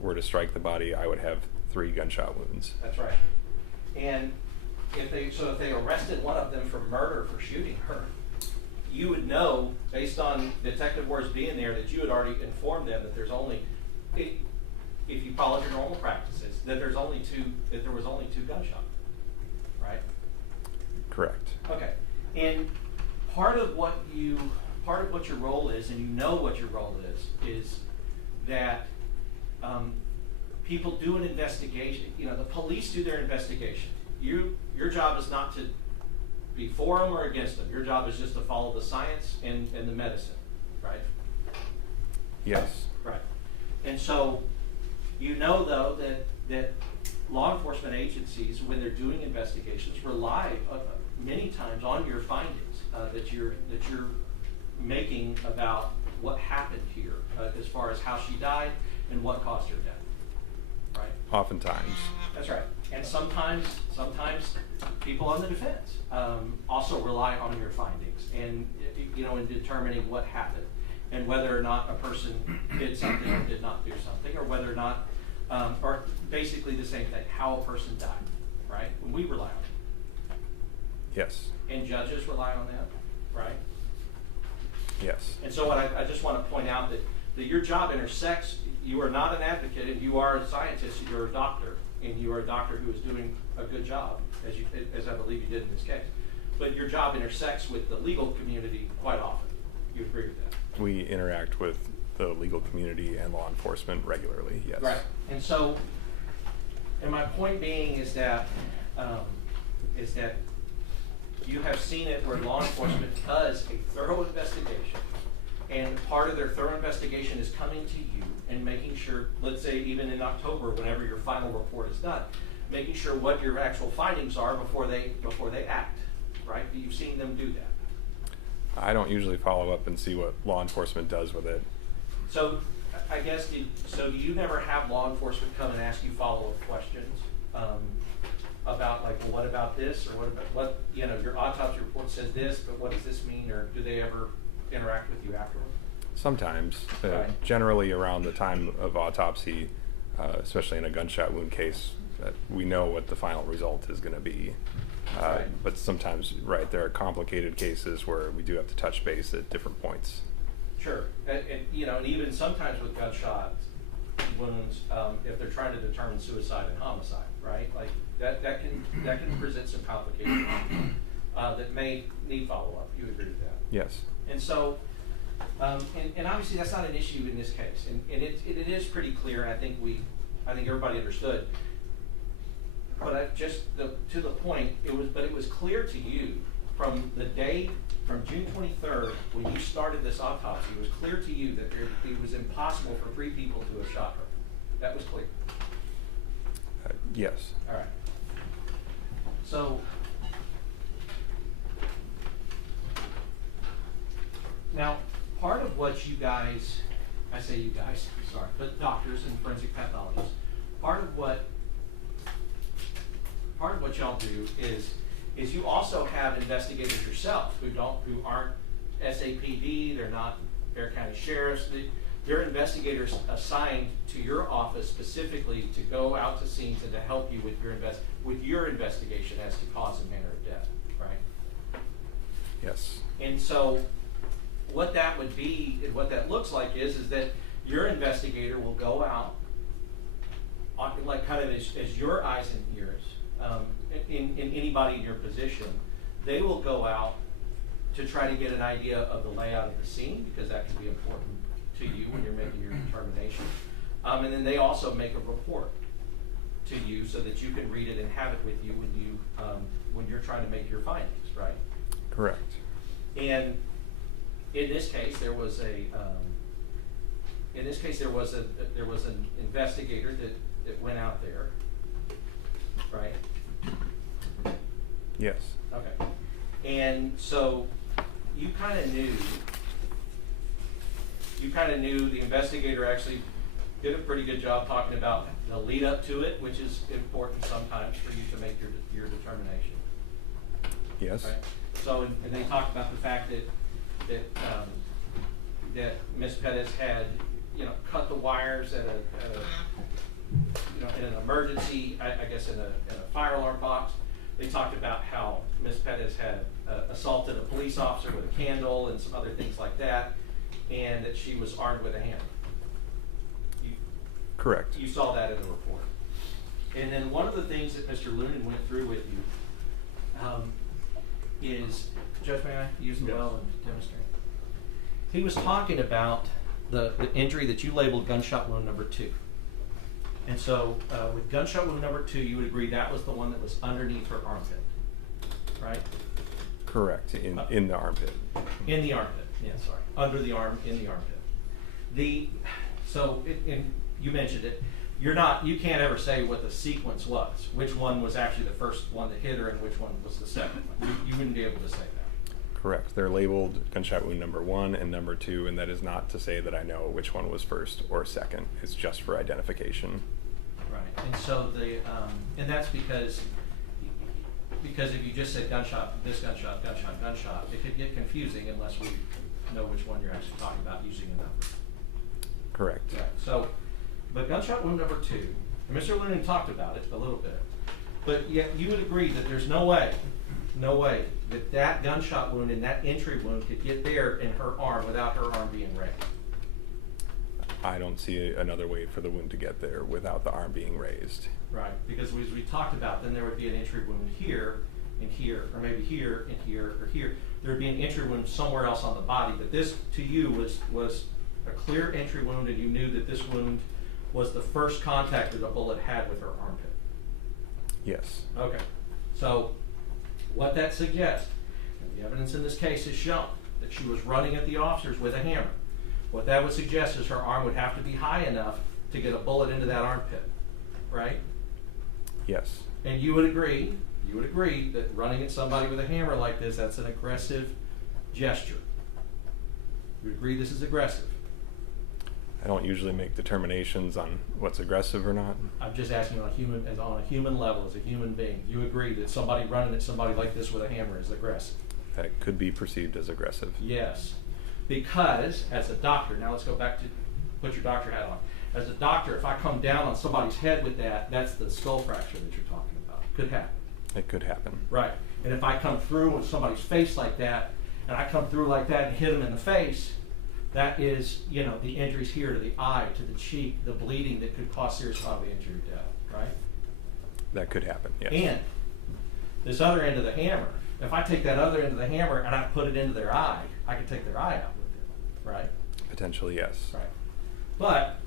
were to strike the body, I would have 3 gunshot wounds. That's right. And if they arrested one of them for murder for shooting her, you would know, based on Detective Juarez being there, that you had already informed them that there's only, if you followed your normal practices, that there was only 2 gunshots, right? Correct. Okay. And part of what your role is, and you know what your role is that people do an investigation. The police do their investigation. Your job is not to be for them or against them. Your job is just to follow the science and the medicine, right? Yes. Right. And so, though, that law enforcement agencies, when they're doing investigations, rely many times on your findings that you're making about what happened here, as far as how she died and what caused her death. Right. Oftentimes. That's right. And sometimes people on the defense also rely on your findings and in determining what happened and whether or not a person did something or did not do something, or whether or not, or basically the same thing, how a person died, right? And we rely on it. Yes. And judges rely on that, right? Yes. And so what I just want to point out that your job intersects. You are not an advocate, and you are a scientist. You're a doctor, and you are a doctor who is doing a good job, as I believe you did in this case. But your job intersects with the legal community quite often. You agree with that? We interact with the legal community and law enforcement regularly. Yes. Right. And so, and my point being is that you have seen it where law enforcement does a thorough investigation, and part of their thorough investigation is coming to you and making sure, let's say even in October, whenever your final report is done, making sure what your actual findings are before they act, right? You've seen them do that. I don't usually follow up and see what law enforcement does with it. So I guess, do you never have law enforcement come and ask you follow-up questions about, like, well, what about this, or what your autopsy report says this, but what does this mean, or do they ever interact with you afterwards? Sometimes, Right. generally around the time of autopsy, especially in a gunshot wound case, we know what the final result is going to be. Right. But sometimes, right, there are complicated cases where we do have to touch base at different points. Sure, and even sometimes with gunshot wounds, if they're trying to determine suicide and homicide, right? Like that can present some complications that may need follow-up. You agree with that? Yes. And so, and obviously that's not an issue in this case, and it is pretty clear. And I think everybody understood. But to the point, it was clear to you from the day from June 23rd, when you started this autopsy, it was clear to you that it was impossible for 3 people to have shot her. That was clear. Yes. All right. So now, part of what you guys, I say you guys, sorry, but doctors and forensic pathologists, part of what y'all do is you also have investigators yourself who aren't SAPD, they're not Bexar County Sheriffs. They're investigators assigned to your office specifically to go out to scenes and to help you with your investigation as to cause and manner of death, right? Yes. And so what that would be, what that looks like is that your investigator will go out, like kind of as your eyes and ears, in anybody in your position, they will go out to try to get an idea of the layout of the scene, because that can be important to you when you're making your determination. And then they also make a report to you so that you can read it and have it with you when you're trying to make your findings, right? Correct. And in this case, there was an investigator that went out there, right? Yes. Okay. And so you kind of knew the investigator actually did a pretty good job talking about the lead up to it, which is important sometimes for you to make your determination. Yes. Right? So, and they talked about the fact that Ms. Perez had, cut the wires in an emergency, I guess in a fire alarm box. They talked about how Ms. Perez had assaulted a police officer with a candle and some other things like that, and that she was armed with a hammer. Correct. You saw that in the report. And then one of the things that Mr. Loonan went through with you is, Judge, may I use the well and demonstrate? He was talking about the injury that you labeled gunshot wound number 2. And so with gunshot wound number 2, you would agree that was the one that was underneath her armpit, right? Correct. In the armpit. In the armpit, yeah, sorry. Under the arm, in the armpit. You mentioned it. You can't ever say what the sequence was, which one was actually the first one that hit her and which one was the second one. You wouldn't be able to say that. Correct. They're labeled gunshot wound number 1 and number 2, and that is not to say that I know which one was first or second. It's just for identification. Right. And so and that's because if you just said gunshot, this gunshot, it could get confusing unless we know which one you're actually talking about using a number. Correct. Right. So, but gunshot wound number 2, and Mr. Loonan talked about it a little bit, but yet you would agree that there's no way that gunshot wound and that entry wound could get there in her arm without her arm being raised. I don't see another way for the wound to get there without the arm being raised. Right, because as we talked about, then there would be an entry wound here and here, or maybe here and here or here. There would be an entry wound somewhere else on the body, but this to you was a clear entry wound, and you knew that this wound was the first contact that a bullet had with her armpit. Yes. Okay, so what that suggests, and the evidence in this case has shown that she was running at the officers with a hammer. What that would suggest is her arm would have to be high enough to get a bullet into that armpit, right? Yes. And you would agree that running at somebody with a hammer like this, that's an aggressive gesture. You would agree this is aggressive? I don't usually make determinations on what's aggressive or not. I'm just asking on a human level, as a human being. You agree that somebody running at somebody like this with a hammer is aggressive? That could be perceived as aggressive. Yes. Because as a doctor, now let's go back to put your doctor hat on. As a doctor, if I come down on somebody's head with that, that's the skull fracture that you're talking about. Could happen. It could happen. Right. And if I come through with somebody's face like that, and I come through like that and hit them in the face, that is, the injuries here to the eye, to the cheek, the bleeding that could cause serious bodily injury or death, right? That could happen, yes. And this other end of the hammer, if I take that other end of the hammer and I put it into their eye, I could take their eye out with it, right? Potentially, yes. Right. But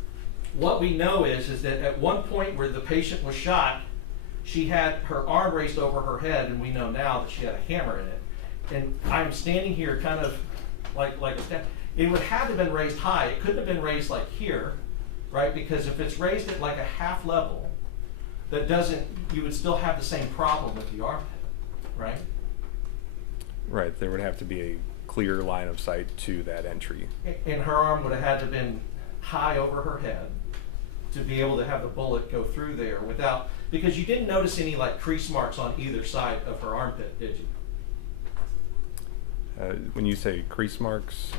what we know is that at one point where the patient was shot, she had her arm raised over her head, and we know now that she had a hammer in it. and I'm standing here kind of like a stand. It would have to have been raised high. It couldn't have been raised like here, right? Because if it's raised at like a half level, that doesn't, you would still have the same problem with the armpit, right? Right, there would have to be a clear line of sight to that entry. And her arm would have had to have been high over her head to be able to have the bullet go through there without, because you didn't notice any like crease marks on either side of her armpit, did you? When you say crease marks,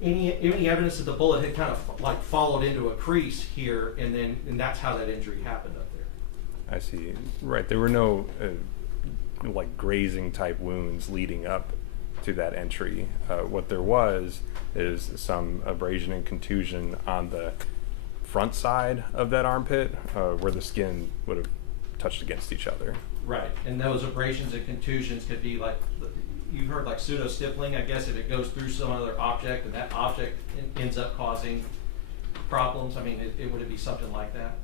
Any evidence that the bullet had kind of like followed into a crease here, and that's how that injury happened up there. I see. Right, there were no like grazing type wounds leading up to that entry. What there was is some abrasion and contusion on the front side of that armpit where the skin would have touched against each other. Right, and those abrasions and contusions could be like, you've heard like pseudo-stippling, I guess, if it goes through some other object and that object ends up causing problems. I mean, would it be something like that?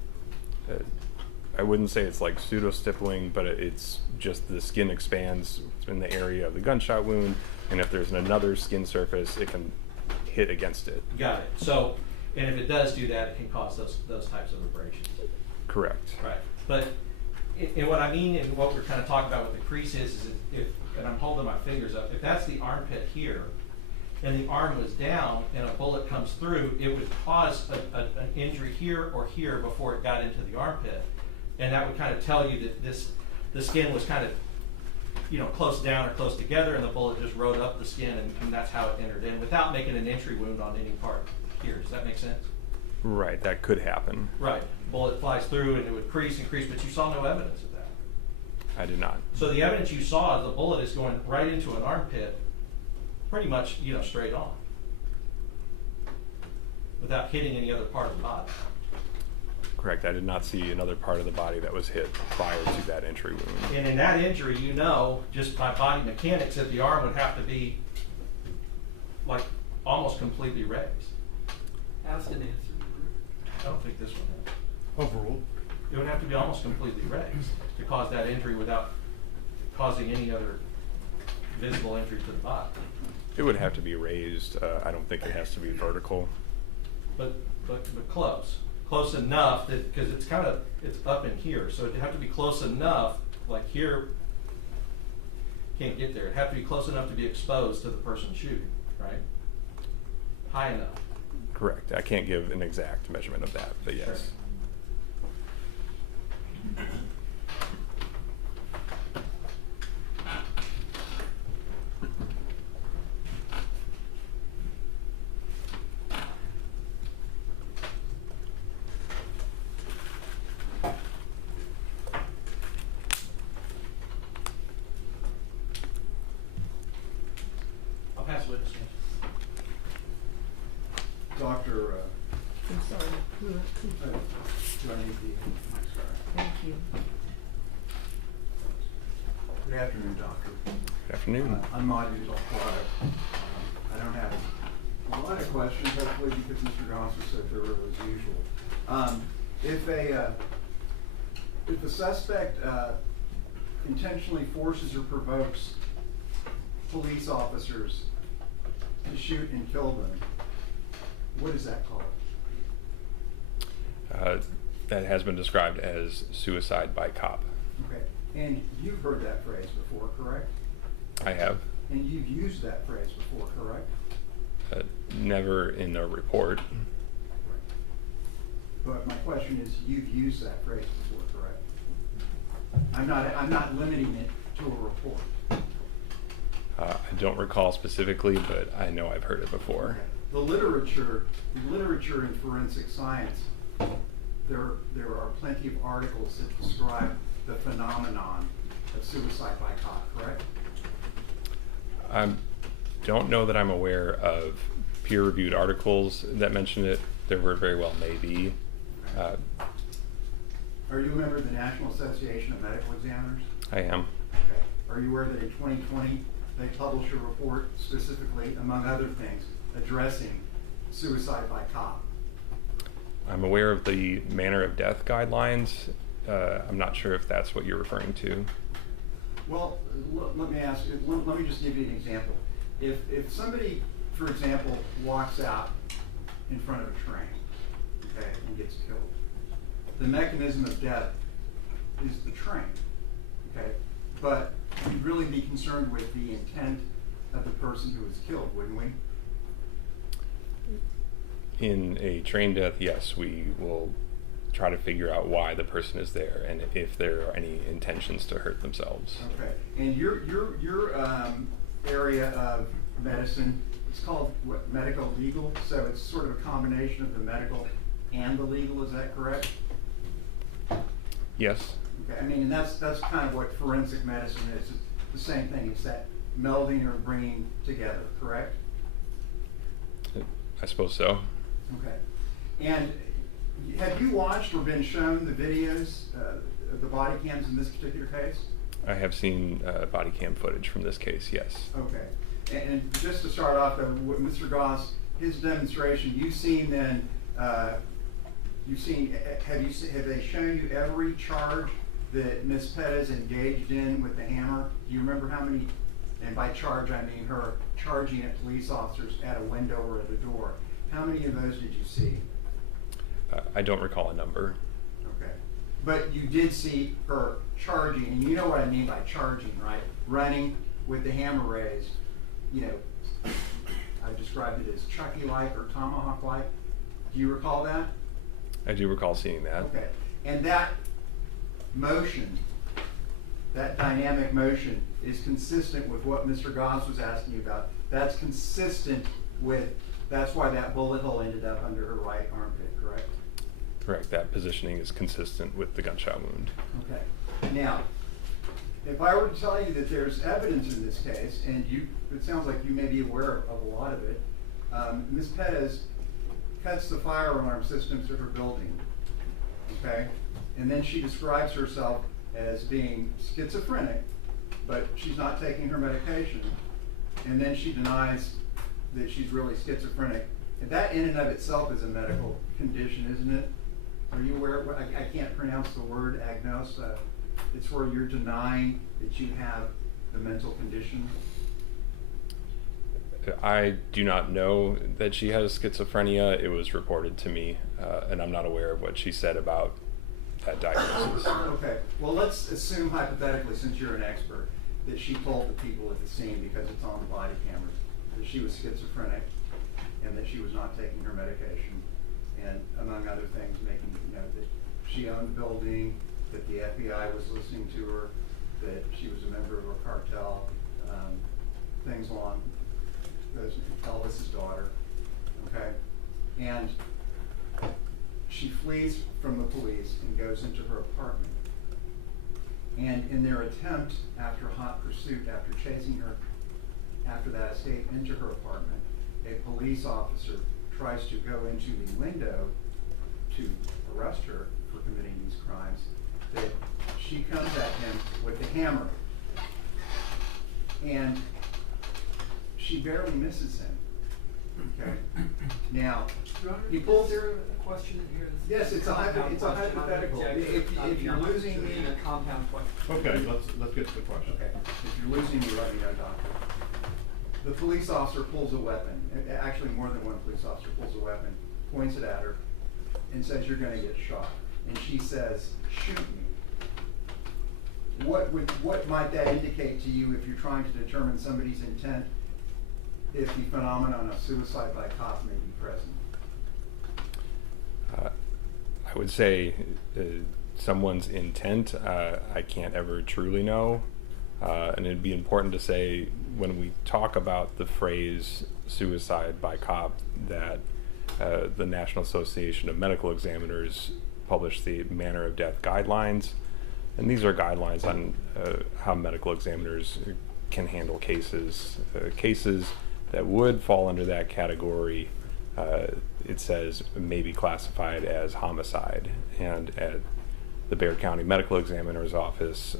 I wouldn't say it's like pseudo-stippling, but it's just the skin expands in the area of the gunshot wound, and if there's another skin surface, it can hit against it. Got it. So, and if it does do that, it can cause those types of abrasions. Correct. Right. But, and what I mean, and what we're kind of talking about with the crease is if, and I'm holding my fingers up, if that's the armpit here, and the arm was down, and a bullet comes through, it would cause an injury here or here before it got into the armpit. And that would kind of tell you that the skin was kind of, close down or close together, and the bullet just rode up the skin, and that's how it entered in, without making an entry wound on any part here. Does that make sense? Right, that could happen. Right. Bullet flies through, and it would crease and crease, but you saw no evidence of that. I did not. So the evidence you saw is the bullet is going right into an armpit, pretty much, straight on, without hitting any other part of the body. Correct. I did not see another part of the body that was hit prior to that entry wound. And in that injury, just by body mechanics, that the arm would have to be like almost completely raised. Asked and answered. I don't think this one is. Overruled. It would have to be almost completely raised to cause that injury without causing any other visible injury to the body. It would have to be raised. I don't think it has to be vertical. But close. Close enough that, because it's up in here, so it'd have to be close enough, like here, can't get there. It'd have to be close enough to be exposed to the person shooting, right? High enough. Correct. I can't give an exact measurement of that, but yes. Sure. I'll pass witness. Doctor, I'm sorry. Thank you. Good afternoon, Doctor. Good afternoon. I'm Madu Delfrado. I don't have a lot of questions, hopefully, because Mr. Johnson was so thorough as usual. If a suspect intentionally forces or provokes police officers to shoot and kill them, what is that called? That has been described as suicide by cop. Okay, and you've heard that phrase before, correct? I have. And you've used that phrase before, correct? Never in a report. But my question is, you've used that phrase before, correct? I'm not limiting it to a report. I don't recall specifically, but I know I've heard it before. The literature in forensic science, there are plenty of articles that describe the phenomenon of suicide by cop, correct? I don't know that I'm aware of peer-reviewed articles that mention it. There very well may be. Are you a member of the National Association of Medical Examiners? I am. Okay. Are you aware that in 2020 they published a report specifically, among other things, addressing suicide by cop? I'm aware of the manner of death guidelines. I'm not sure if that's what you're referring to. Well, let me ask you, let me just give you an example. If somebody, for example, walks out in front of a train, okay, and gets killed, the mechanism of death is the train, okay? But we'd really be concerned with the intent of the person who was killed, wouldn't we? In a train death, yes, we will try to figure out why the person is there and if there are any intentions to hurt themselves. Okay. And your area of medicine, it's called what, medical legal? So it's sort of a combination of the medical and the legal, is that correct? Yes. Okay. I mean, and that's kind of what forensic medicine is. It's the same thing. It's that melding or bringing together, correct? I suppose so. Okay. And have you watched or been shown the videos, the body cams in this particular case? I have seen body cam footage from this case, yes. Okay. And just to start off, though, with Mr. Goss, his demonstration, you've seen then, have they shown you every charge that Ms. Perez engaged in with the hammer? Do you remember how many, and by charge I mean her charging at police officers at a window or at a door? How many of those did you see? I don't recall a number. Okay. But you did see her charging, and you know what I mean by charging, right? Running with the hammer raised. You know, I described it as Chucky-like or Tomahawk-like. Do you recall that? I do recall seeing that. Okay. And that motion, that dynamic motion, is consistent with what Mr. Goss was asking you about. That's consistent with, that's why that bullet hole ended up under her right armpit, correct? Correct. That positioning is consistent with the gunshot wound. Okay. Now, if I were to tell you that there's evidence in this case, and it sounds like you may be aware of a lot of it, Ms. Perez cuts the fire alarm system to her building, okay? And then she describes herself as being schizophrenic, but she's not taking her medication. And then she denies that she's really schizophrenic. And that in and of itself is a medical condition, isn't it? Are you aware of what, I can't pronounce the word agnose. It's where you're denying that you have the mental condition. I do not know that she has schizophrenia. It was reported to me, and I'm not aware of what she said about that diagnosis. Okay, well, let's assume hypothetically, since you're an expert, that she told the people at the scene, because it's on the body cameras, that she was schizophrenic and that she was not taking her medication, and among other things, making, you know, that she owned the building, that the FBI was listening to her, that she was a member of a cartel, things along those, Elvis's daughter, okay? And she flees from the police and goes into her apartment. And in their attempt, after hot pursuit, after chasing her, after that escape into her apartment, a police officer tries to go into the window to arrest her for committing these crimes, that she comes at him with the hammer. And she barely misses him. Okay. Now, Your Honor, he pulls. is there a question here? Yes, it's a hypothetical. If you're losing me, a compound question. Okay, let's get to the question. okay. If you're losing me, let me know, doctor. The police officer pulls a weapon. Actually, more than one police officer pulls a weapon, points it at her, and says, "You're going to get shot." And she says, "Shoot me." What might that indicate to you if you're trying to determine somebody's intent, if the phenomenon of suicide by cop may be present? I would say someone's intent, I can't ever truly know. And it'd be important to say, when we talk about the phrase suicide by cop, that the National Association of Medical Examiners published the manner of death guidelines. And these are guidelines on how medical examiners can handle cases. Cases that would fall under that category, it says, may be classified as homicide. And at the Bexar County Medical Examiner's Office,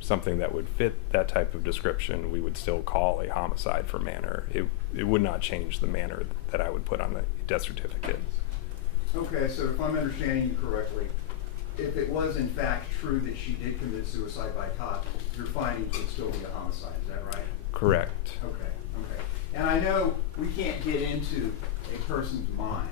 something that would fit that type of description, we would still call a homicide for manner. It would not change the manner that I would put on the death certificate. Okay, so if I'm understanding you correctly, if it was in fact true that she did commit suicide by cop, your findings would still be a homicide, is that right? Correct. Okay, okay. And I know we can't get into a person's mind,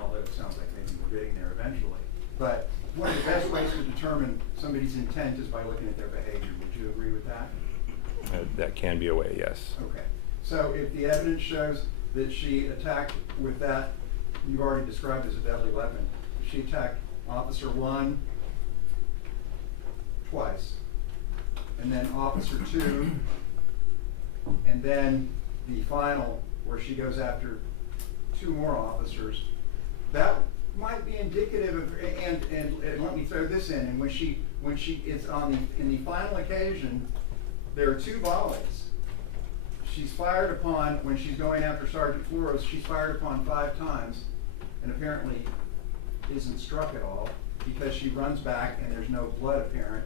although it sounds like maybe we're getting there eventually. But one of the best ways to determine somebody's intent is by looking at their behavior. Would you agree with that? That can be a way, yes. Okay. So if the evidence shows that she attacked with that, you've already described as a deadly weapon, she attacked Officer 1 twice, and then Officer 2, and then the final where she goes after 2 more officers, that might be indicative of, and let me throw this in, and when she is in the final occasion, there are 2 volleys. She's fired upon, when she's going after Sergeant Flores, she's fired upon 5 times, and apparently isn't struck at all, because she runs back and there's no blood apparent,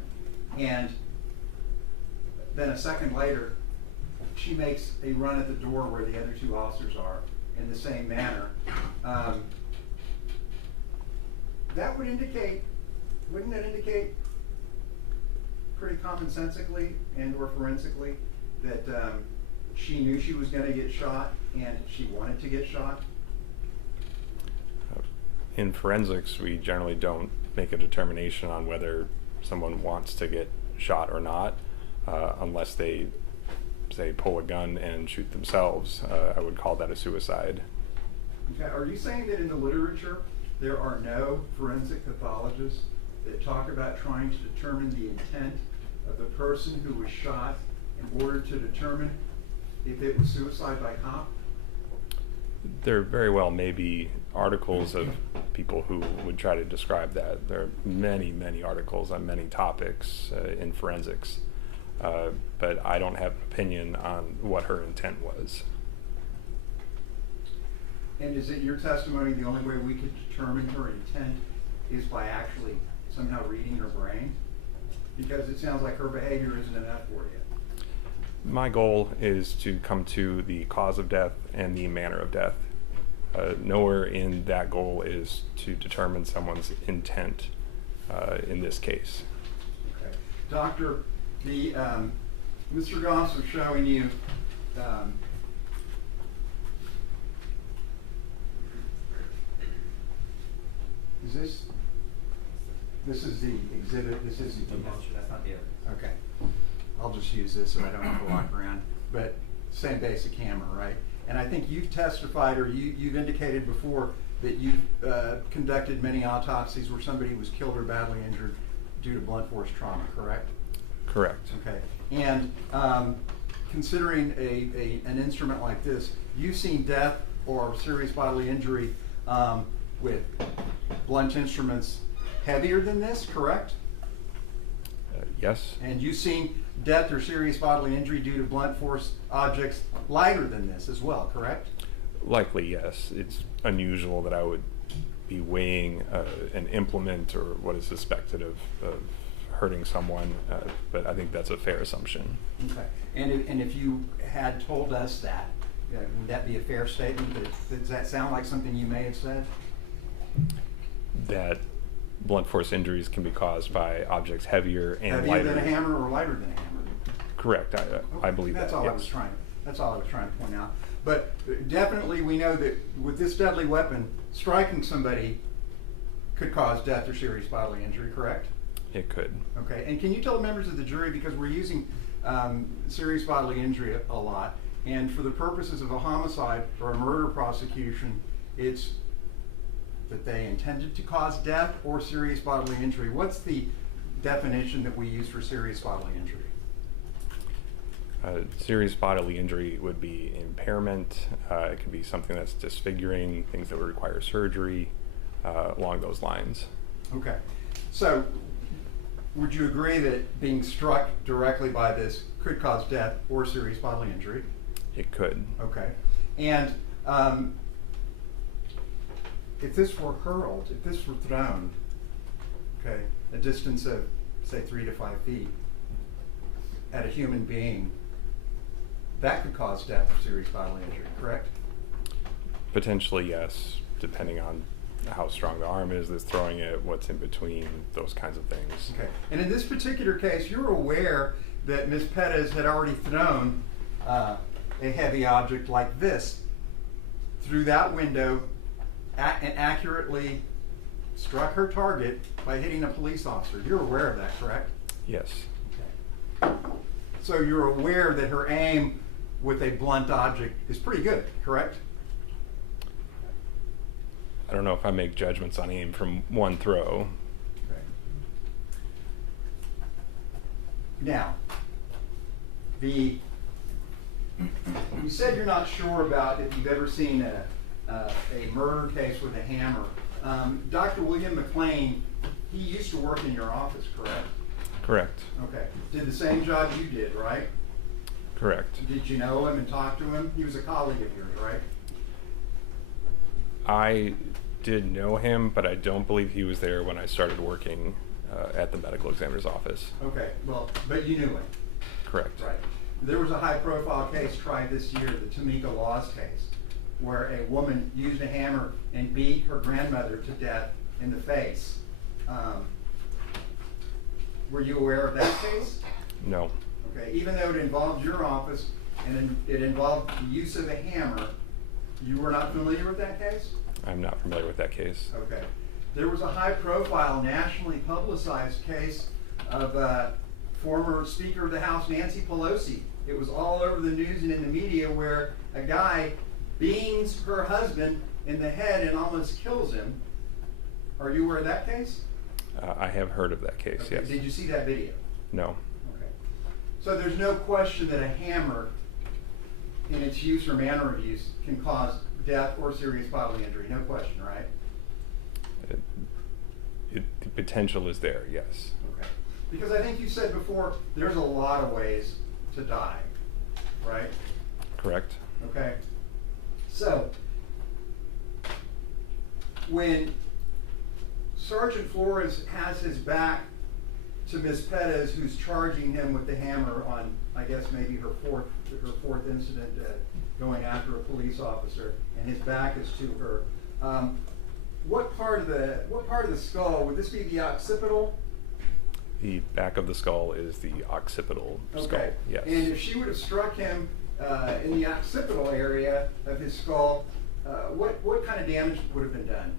and then a second later, she makes a run at the door where the other 2 officers are in the same manner. That would indicate, wouldn't that indicate pretty commonsensically and or forensically that she knew she was going to get shot and she wanted to get shot? In forensics, we generally don't make a determination on whether someone wants to get shot or not, unless they, say, pull a gun and shoot themselves. I would call that a suicide. Okay. Are you saying that in the literature there are no forensic pathologists that talk about trying to determine the intent of the person who was shot in order to determine if it was suicide by cop? There very well may be articles of people who would try to describe that. There are many, many articles on many topics in forensics, but I don't have an opinion on what her intent was. And is it your testimony the only way we could determine her intent is by actually somehow reading her brain? Because it sounds like her behavior isn't enough for you. My goal is to come to the cause of death and the manner of death. Nowhere in that goal is to determine someone's intent in this case. Okay. Doctor, the Mr. Goss was showing you this is the exhibit, this is the That's not the evidence. Okay. I'll just use this so I don't have to walk around, but same basic camera, right? And I think you've testified, or you've indicated before that you've conducted many autopsies where somebody was killed or badly injured due to blunt force trauma, correct? Correct. Okay. And considering an instrument like this, you've seen death or serious bodily injury with blunt instruments heavier than this, correct? Yes. And you've seen death or serious bodily injury due to blunt force objects lighter than this as well, correct? Likely, yes. It's unusual that I would be weighing an implement or what is suspected of hurting someone, but I think that's a fair assumption. Okay. And if you had told us that, would that be a fair statement? Does that sound like something you may have said? That blunt force injuries can be caused by objects heavier and lighter. Heavier than a hammer or lighter than a hammer? Correct. I believe that's that. All yes. That's all I was trying to point out. But definitely we know that with this deadly weapon, striking somebody could cause death or serious bodily injury, correct? It could. Okay. And can you tell the members of the jury, because we're using serious bodily injury a lot, and for the purposes of a homicide or a murder prosecution, it's that they intended to cause death or serious bodily injury. What's the definition that we use for serious bodily injury? Serious bodily injury would be impairment. It could be something that's disfiguring, things that would require surgery, along those lines. Okay. So would you agree that being struck directly by this could cause death or serious bodily injury? It could. Okay. And if this were hurled, if this were thrown, okay, a distance of, say, 3 to 5 feet at a human being, that could cause death or serious bodily injury, correct? Potentially, yes, depending on how strong the arm is that's throwing it, what's in between, those kinds of things. Okay. And in this particular case, you're aware that Ms. Perez had already thrown a heavy object like this through that window and accurately struck her target by hitting a police officer. You're aware of that, correct? Yes. Okay. So you're aware that her aim with a blunt object is pretty good, correct? I don't know if I make judgments on aim from one throw. Okay. Now, you said you're not sure about if you've ever seen a murder case with a hammer. Dr. William McLean, he used to work in your office, correct? Correct. Okay. Did the same job you did, right? Correct. Did you know him and talk to him? He was a colleague of yours, right? I did know him, but I don't believe he was there when I started working at the medical examiner's office. Okay. Well, but you knew him. Correct. Right. There was a high-profile case tried this year, the Tamika Laws case, where a woman used a hammer and beat her grandmother to death in the face. Were you aware of that case? No. Okay. Even though it involved your office and it involved the use of a hammer, you were not familiar with that case? I'm not familiar with that case. Okay. There was a high-profile, nationally publicized case of former Speaker of the House, Nancy Pelosi. It was all over the news and in the media where a guy beans her husband in the head and almost kills him. Are you aware of that case? I have heard of that case, Okay. yes. Did you see that video? No. Okay. So there's no question that a hammer in its use or manner of use can cause death or serious bodily injury. No question, right? The potential is there, yes. Okay. Because I think you said before, there's a lot of ways to die, right? Correct. Okay. So, when Sergeant Flores has his back to Ms. Perez, who's charging him with the hammer on, I guess, maybe her fourth incident going after a police officer, and his back is to her. What part of the skull, would this be the occipital? The back of the skull is the occipital skull, Okay. yes. And if she would have struck him in the occipital area of his skull, what kind of damage would have been done?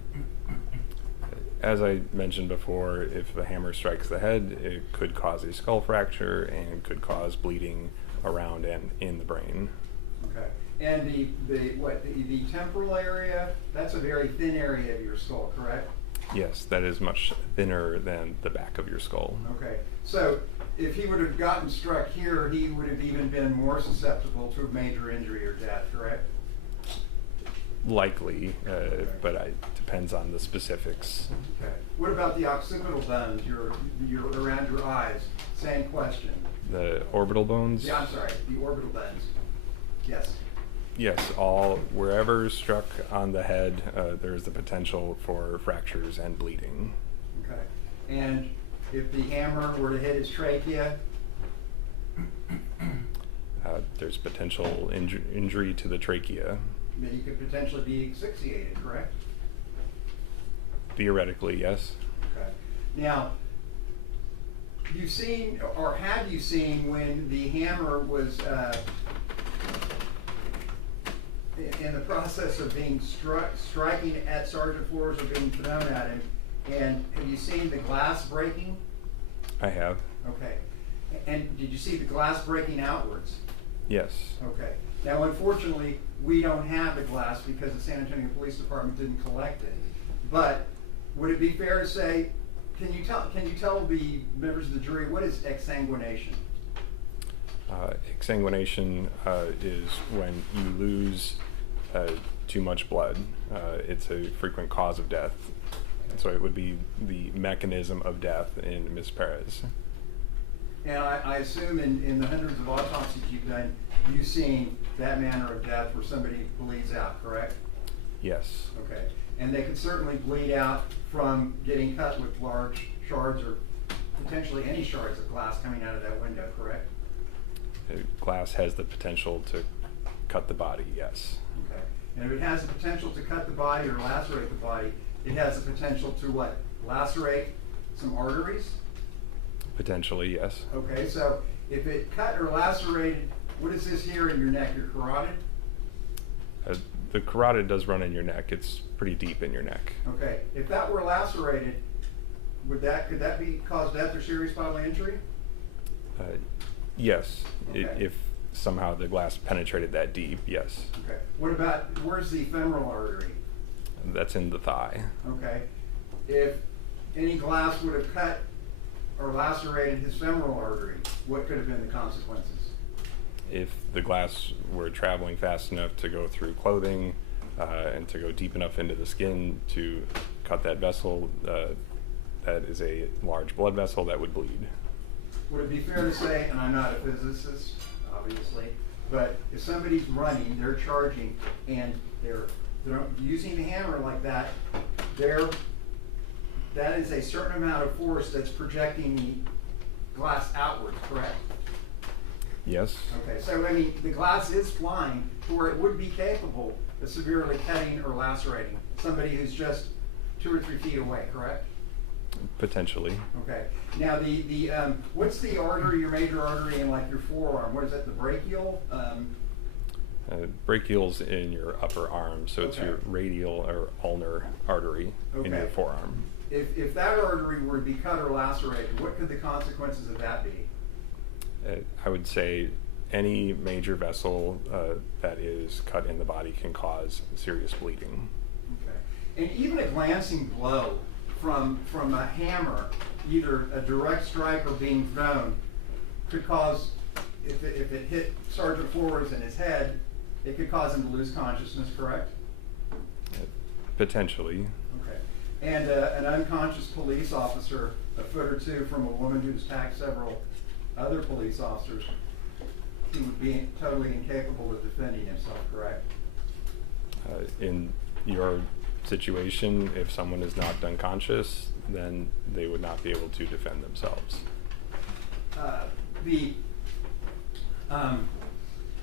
As I mentioned before, if the hammer strikes the head, it could cause a skull fracture and could cause bleeding around and in the brain. Okay. And the temporal area, that's a very thin area of your skull, correct? Yes, that is much thinner than the back of your skull. Okay. So if he would have gotten struck here, he would have even been more susceptible to a major injury or death, correct? Likely, but it depends on the specifics. Okay. What about the occipital bones, your around your eyes? Same question. The orbital bones? Yeah, I'm sorry, the orbital bones. Yes. Yes, wherever struck on the head, there is the potential for fractures and bleeding. Okay. And if the hammer were to hit his trachea? There's potential injury to the trachea. Then he could potentially be asphyxiated, correct? Theoretically, yes. Okay. Now, you've seen, or have you seen, when the hammer was in the process of being striking at Sergeant Flores or being thrown at him, and have you seen the glass breaking? I have. Okay. And did you see the glass breaking outwards? Yes. Okay. Now, unfortunately, we don't have the glass because the San Antonio Police Department didn't collect it. But would it be fair to say, can you tell the members of the jury what is exsanguination? Exsanguination is when you lose too much blood. It's a frequent cause of death. So it would be the mechanism of death in Ms. Perez. And I assume in the hundreds of autopsies you've done, you've seen that manner of death where somebody bleeds out, correct? Yes. Okay. And they could certainly bleed out from getting cut with large shards or potentially any shards of glass coming out of that window, correct? Glass has the potential to cut the body, yes. Okay. And if it has the potential to cut the body or lacerate the body, it has the potential to what? Lacerate some arteries? Potentially, yes. Okay, so if it cut or lacerated, what is this here in your neck, your carotid? The carotid does run in your neck. It's pretty deep in your neck. Okay, if that were lacerated, could that be cause death or serious bodily injury? Yes, Okay. if somehow the glass penetrated that deep, yes. Okay, what about, where's the femoral artery? That's in the thigh. Okay, if any glass would have cut or lacerated his femoral artery, what could have been the consequences? If the glass were traveling fast enough to go through clothing and to go deep enough into the skin to cut that vessel, that is a large blood vessel that would bleed. Would it be fair to say, and I'm not a physicist, obviously, but if somebody's running, they're charging, and they're using the hammer like that, that is a certain amount of force that's projecting the glass outwards, correct? Yes. Okay, so I mean, the glass is flying to where it would be capable of severely cutting or lacerating somebody who's just 2 or 3 feet away, correct? Potentially. Okay. Now, what's the artery, your major artery in like your forearm? What is that, the brachial? Brachial's in your upper arm, so it's Okay. your radial or ulnar artery in your Okay. forearm. If that artery were to be cut or lacerated, what could the consequences of that be? I would say any major vessel that is cut in the body can cause serious bleeding. Okay. And even a glancing blow from a hammer, either a direct strike or being thrown, could cause, if it hit Sergeant Flores in his head, it could cause him to lose consciousness, correct? Potentially. Okay. And an unconscious police officer, a foot or two from a woman who's attacked several other police officers, he would be totally incapable of defending himself, correct? In your situation, if someone is knocked unconscious, then they would not be able to defend themselves.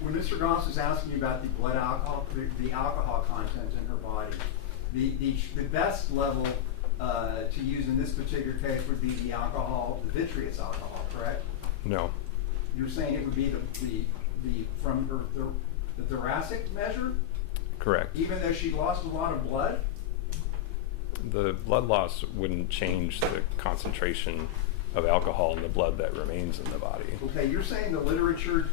When Mr. Goss was asking you about the blood alcohol, the alcohol content in her body, the best level to use in this particular case would be the alcohol, the vitreous alcohol, correct? No. You're saying it would be the thoracic measure? Correct. Even though she lost a lot of blood? The blood loss wouldn't change the concentration of alcohol in the blood that remains in the body. Okay, you're saying the literature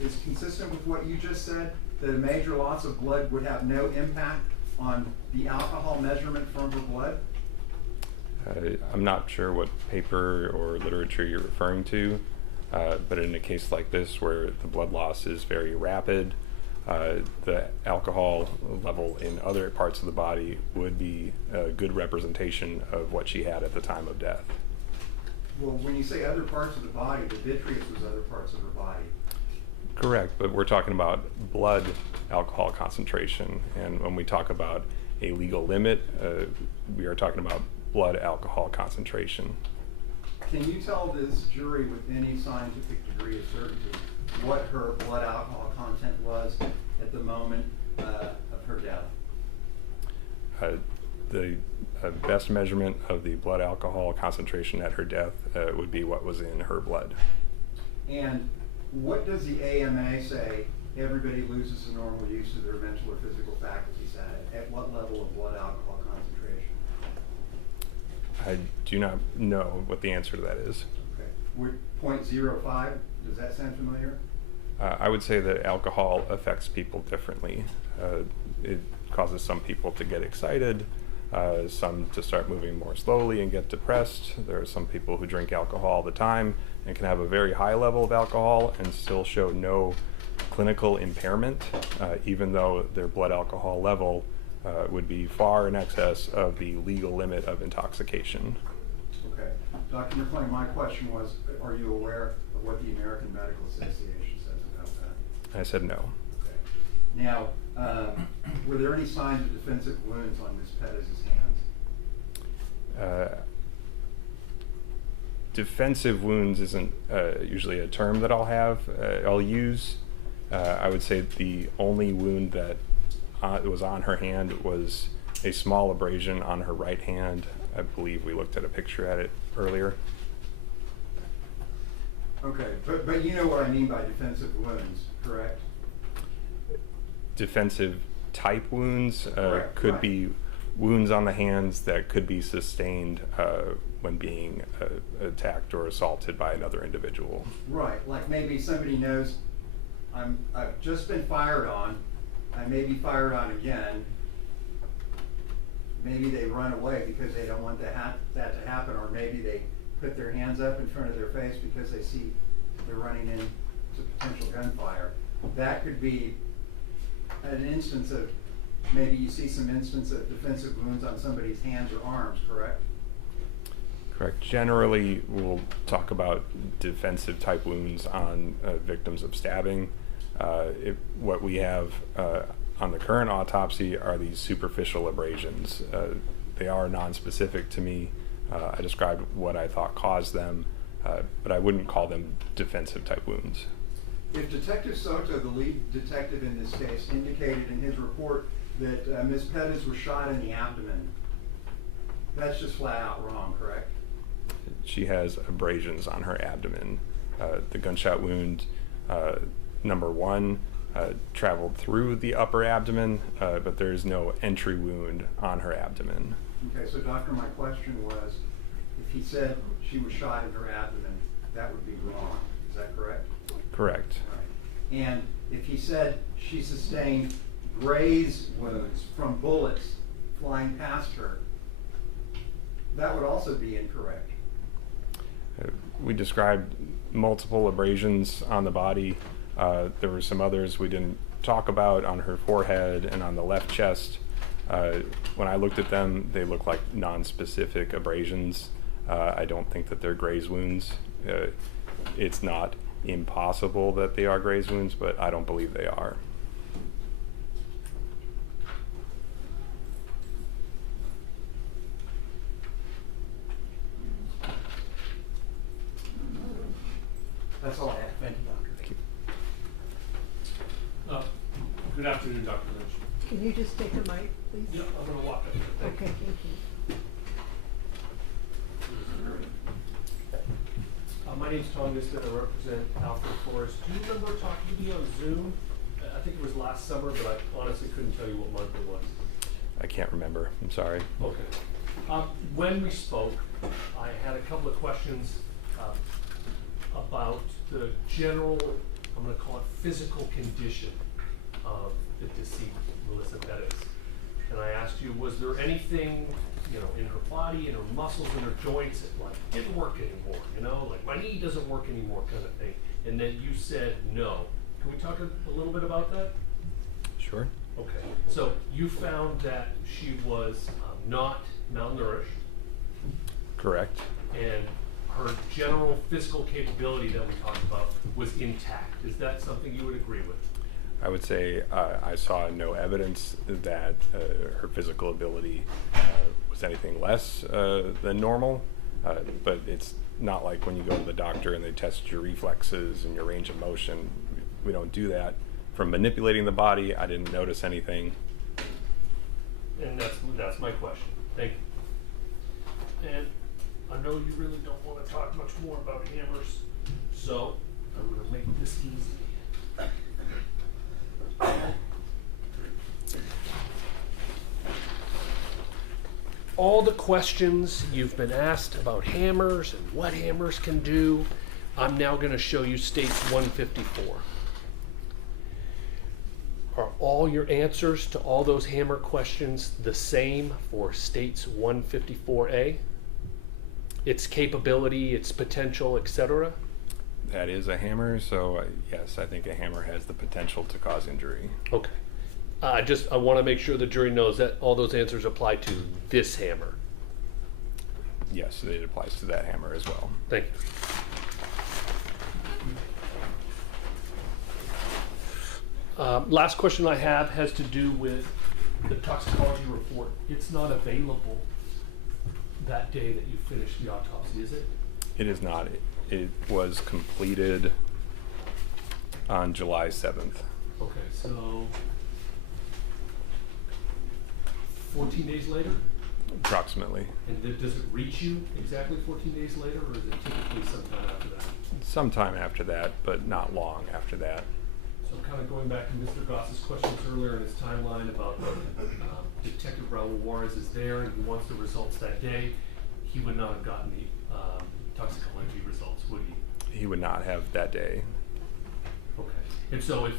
is consistent with what you just said, that a major loss of blood would have no impact on the alcohol measurement from her blood? I'm not sure what paper or literature you're referring to, but in a case like this where the blood loss is very rapid, the alcohol level in other parts of the body would be a good representation of what she had at the time of death. Well, when you say other parts of the body, the vitreous was other parts of her body. Correct, but we're talking about blood alcohol concentration, and when we talk about a legal limit, we are talking about blood alcohol concentration. Can you tell this jury with any scientific degree of certainty what her blood alcohol content was at the moment of her death? The best measurement of the blood alcohol concentration at her death would be what was in her blood. And what does the AMA say everybody loses the normal use of their mental or physical faculties at what level of blood alcohol concentration? I do not know what the answer to that is. Okay. Would 0.05, does that sound familiar? I would say that alcohol affects people differently. It causes some people to get excited, some to start moving more slowly and get depressed. There are some people who drink alcohol all the time and can have a very high level of alcohol and still show no clinical impairment, even though their blood alcohol level would be far in excess of the legal limit of intoxication. Okay. Dr. McClain, my question was, are you aware of what the American Medical Association says about that? I said no. Okay. Now, were there any signs of defensive wounds on Ms. Perez's hands? Defensive wounds isn't usually a term that I'll use. I would say the only wound that was on her hand was a small abrasion on her right hand. I believe we looked at a picture at it earlier. Okay, but you know what I mean by defensive wounds, correct? Defensive type wounds Correct, could right. be wounds on the hands that could be sustained when being attacked or assaulted by another individual. Right, like maybe somebody knows I've just been fired on, I may be fired on again. Maybe they run away because they don't want that to happen, or maybe they put their hands up in front of their face because they see they're running into potential gunfire. That could be an instance of, maybe you see some instance of defensive wounds on somebody's hands or arms, correct? Correct. Generally, we'll talk about defensive type wounds on victims of stabbing. What we have on the current autopsy are these superficial abrasions. They are nonspecific to me. I described what I thought caused them, but I wouldn't call them defensive type wounds. If Detective Soto, the lead detective in this case, indicated in his report that Ms. Perez was shot in the abdomen, that's just flat out wrong, correct? She has abrasions on her abdomen. The gunshot wound, number one, traveled through the upper abdomen, but there is no entry wound on her abdomen. Okay, so doctor, my question was, if he said she was shot in her abdomen, that would be wrong, is that correct? Correct. Right. And if he said she sustained graze wounds from bullets flying past her, that would also be incorrect. We described multiple abrasions on the body. There were some others we didn't talk about on her forehead and on the left chest. When I looked at them, they look like non-specific abrasions. I don't think that they're graze wounds. It's not impossible that they are graze wounds, but I don't believe they are. That's all I have. Thank you, doctor. Thank you. Good afternoon, Dr. Lynch. Can you just take the mic, please? Yep, I'm going to walk up here. Thank Okay, you. thank you. My name's Tom Niston. I represent Alfred Forrest. Do you remember talking to me on Zoom? I think it was last summer, but I honestly couldn't tell you what month it was. I can't remember. I'm sorry. Okay. When we spoke, I had a couple of questions about the general, I'm going to call it physical condition of the deceased, Melissa Perez. And I asked you, was there anything, in her body, in her muscles, in her joints that didn't work anymore, like my knee doesn't work anymore kind of thing. And then you said no. Can we talk a little bit about that? Sure. Okay. So you found that she was not malnourished. Correct. And her general physical capability that we talked about was intact. Is that something you would agree with? I would say I saw no evidence that her physical ability was anything less than normal, but it's not like when you go to the doctor and they test your reflexes and your range of motion. We don't do that. From manipulating the body, I didn't notice anything. And that's my question. Thank you. And I know you really don't want to talk much more about hammers, so I'm going to make this easy. All the questions you've been asked about hammers and what hammers can do, I'm now going to show you States 154. Are all your answers to all those hammer questions the same for States 154A? Its capability, its potential, etc.? That is a hammer, so yes, I think a hammer has the potential to cause injury. Okay. I want to make sure the jury knows that all those answers apply to this hammer. Yes, it applies to that hammer as well. Thank you. Last question I have has to do with the toxicology report. It's not available that day that you finished the autopsy, is it? It is not. It was completed on July 7th. Okay, so 14 days later? approximately. And does it reach you exactly 14 days later, or is it typically sometime after that? Sometime after that, but not long after that. So kind of going back to Mr. Goss's questions earlier in his timeline about Detective Raul Juarez is there and he wants the results that day, he would not have gotten the toxicology results, would he? He would not have that day. Okay. And so if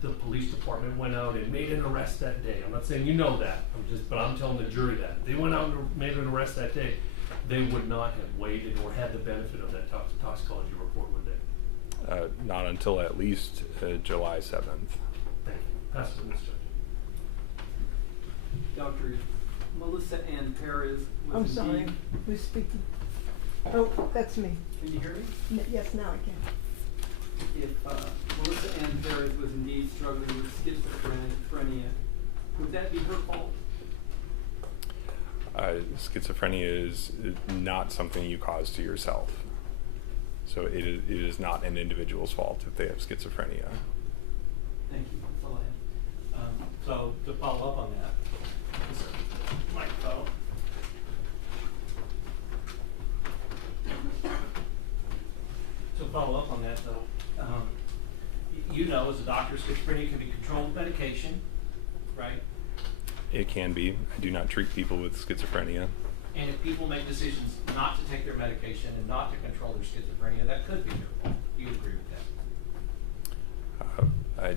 the police department went out and made an arrest that day, I'm not saying you know that, but I'm telling the jury that. If they went out and made an arrest that day, they would not have waited or had the benefit of that toxicology report, would they? Not until at least July 7th. Thank you. Pass the witness, Judge. Dr. Melissa Ann Perez was I'm sorry, indeed- who's speaking? Oh, that's me. Can you hear me? Yes, now I can. If Melissa Ann Perez was indeed struggling with schizophrenia, would that be her fault? Schizophrenia is not something you cause to yourself. So it is not an individual's fault if they have schizophrenia. Thank you, that's all I have. So to follow up on that, microphone. To follow up on that though, you know as a doctor, schizophrenia can be controlled with medication, right? It can be. I do not treat people with schizophrenia. And if people make decisions not to take their medication and not to control their schizophrenia, that could be their fault. You agree with that? I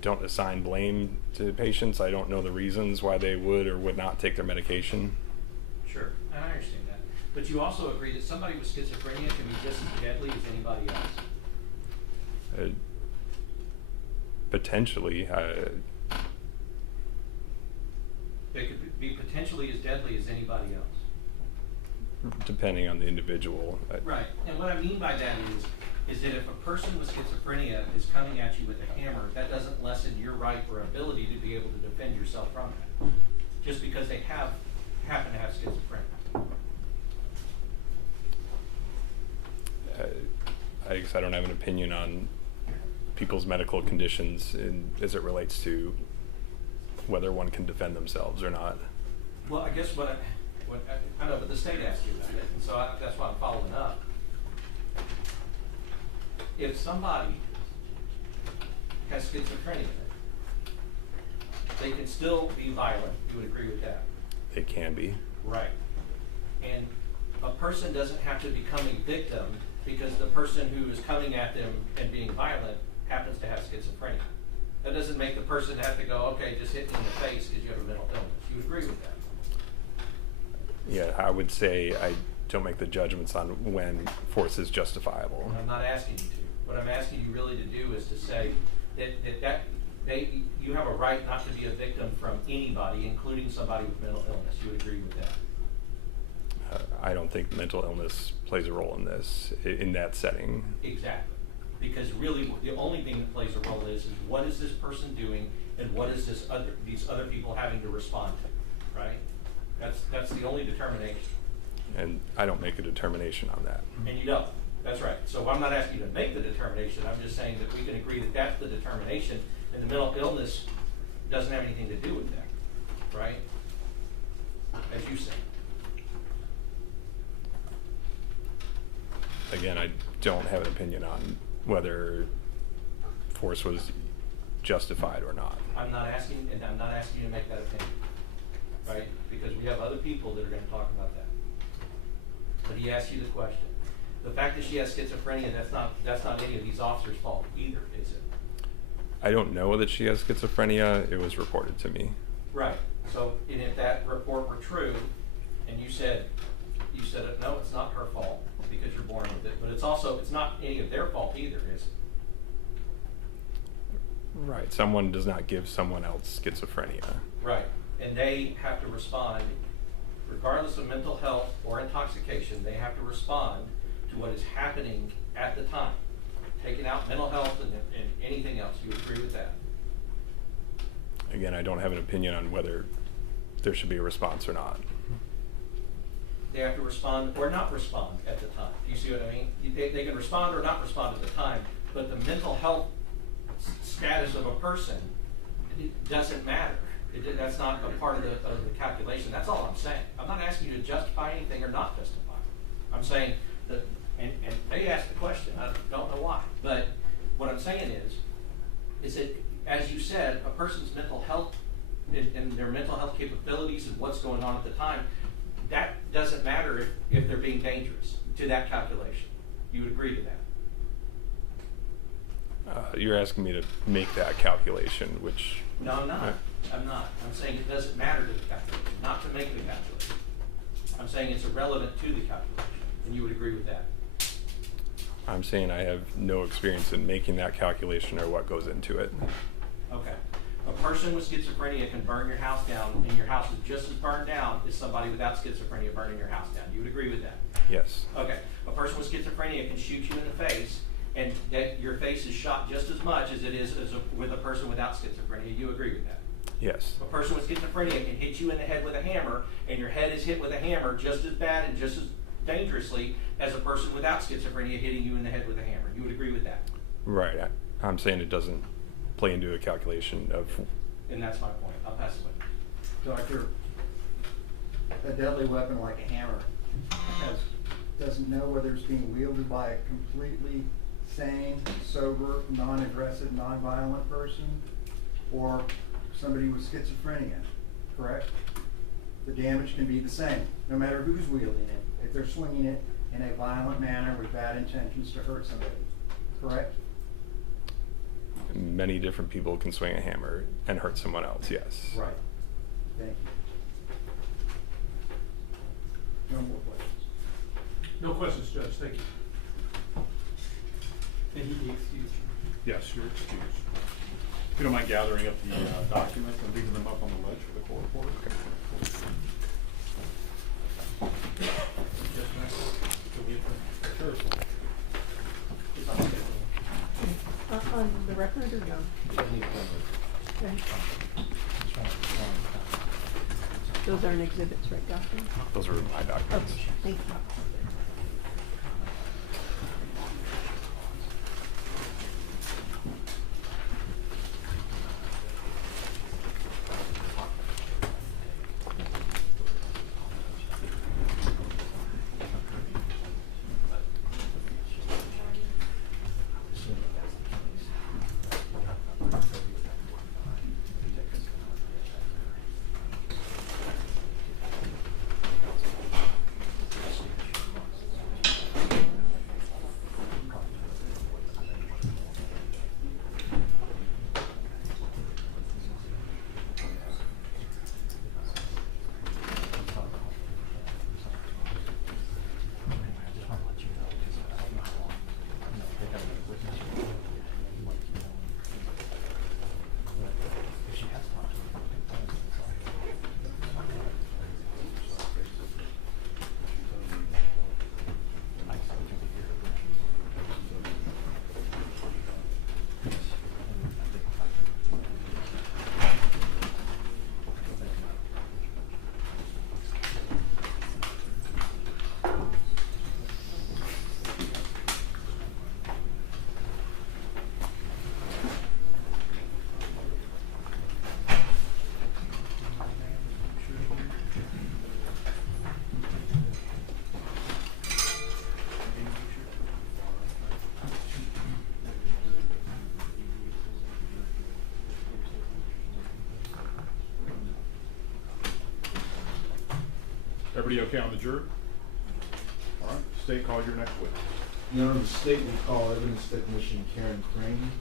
don't assign blame to patients. I don't know the reasons why they would or would not take their medication. Sure, and I understand that. But you also agree that somebody with schizophrenia can be just as deadly as anybody else? Potentially. They could be potentially as deadly as anybody else. Depending on the individual. Right, and what I mean by that is that if a person with schizophrenia is coming at you with a hammer, that doesn't lessen your right or ability to be able to defend yourself from that, just because they happen to have schizophrenia. I guess I don't have an opinion on people's medical conditions as it relates to whether one can defend themselves or not. Well, I guess what I know, but the state asked you about it, and so that's why I'm following up. If somebody has schizophrenia, they can still be violent. You would agree with that? It can be. Right. And a person doesn't have to become a victim because the person who is coming at them and being violent happens to have schizophrenia. That doesn't make the person have to go, okay, just hit me in the face because you have a mental illness. You would agree with that? Yeah, I would say I don't make the judgments on when force is justifiable. And I'm not asking you to. What I'm asking you really to do is to say that you have a right not to be a victim from anybody, including somebody with mental illness. You would agree with that? I don't think mental illness plays a role in this, in that setting. Exactly. Because really, the only thing that plays a role is what is this person doing, and what is these other people having to respond to, right? That's the only determination. And I don't make a determination on that. And you don't. That's right. So I'm not asking you to make the determination. I'm just saying that we can agree that that's the determination, and the mental illness doesn't have anything to do with that, right? As you say. Again, I don't have an opinion on whether force was justified or not. I'm not asking you to make that opinion, right? Because we have other people that are going to talk about that. But he asked you the question. The fact that she has schizophrenia, that's not any of these officers' fault either, is it? I don't know that she has schizophrenia. It was reported to me. Right. So, and if that report were true, and you said, no, it's not her fault because you're born with it, but it's not any of their fault either, is it? Right. Someone does not give someone else schizophrenia. Right. And they have to respond, regardless of mental health or intoxication, they have to respond to what is happening at the time, taking out mental health and anything else. You agree with that? Again, I don't have an opinion on whether there should be a response or not. They have to respond or not respond at the time. Do you see what I mean? They can respond or not respond at the time, but the mental health status of a person, it doesn't matter. That's not a part of the calculation. That's all I'm saying. I'm not asking you to justify anything or not justify. I'm saying that, and they asked the question, I don't know why, but what I'm saying is that, as you said, a person's mental health and their mental health capabilities and what's going on at the time, that doesn't matter if they're being dangerous to that calculation. You would agree to that? You're asking me to make that calculation, which... No, I'm not. I'm not. I'm saying it doesn't matter to the calculation, not to make the calculation. I'm saying it's irrelevant to the calculation, and you would agree with that? I'm saying I have no experience in making that calculation or what goes into it. Okay. A person with schizophrenia can burn your house down, and your house is just as burned down as somebody without schizophrenia burning your house down. You would agree with that? Yes. Okay. A person with schizophrenia can shoot you in the face, and that your face is shot just as much as it is with a person without schizophrenia. You agree with that? Yes. A person with schizophrenia can hit you in the head with a hammer, and your head is hit with a hammer just as bad and just as dangerously as a person without schizophrenia hitting you in the head with a hammer. You would agree with that? Right. I'm saying it doesn't play into a calculation of... And that's my point. I'll pass it away. Doctor, a deadly weapon like a hammer doesn't know whether it's being wielded by a completely sane, sober, non-aggressive, non-violent person or somebody with schizophrenia, correct? The damage can be the same, no matter who's wielding it, if they're swinging it in a violent manner with bad intentions to hurt somebody, correct? Many different people can swing a hammer and hurt someone else, yes. Right. Thank you. No more questions. No questions, Judge. Thank you. And he'd be excused. Yes, you're excused. If you don't mind gathering up the documents and leaving them up on the ledge for the court reporter. On the record or no? Okay. Those aren't exhibits, right, Doctor? Those are my documents. Okay, thank you. Everybody okay on the jury? All right, state, call your next witness. Your Honor, the state will call evidence technician Karen Crane.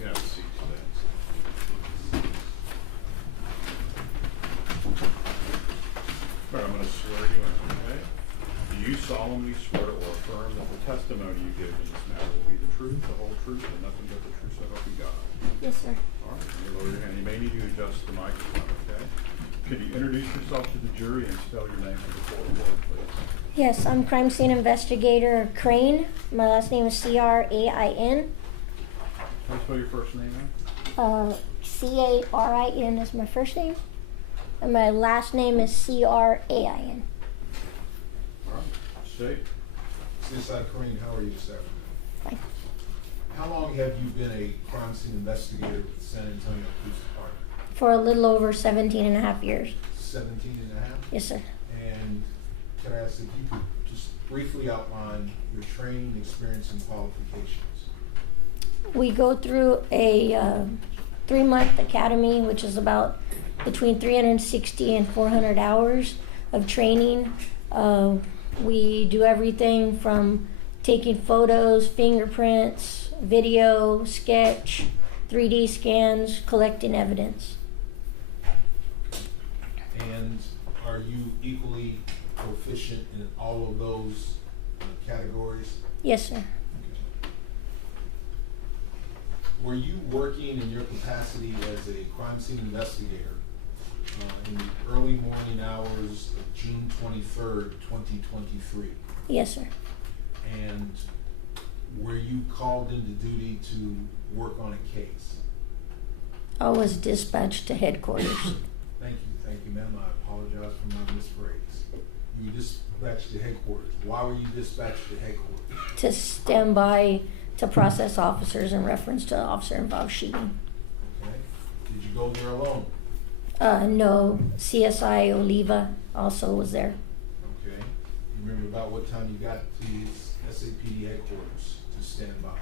You have a seat, please. All right, I'm going to swear you in, okay? Do you solemnly swear or affirm that the testimony you give in this matter will be the truth, the whole truth, and nothing but the truth, so help you God? Yes, sir. All right, you lower your hand. You may need to adjust the microphone, okay? Could you introduce yourself to the jury and spell your name for the court reporter, please? Yes, I'm crime scene investigator Crane. My last name is Crain. How do you spell your first name, ma'am? Carin is my first name, and my last name is Crain. All right. State. CSI Kareem, how are you this afternoon? Fine. How long have you been a crime scene investigator with the San Antonio Police Department? For a little over 17 and a half years. 17 and a half? Yes, sir. And can I ask if you could just briefly outline your training, experience, and qualifications? We go through a 3-month academy, which is about between 360 and 400 hours of training. We do everything from taking photos, fingerprints, video, sketch, 3D scans, collecting evidence. And are you equally proficient in all of those categories? Yes, sir. Okay. Were you working in your capacity as a crime scene investigator in the early morning hours of June 23rd, 2023? Yes, sir. And were you called into duty to work on a case? I was dispatched to headquarters. Thank you, ma'am. I apologize for my misphrase. You were dispatched to headquarters. Why were you dispatched to headquarters? To stand by to process officers in reference to officer-involved shooting. Okay. Did you go there alone? No, CSI Oliva also was there. Okay. You remember about what time you got to SAPD headquarters to stand by?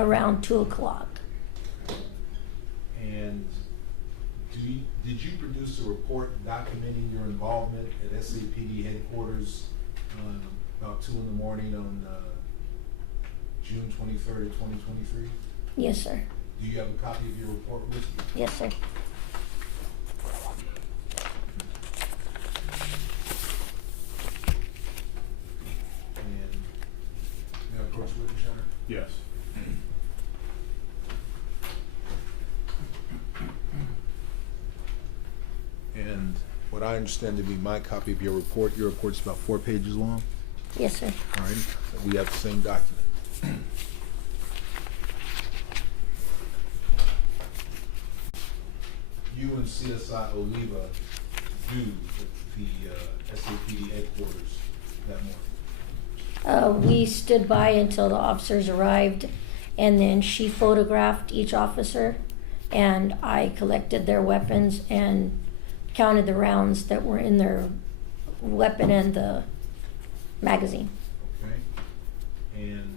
Around 2 o'clock. And did you produce a report documenting your involvement at SAPD headquarters about 2 in the morning on June 23rd of 2023? Yes, sir. Do you have a copy of your report with you? Yes, sir. And may I approach the witness, Your Honor? Yes. And what I understand to be my copy of your report's about 4 pages long? Yes, sir. All right, we have the same document. You and CSI Oliva do the SAPD headquarters that morning? We stood by until the officers arrived, and then she photographed each officer, and I collected their weapons and counted the rounds that were in their weapon and the magazine. Okay, and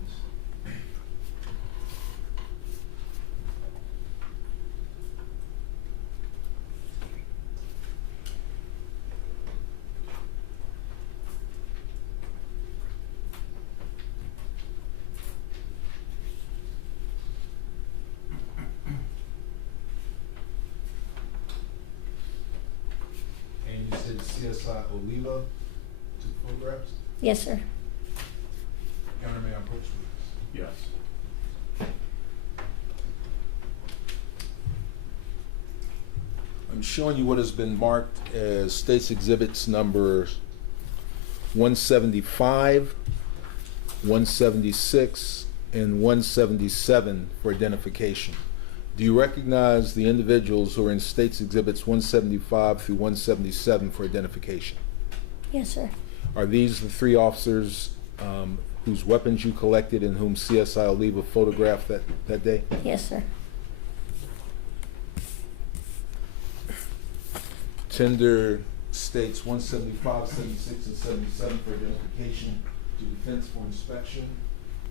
you said CSI Oliva took photographs? Yes, sir. Your Honor, may I approach the witness? Yes. I'm showing you what has been marked as State's Exhibits numbers 175, 176, and 177 for identification. Do you recognize the individuals who are in State's Exhibits 175 through 177 for identification? Yes, sir. Are these the 3 officers whose weapons you collected and whom CSI Oliva photographed that day? Yes, sir. Tender states 175, 76, and 77 for identification to defense for inspection,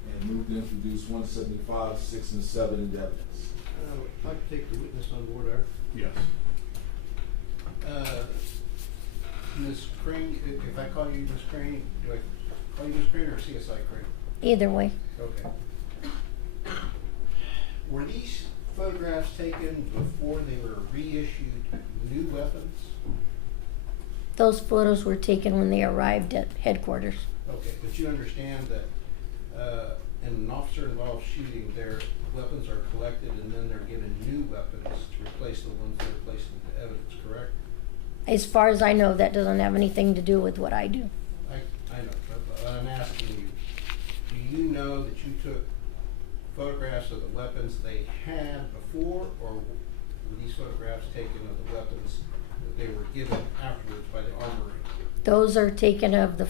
and move to introduce 175, 6, and 7 into evidence. I'd like to take the witness on board there. Yes. Ms. Crane, if I call you Ms. Crane, do I call you Ms. Crane or CSI Crane? Either way. Okay. Were these photographs taken before they were reissued new weapons? Those photos were taken when they arrived at headquarters. Okay, but you understand that in an officer-involved shooting, their weapons are collected and then they're given new weapons to replace the ones that are placed into evidence, correct? As far as I know, that doesn't have anything to do with what I do. I know, but I'm asking you, do you know that you took photographs of the weapons they had before, or were these photographs taken of the weapons that they were given afterwards by the armory? Those are taken of the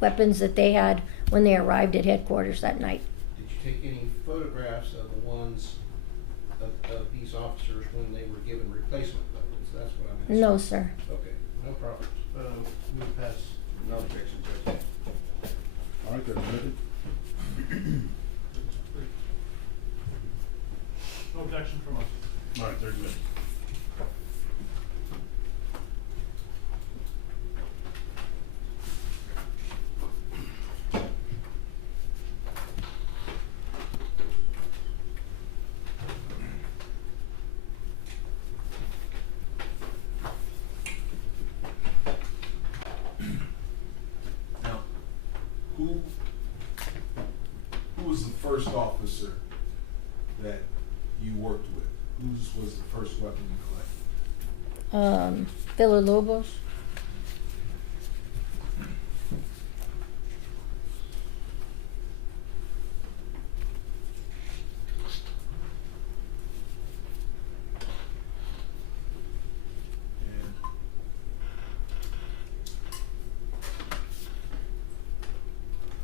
weapons that they had when they arrived at headquarters that night. Did you take any photographs of the ones of these officers when they were given replacement weapons? That's what I'm asking. No, sir. Okay, no problem. Move past, no objection, Judge. All right, they're admitted. No objection from us. All right, they're good. Now, who was the first officer that you worked with? Whose was the first weapon you collected? Villalobos.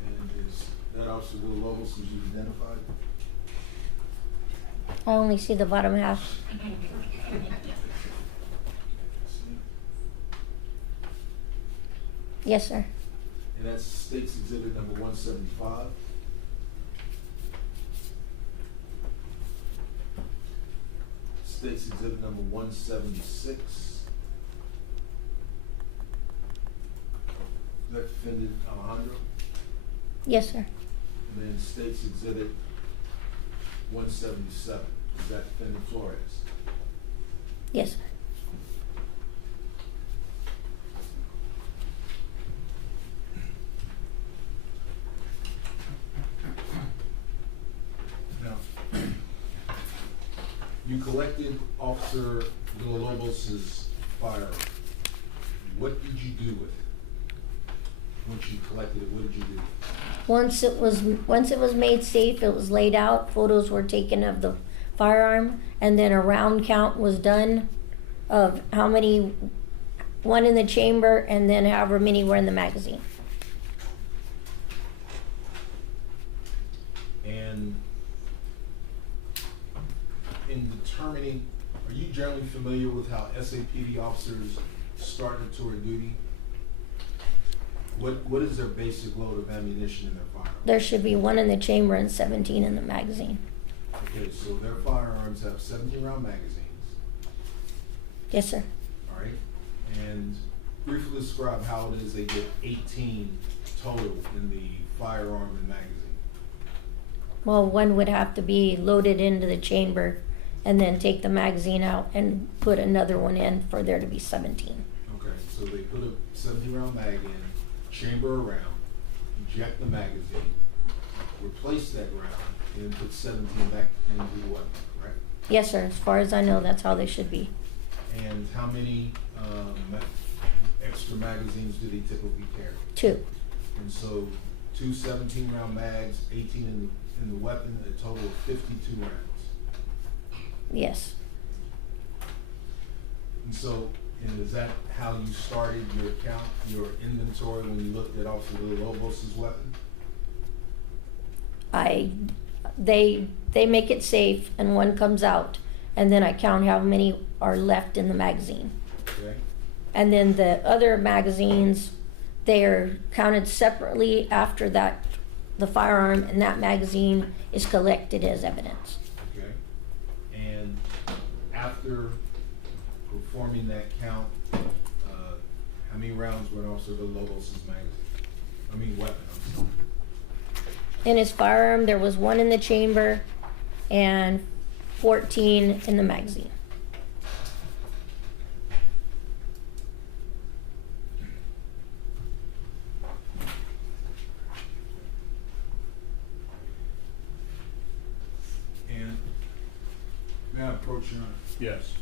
And is that Officer Villalobos who you identified? I only see the bottom half. Yes, sir. And that's State's Exhibit number 175. State's Exhibit number 176. Is that defendant Alejandro? Yes, sir. And then State's Exhibit 177. Is that defendant Flores? Yes, sir. Now, you collected Officer Villalobos' firearm. What did you do with it? Once you collected it, what did you do? Once it was made safe, it was laid out. Photos were taken of the firearm, and then a round count was done of how many, one in the chamber, and then however many were in the magazine. And in determining, are you generally familiar with how SAPD officers start a tour of duty? What is their basic load of ammunition in their firearms? There should be 1 in the chamber and 17 in the magazine. Okay, so their firearms have 17-round magazines. Yes, sir. All right, and briefly describe how it is they get 18 total in the firearm and magazine. Well, one would have to be loaded into the chamber and then take the magazine out and put another one in for there to be 17. Okay, so they put a 17-round mag in, chamber around, eject the magazine, replace that round, and then put 17 back into the weapon, correct? Yes, sir. As far as I know, that's how they should be. And how many extra magazines do they typically carry? 2. And so 2 17-round mags, 18 in the weapon, a total of 52 rounds. Yes. And so, and is that how you started your count, your inventory when you looked at Officer Villalobos' weapon? They make it safe and one comes out, and then I count how many are left in the magazine. Okay. And then the other magazines, they are counted separately after that, the firearm and that magazine is collected as evidence. Okay. And after performing that count, how many rounds were in Officer Villalobos' weapon? I'm sorry. In his firearm, there was 1 in the chamber and 14 in the magazine. May I approach, Your Honor? Yes.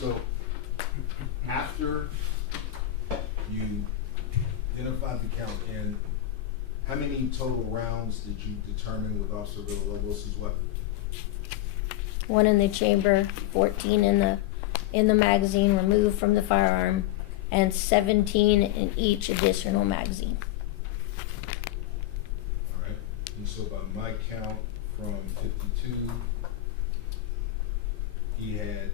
So, after you identified the count, and how many total rounds did you determine with Officer Villalobos' weapon? 1 in the chamber, 14 in the magazine removed from the firearm, and 17 in each additional magazine. All right, and so by my count, from 52, he had,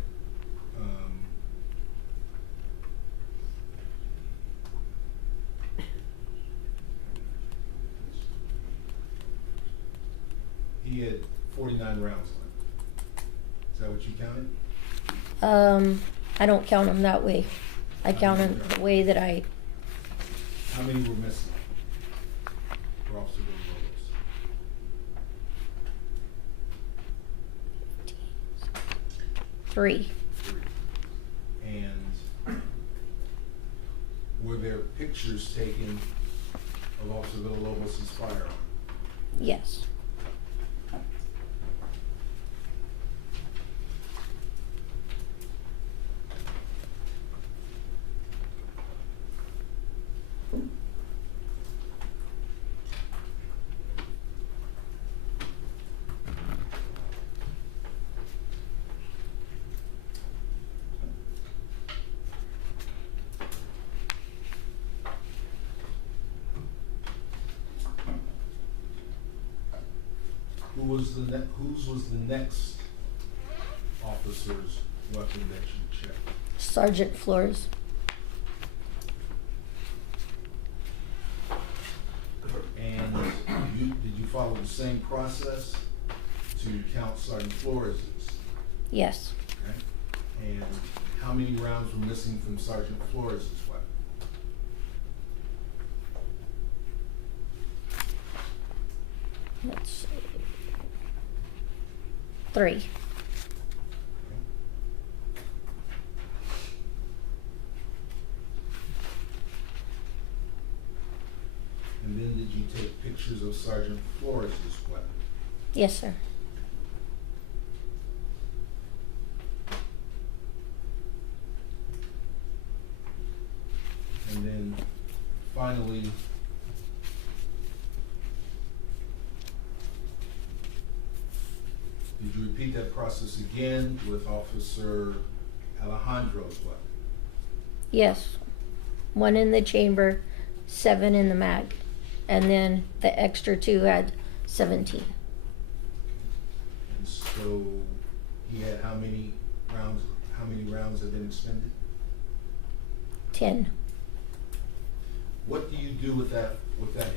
he had 49 rounds left. Is that what you counted? I don't count them that way. I count them the way that I. How many were missing for Officer Villalobos? 3. And were there pictures taken of Officer Villalobos' firearm? Yes. Whose was the next officer's weapon that you checked? Sergeant Flores. And did you follow the same process to count Sergeant Flores's? Yes. Okay. And how many rounds were missing from Sergeant Flores's weapon? Let's see. 3. And then did you take pictures of Sergeant Flores's weapon? Yes, sir. And then finally, did you repeat that process again with Officer Alejandro's weapon? Yes. 1 in the chamber, 7 in the mag. And then the extra 2 had 17. And so he had how many rounds had been expended? 10. What do you do with that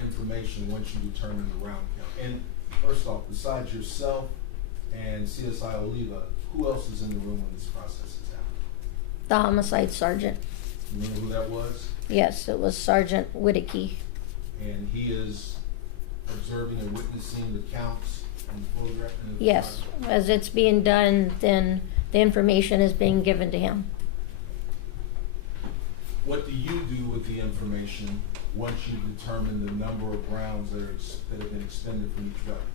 information once you determine the round count? And first off, besides yourself and CSI Oliva, who else is in the room when this process is happening? The homicide sergeant. You remember who that was? Yes, it was Sergeant Whittaky. And he is observing and witnessing the counts and photographing? Yes, as it's being done, then the information is being given to him. What do you do with the information once you determine the number of rounds that have been expended from each weapon?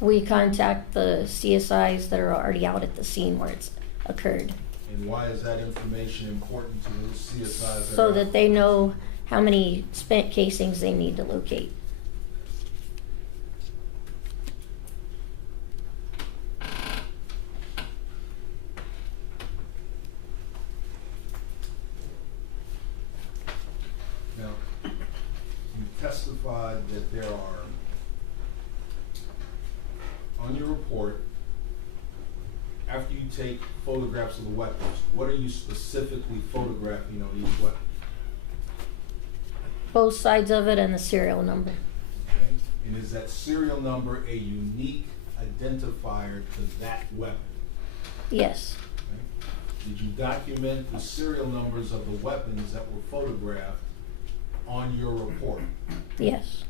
We contact the CSIs that are already out at the scene where it's occurred. And why is that information important to those CSIs? So that they know how many spent casings they need to locate. identified that there are, on your report, after you take photographs of the weapons, what are you specifically photographing on each weapon? Both sides of it and the serial number. Okay? And is that serial number a unique identifier to that weapon? Yes. Okay? Did you document the serial numbers of the weapons that were photographed on your report? Yes.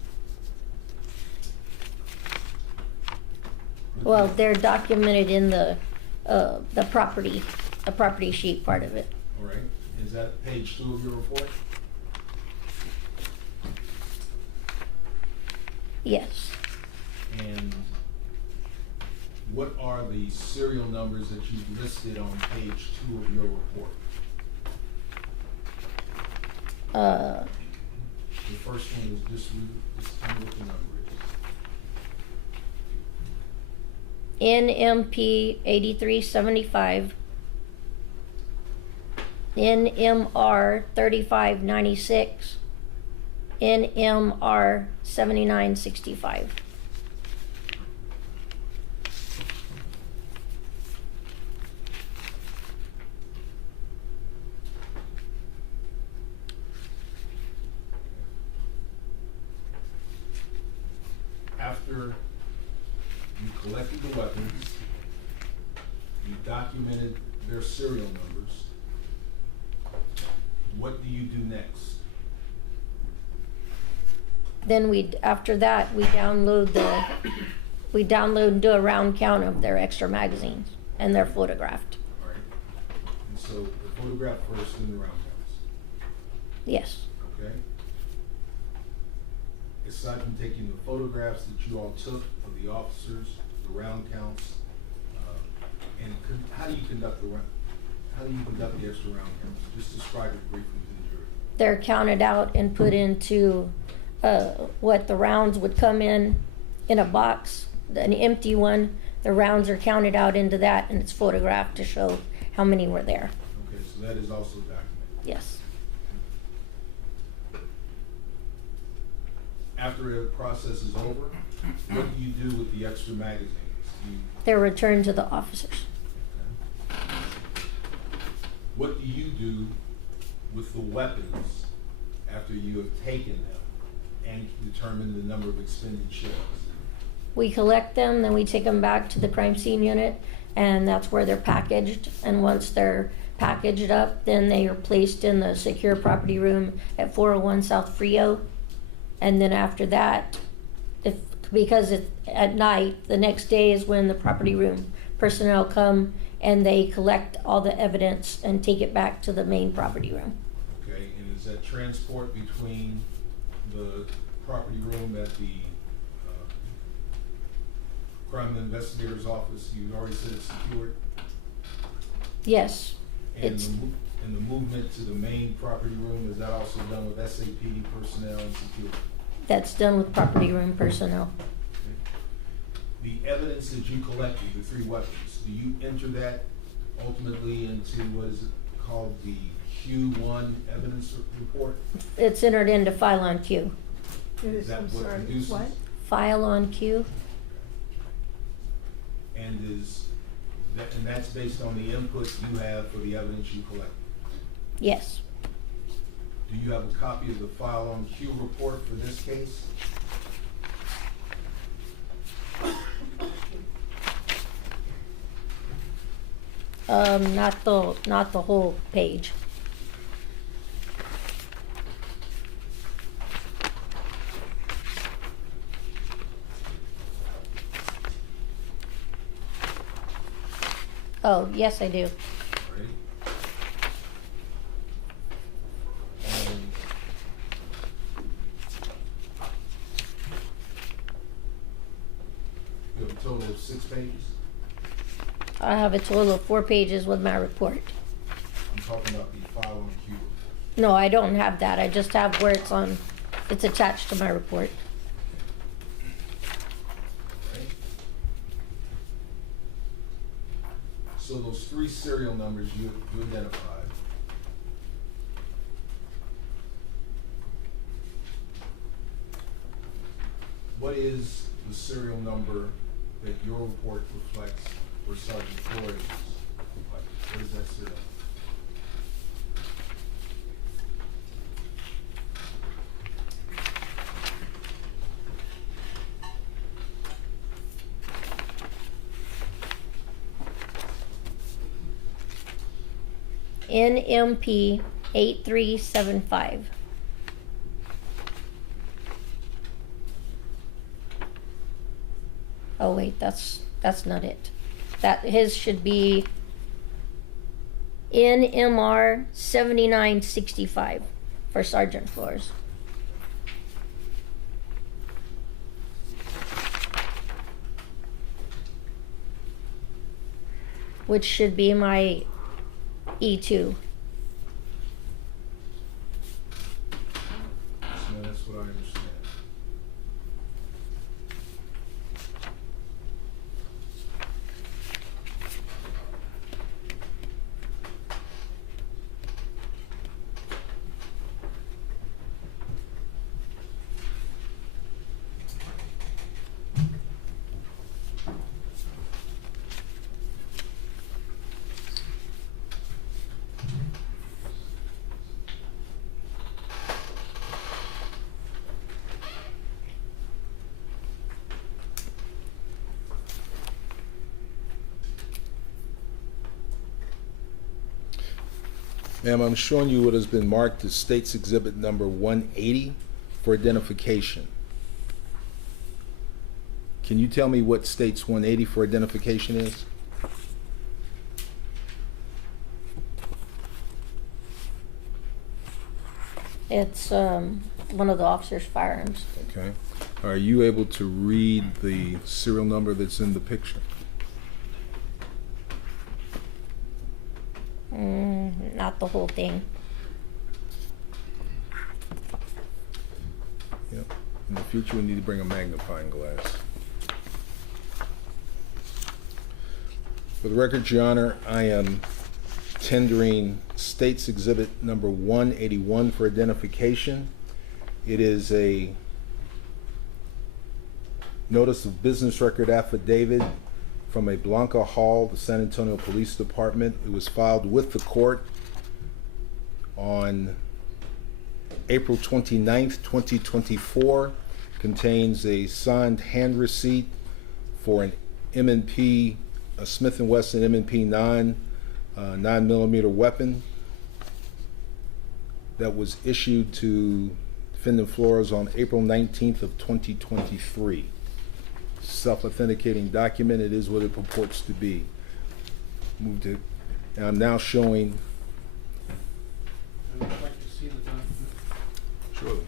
Well, they're documented in the property sheet part of it. All right. Is that page 2 of your report? Yes. And what are the serial numbers that you've listed on page 2 of your report? The first one is just tell me what the number is. NMP 8375, NMR 3596, NMR 7965. After you collected the weapons, you documented their serial numbers, what do you do next? Then after that, we download and do a round count of their extra magazines, and they're photographed. All right. And so the photograph first and the round counts. Yes. Okay. Aside from taking the photographs that you all took of the officers, the round counts, how do you conduct the extra round counts? Just describe it briefly to the jury. They're counted out and put into what the rounds would come in a box, an empty one. The rounds are counted out into that, and it's photographed to show how many were there. Okay, so that is also documented. Yes. After the process is over, what do you do with the extra magazines? They're returned to the officers. What do you do with the weapons after you have taken them and determined the number of expended shells? We collect them, then we take them back to the crime scene unit, and that's where they're packaged. And once they're packaged up, then they are placed in the secure property room at 401 South Frio. And then after that, because it's at night, the next day is when the property room personnel come and they collect all the evidence and take it back to the main property room. Okay, and is that transport between the property room at the crime investigator's office? You already said it's secured? Yes. And the movement to the main property room, is that also done with SAPD personnel and security? That's done with property room personnel. Okay. The evidence that you collected, the 3 weapons, do you enter that ultimately into what is it called, the Q1 evidence report? It's entered into file on queue. Is that what produces? What? File on queue. And that's based on the inputs you have for the evidence you collect? Yes. Do you have a copy of the file on Q report for this case? Not the whole page. Oh, yes, I do. Right. And you have a total of 6 pages? I have a total of 4 pages with my report. I'm talking about the file on Q report. No, I don't have that. I just have where it's attached to my report. Right. So those 3 serial numbers you identified, what is the serial number that your report reflects for Sergeant Flores? What is that serial? NMP 8375. Oh wait, that's not it. That his should be NMR 7965 for Sergeant Flores. Which should be my E2. So that's what I understand. Ma'am, I'm showing you what has been marked as State's Exhibit number 180 for identification. Can you tell me what State's 180 for identification is? It's one of the officer's firearms. Okay. Are you able to read the serial number that's in the picture? Not the whole thing. Yep. In the future, we need to bring a magnifying glass. For the record, Your Honor, I am tendering State's Exhibit number 181 for identification. It is a notice of business record affidavit from a Blanca Hall, the San Antonio Police Department. It was filed with the court on April 29th, 2024. Contains a signed hand receipt for an M&P, a Smith & Wesson M&P 9mm weapon that was issued to Defendant Flores on April 19th of 2023. Self-authenticating document. It is what it purports to be. Moved it. And I'm now showing. I would like to see the document. Surely.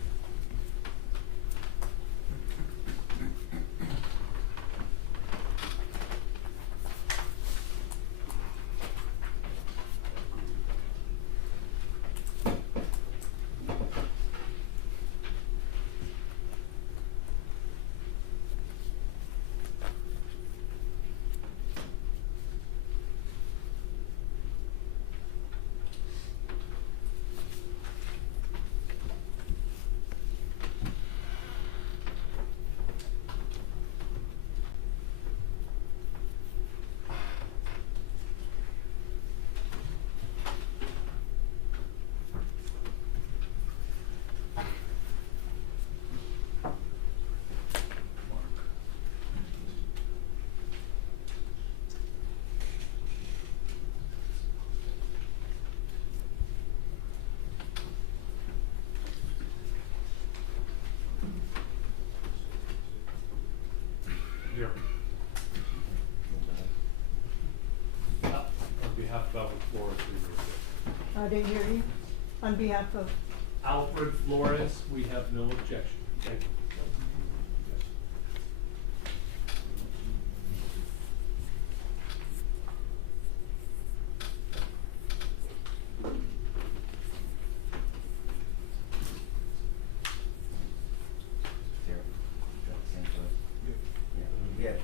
Here. On behalf of Alfred Flores, we read it. I didn't hear you. On behalf of, Alfred Flores, we have no objection. Thank you.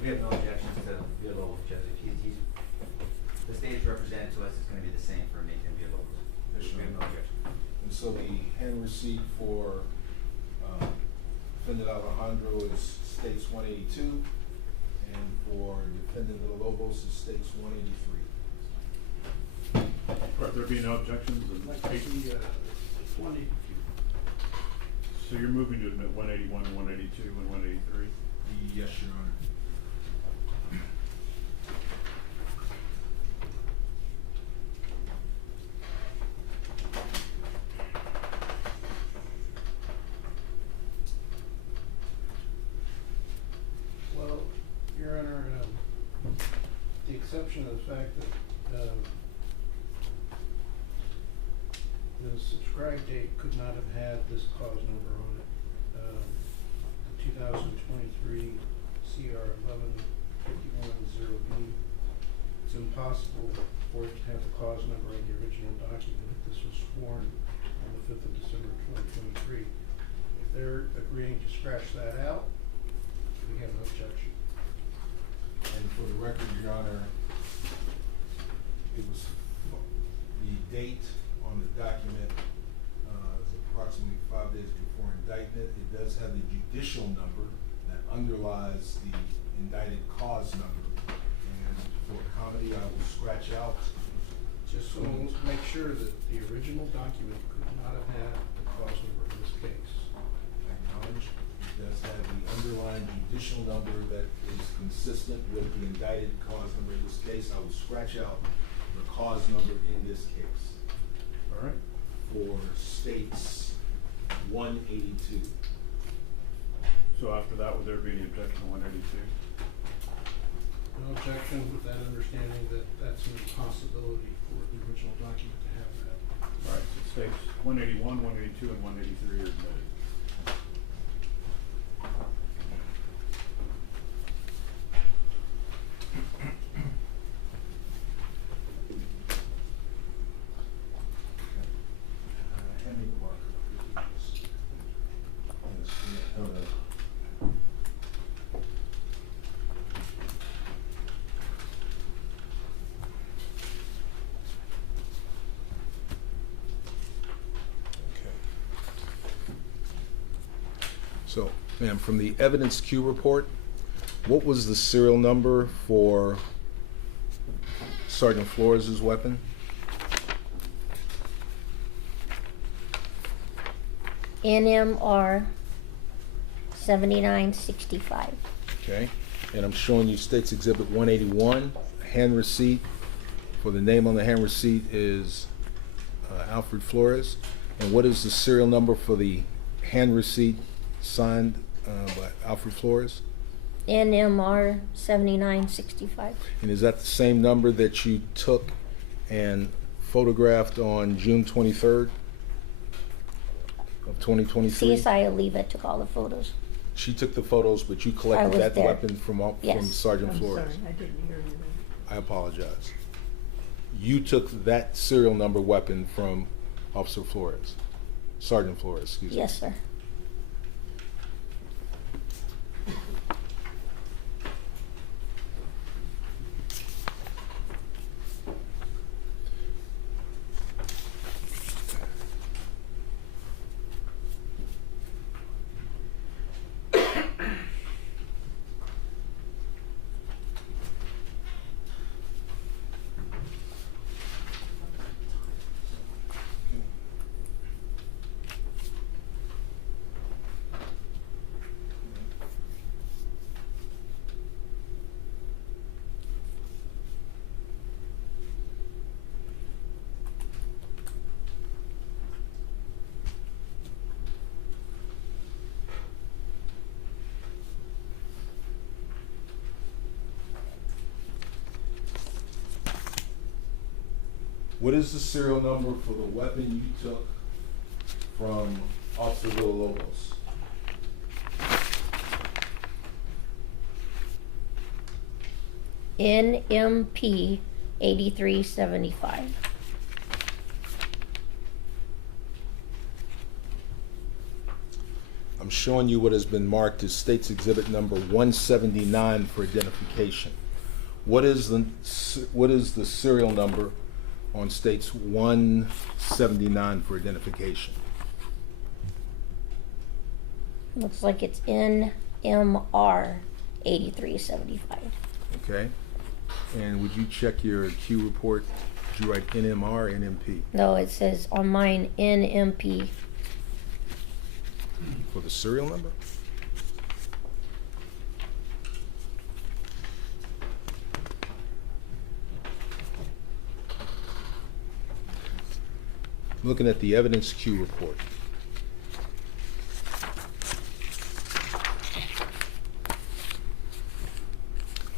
We have no objections to Villalobos, Judge. He's the state is represented to us is going to be the same for Nathan Villalobos. Yes, We have no objection. And so the hand receipt for defendant Alejandro is states 182, and for defendant Villalobos is states 183. Right, there be no objections and so you're moving to admit 181, 182, and 183? Yes, Your Honor. Well, Your Honor, the exception of the fact that, the subscribe date could not have had this cause number on it. The 2023 CR 11510B. It's impossible for it to have the cause number in the original document if this was sworn on the 5th of December 2023. If they're agreeing to scratch that out, we have no objection. And for the record, Your Honor, it was the date on the document is approximately 5 days before indictment. It does have the judicial number that underlies the indicted cause number. And for comedy, I will scratch out. Just so we'll make sure that the original document could not have had the cause number in this case. I acknowledge it does have the underlying judicial number that is consistent with the indicted cause number in this case. I will scratch out the cause number in this case. All right. For states 182. So after that, would there be any objection to 182? No objection with that understanding that that's an impossibility for the original document to have that. All right, so states 181, 182, and 183 are admitted. Hand me the marker. So, ma'am, from the evidence queue report, what was the serial number for Sergeant Flores' weapon? NMR 7965. Okay, and I'm showing you State's Exhibit 181, hand receipt. For the name on the hand receipt is Alfred Flores. And what is the serial number for the hand receipt signed by Alfred Flores? NMR 7965. And is that the same number that you took and photographed on June 23rd of 2023? CSI Oliva took all the photos. She took the photos, but you I collected was that there. weapon from Yes. Sergeant I'm Flores. sorry, I didn't hear you. I apologize. You took that serial number weapon from Officer Flores, Sergeant Flores, excuse me. Yes, sir. What is the serial number for the weapon you took from Officer Villalobos? NMP 8375. I'm showing you what has been marked as State's Exhibit number 179 for identification. What is the serial number on State's 179 for identification? Looks like it's NMR 8375. Okay. And would you check your Q report? Did you write NMR or NMP? No, it says on mine NMP. For the serial number? Looking at the evidence Q report.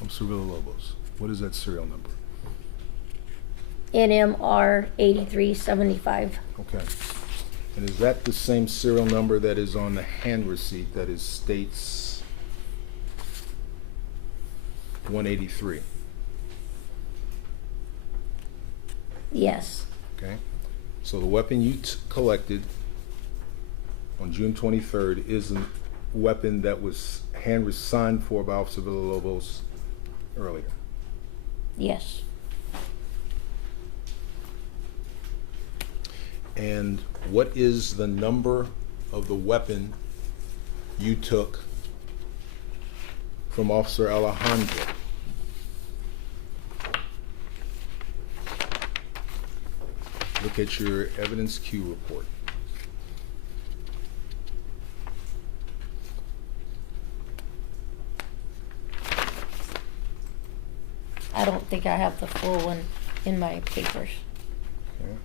Officer Villalobos, what is that serial number? NMR 8375. Okay. And is that the same serial number that is on the hand receipt that is states 183? Yes. Okay. So the weapon you collected on June 23rd is a weapon that was hand signed for by Officer Villalobos earlier. Yes. And what is the number of the weapon you took from Officer Alejandro? Look at your evidence Q report. I don't think I have the full one in my papers. Okay.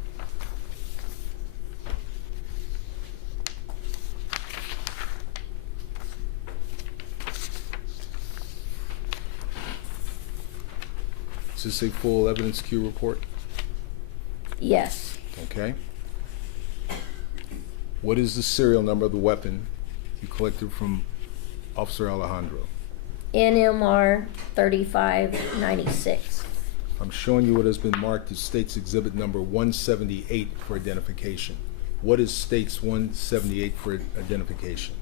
Is this a full evidence Q report? Yes. Okay. What is the serial number of the weapon you collected from Officer Alejandro? NMR 3596. I'm showing you what has been marked as States Exhibit number 178 for identification. What is States 178 for identification?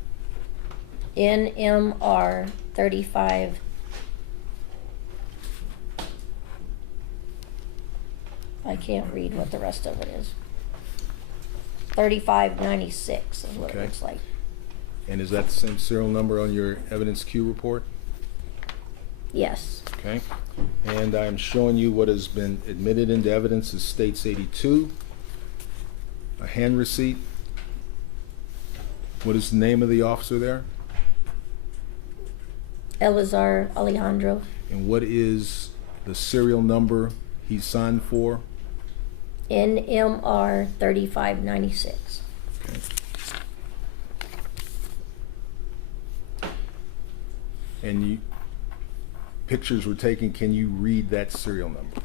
NMR 35. I can't read what the rest of it is. 3596 is what Okay. it looks like. And is that the same serial number on your evidence Q report? Yes. Okay. And I'm showing you what has been admitted into evidence as States 82, a hand receipt. What is the name of the officer there? Elazar Alejandro. And what is the serial number he signed for? NMR 3596. Okay. And you, pictures were taken. Can you read that serial number?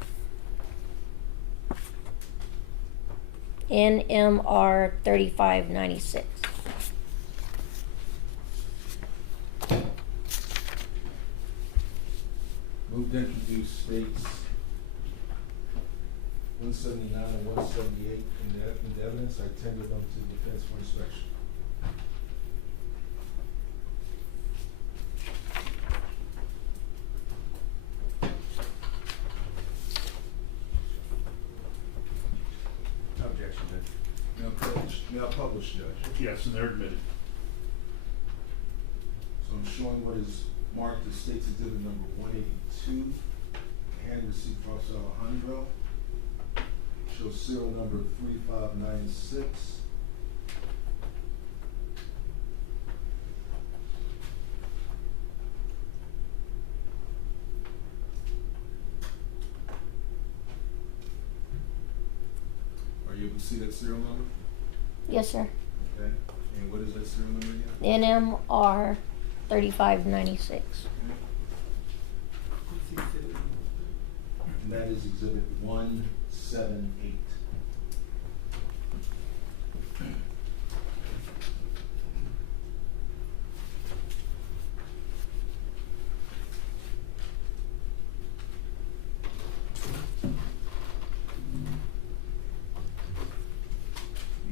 NMR 3596. Move to introduce States 179 and 178 into evidence. I tender them to the defense for inspection. Objection, Judge. Now published, Judge. Yes, and they're admitted. So I'm showing what is marked as States Exhibit number 182, hand receipt for Officer Alejandro. Shows serial number 3596. Are you able to see that serial number? Yes, sir. Okay. And what is that serial number again? NMR 3596. And that is Exhibit 178.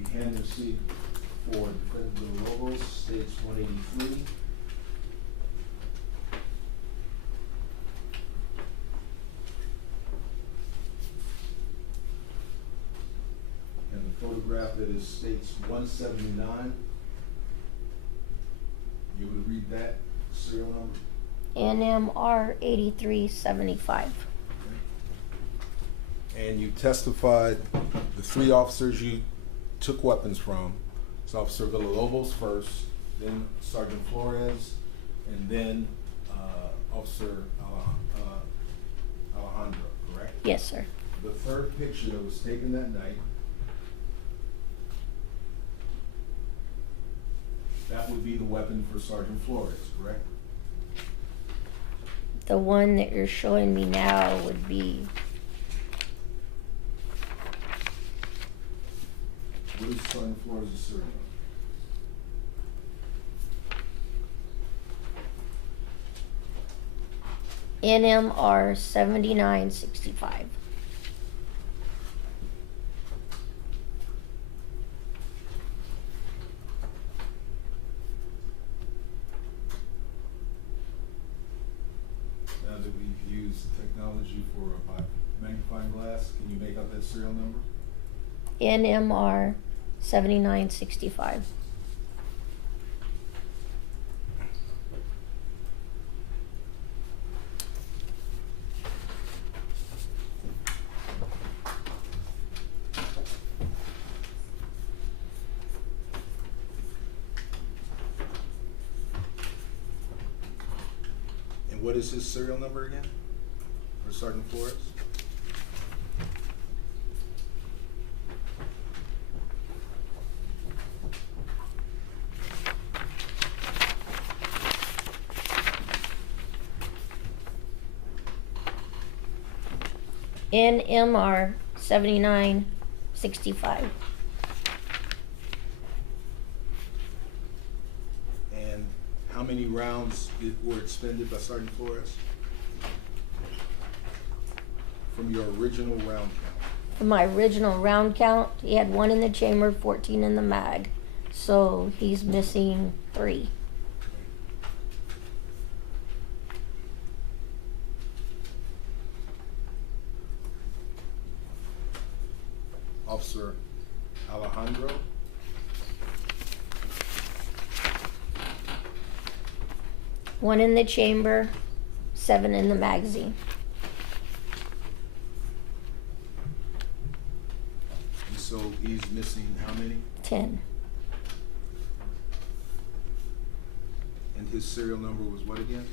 The hand receipt for Defendant Villalobos states 183. And the photograph that is states 179 You able to read that serial number? NMR 8375. And you testified the 3 officers you took weapons from. It's Officer Villalobos first, then Sergeant Flores, and then Officer Alejandro, correct? Yes, sir. The third picture that was taken that night, that would be the weapon for Sergeant Flores, correct? The one that you're showing me now would be What is Sergeant Flores' serial number? NMR 7965. Now that we've used technology for a magnifying glass, can you make out that serial number? NMR 7965. And what is his serial number again? For Sergeant Flores? NMR 7965. And how many rounds were expended by Sergeant Flores? From your original round count? For my original round count, he had 1 in the chamber, 14 in the mag. So he's missing 3. Officer Alejandro? One in the chamber, 7 in the magazine. And so he's missing how many? 10. And his serial number was what again?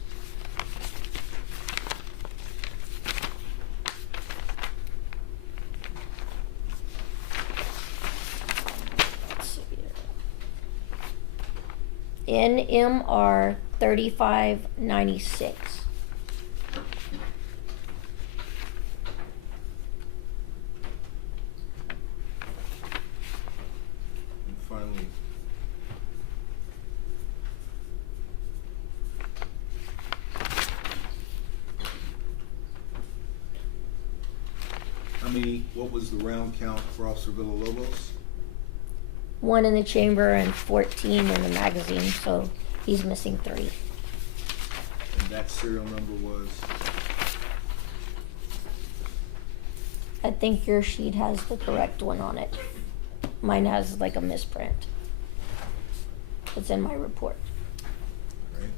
NMR 3596. And finally, what was the round count for Officer Villalobos? 1 in the chamber and 14 in the magazine, so he's missing 3. And that serial number was? I think your sheet has the correct one on it. Mine has like a misprint. It's in my report. Right.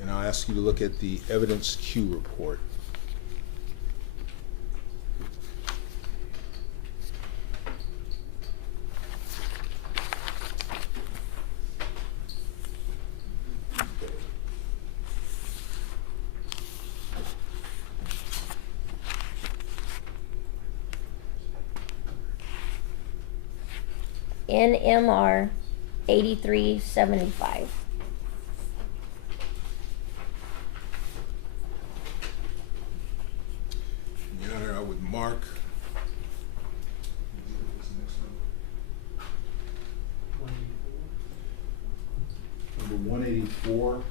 And I'll ask you to look at the evidence Q report. NMR 8375. Your Honor, I would mark. Number 184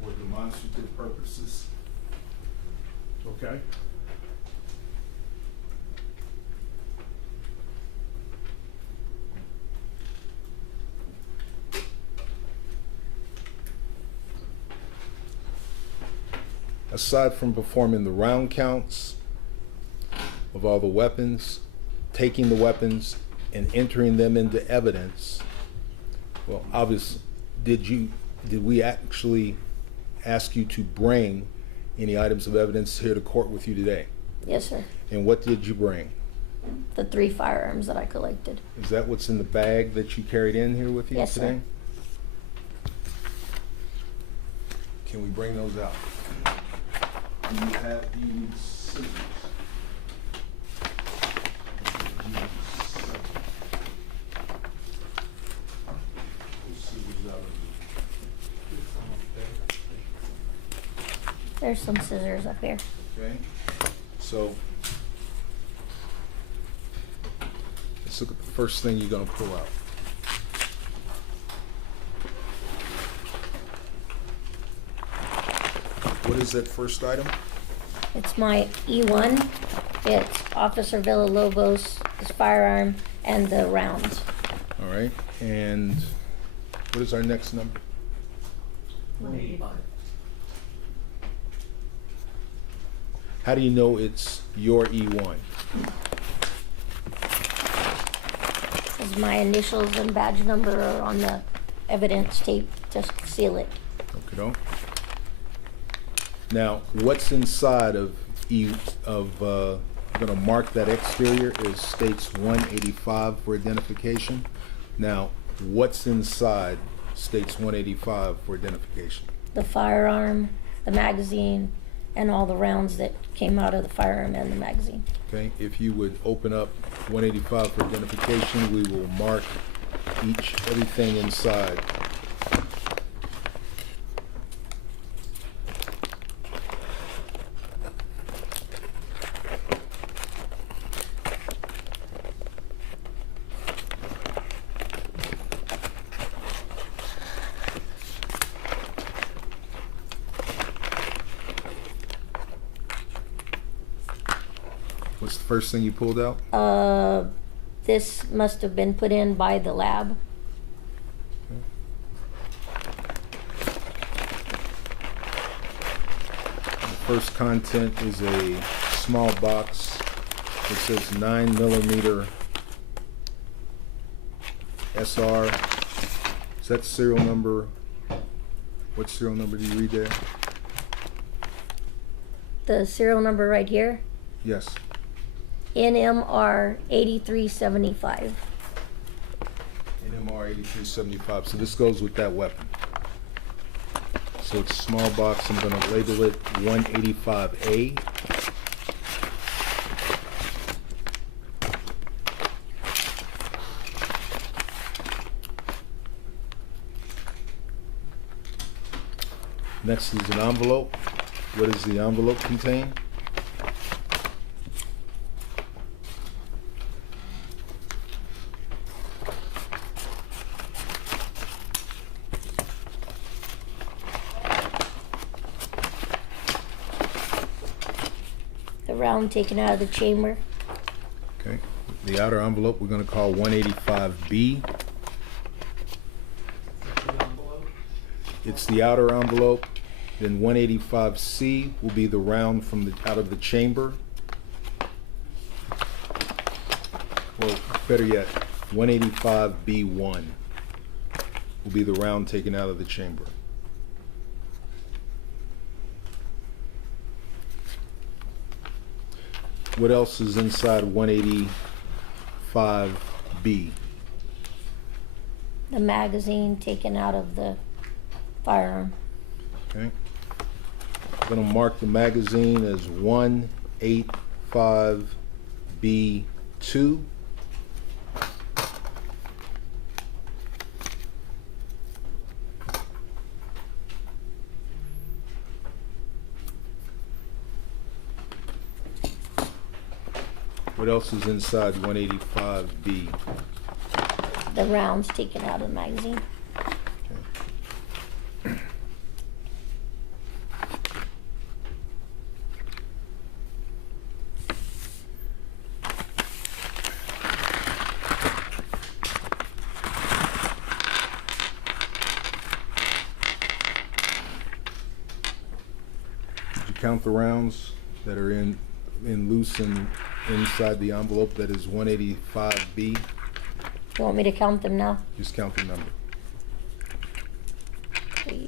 for demonstrative purposes. Okay. Aside from performing the round counts of all the weapons, taking the weapons and entering them into evidence, well, obviously, did you did we actually ask you to bring any items of evidence here to court with you today? Yes, sir. And what did you bring? The 3 firearms that I collected. Is that what's in the bag that you carried in here with you Yes, sir. today? Can we bring those out? Do you need scissors? There's some scissors up here. Okay, so let's look at the first thing you're going to pull out. What is that first item? It's my E1. It's Officer Villalobos' firearm and the rounds. All right, and what is our next number? 185. How do you know it's your E1? Because my initials and badge number are on the evidence tape. Just seal it. Okay. Now, what's inside of I'm going to mark that exterior is states 185 for identification. Now, what's inside states 185 for identification? The firearm, the magazine, and all the rounds that came out of the firearm and the magazine. Okay, if you would open up 185 for identification, we will mark everything inside. What's the first thing you pulled out? This must have been put in by the lab. The first content is a small box. It says 9mm SR. Is that serial number? What serial number do you read there? The serial number right here, Yes. NMR 8375. NMR 8375. So this goes with that weapon. So it's a small box. I'm going to label it 185A. Next is an envelope. What does the envelope contain? The round taken out of the chamber. Okay. The outer envelope we're going to call 185B. It's the outer envelope. Then 185C will be the round from out of the chamber. Or better yet, 185B1 will be the round taken out of the chamber. What else is inside 185B? The magazine taken out of the firearm. Okay. I'm going to mark the magazine as 185B2. What else is inside 185B? The rounds taken out of the magazine. Did you count the rounds that are in loose and inside the envelope that is 185B? You want me to count them now? Just count the number. 3,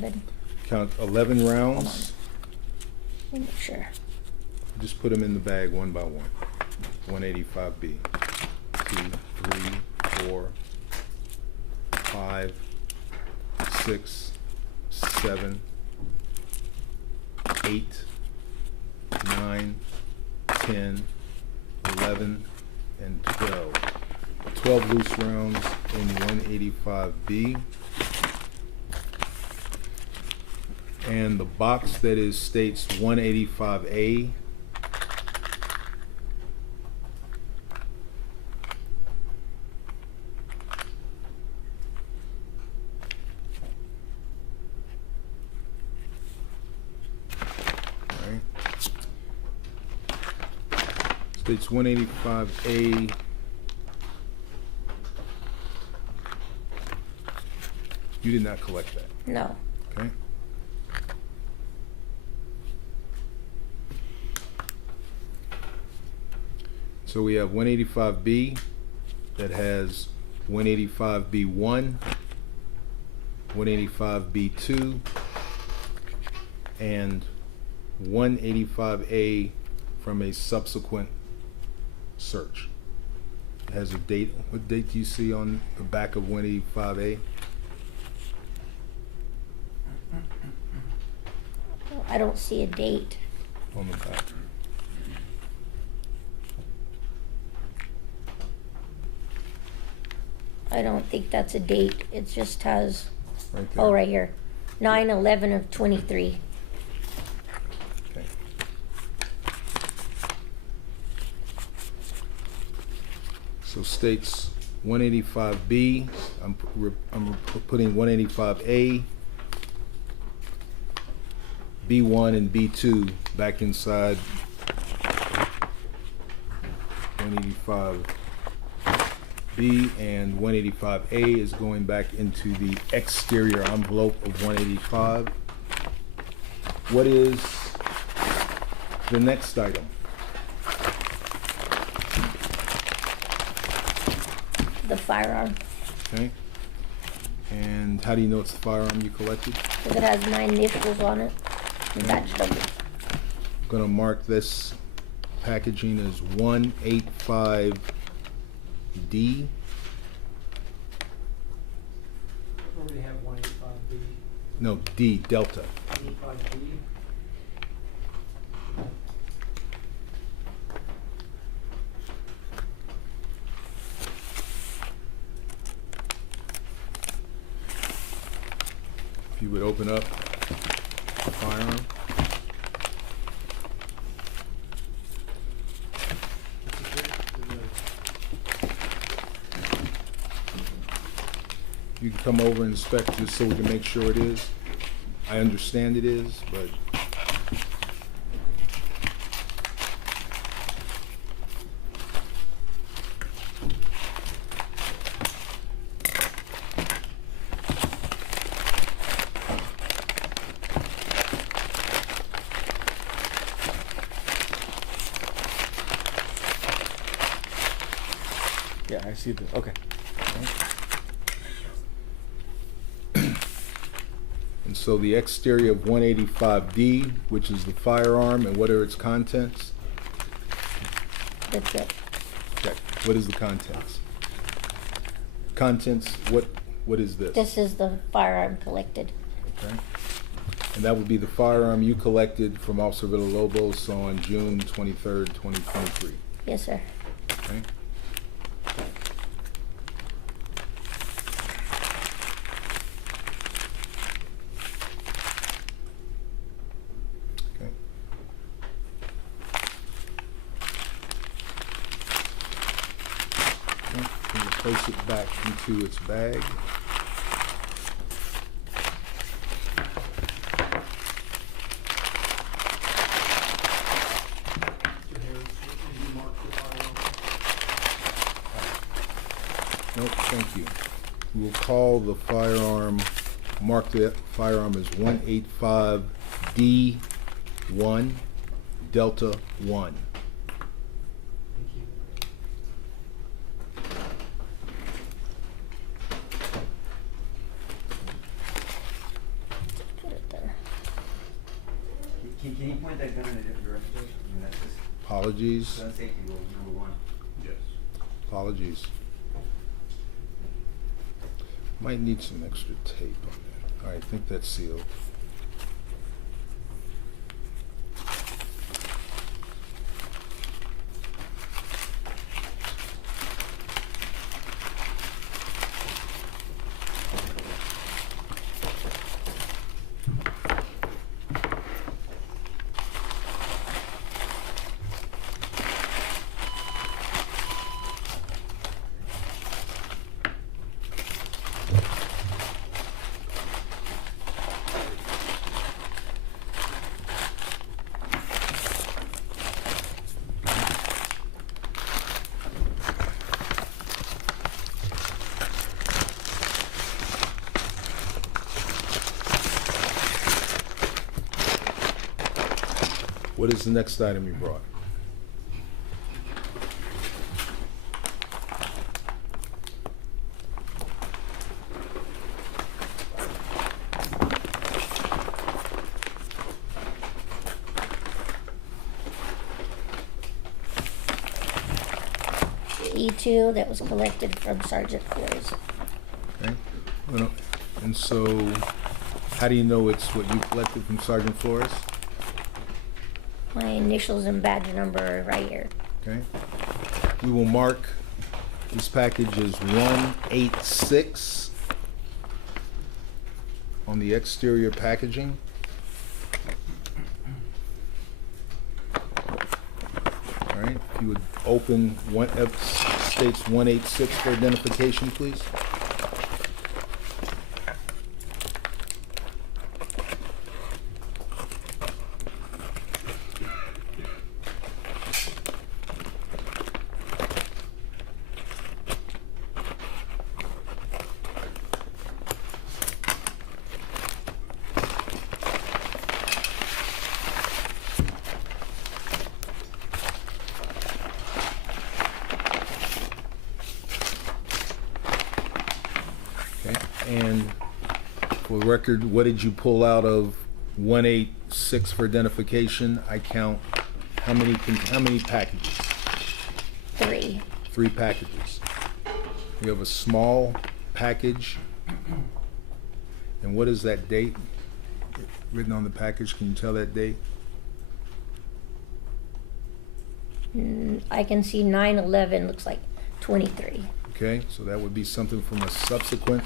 11. Count 11 rounds. Let me make sure. Just put them in the bag one by one. 185B. 2, 3, 4, 5, 6, 7, 8, 9, 10, 11, and 12. 12 loose rounds in 185B. And the box that is states 185A. Right. States 185A. You did not collect that. No. Okay. So we have 185B that has 185B1, 185B2, and 185A from a subsequent search. It has a date. What date do you see on the back of 185A? I don't see a date. On the back. I don't think that's a date. It just has, Right there. oh, right here. 9/11 of 23. Okay. So states 185B. I'm putting 185A, B1 and B2 back inside 185B, and 185A is going back into the exterior envelope of 185. What is the next item? The firearm. Okay. And how do you know it's the firearm you collected? Because it has my initials on it. And batch number. I'm going to mark this packaging as 185D. We already have 185B. No, D, Delta. 185B. If you would open up the firearm. You can come over and inspect just so we can make sure it is. I understand it is, but Yeah, I see the, okay. and so the exterior of 185D, which is the firearm, and what are its contents? That's it. Okay, what is the contents? Contents, what is this? This is the firearm collected. Okay. And that would be the firearm you collected from Officer Villalobos on June 23rd, 2023. Yes, sir. Okay. Okay. Okay. And we'll place it back into its bag. Nope, thank you. We will call the firearm, mark the firearm as 185D1 Delta 1. Thank you. Can you point that gun in a different direction? I mean, that's just Apologies. gun safety rule number 1. Yes. Apologies. Might need some extra tape on that. All right, I think that's sealed. What is the next item you brought? E2 that was collected from Sergeant Flores. Okay. Well, and so, how do you know it's what you collected from Sergeant Flores? My initials and badge number are right here. Okay. We will mark this package as 186 on the exterior packaging. All right. If you would open states 186 for identification, please. And for the record, what did you pull out of 186 for identification? I count how many packages? 3. 3 packages. We have a small package. And what is that date written on the package? Can you tell that date? I can see 9/11 looks like 23. Okay, so that would be something from a subsequent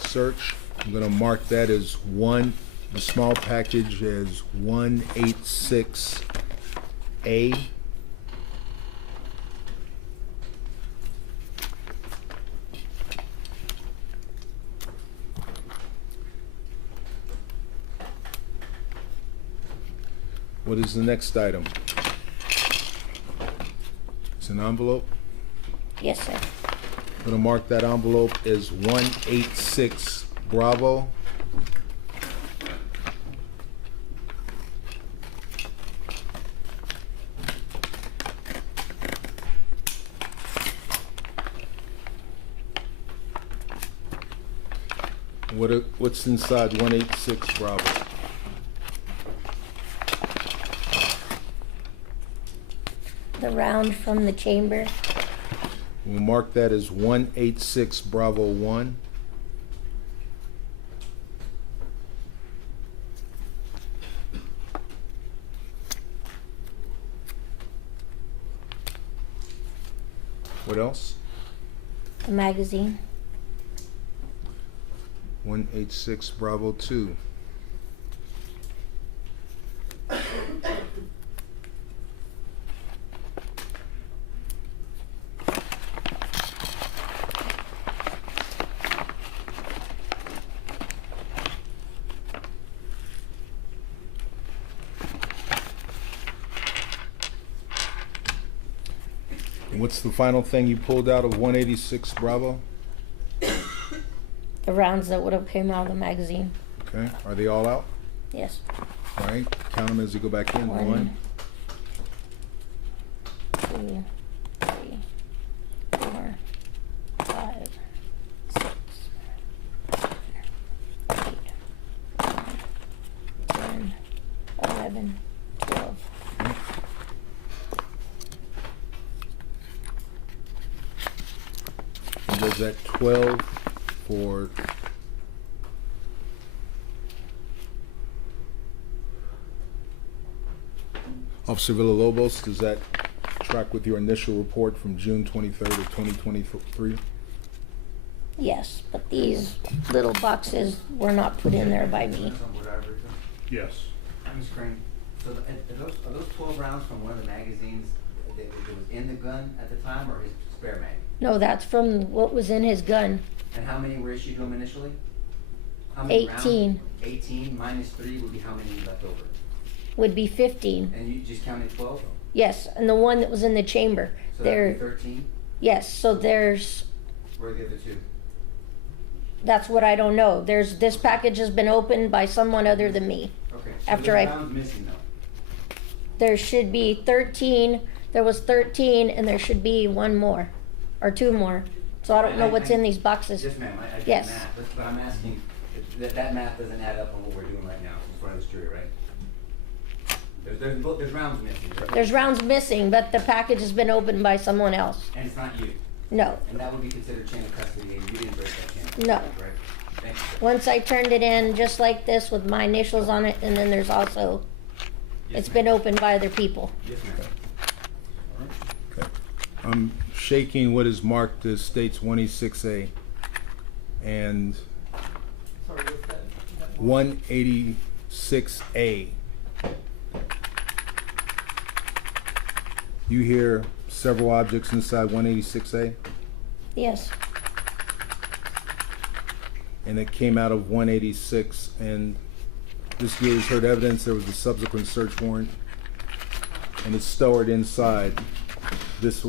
search. I'm going to mark that as the small package as 186A. What is the next item? It's an envelope? Yes, sir. I'm going to mark that envelope as 186 Bravo. What's inside 186 Bravo? The round from the chamber. We'll mark that as 186 Bravo 1. What else? The magazine. 186 Bravo 2. And what's the final thing you pulled out of 186 Bravo? The rounds that would have came out of the magazine. Okay, are they all out? Yes. All right, count them as you go back in. 1, 2, 3, 4, 5, 6, 7, 8, 9, 10, 11, 11, 12. And does that 12 for Officer Villalobos, does that track with your initial report from June 23rd of 2023? Yes, but these little boxes were not put in there by me. Yes. Ms. Crane, so are those 12 rounds from one of the magazines that was in the gun at the time, or his spare mag? No, that's from what was in his gun. And how many were issued to him initially? How many 18. rounds? 18 minus 3 would be how many left over? Would be 15. And you just counted 12? Yes, and the one that was in the chamber. So that would be 13? Yes, so there's, Where are the other two? that's what I don't know. This package has been opened by someone other than me. Okay. After there's I- rounds missing though. There should be 13, there was 13, and there should be one more, or two more. So I don't know what's in these boxes. Yes, ma'am, I get Yes. math, but I'm asking, that math doesn't add up on what we're doing right now in front of this jury, right? There's rounds missing. There's rounds missing, but the package has been opened by someone else. And it's not you? No. And that would be considered chain of custody, and you didn't break that chain of custody, No. correct? Thank you, sir. Once I turned it in, just like this, with my initials on it, and then there's also, Yes, it's ma'am. been opened by other people. Yes, ma'am. Okay. I'm shaking what is marked as states 186A and Sorry, what's that? 186A. You hear several objects inside 186A, Yes, and it came out of 186, and this jury's heard evidence there was a subsequent search warrant, and it's stored inside this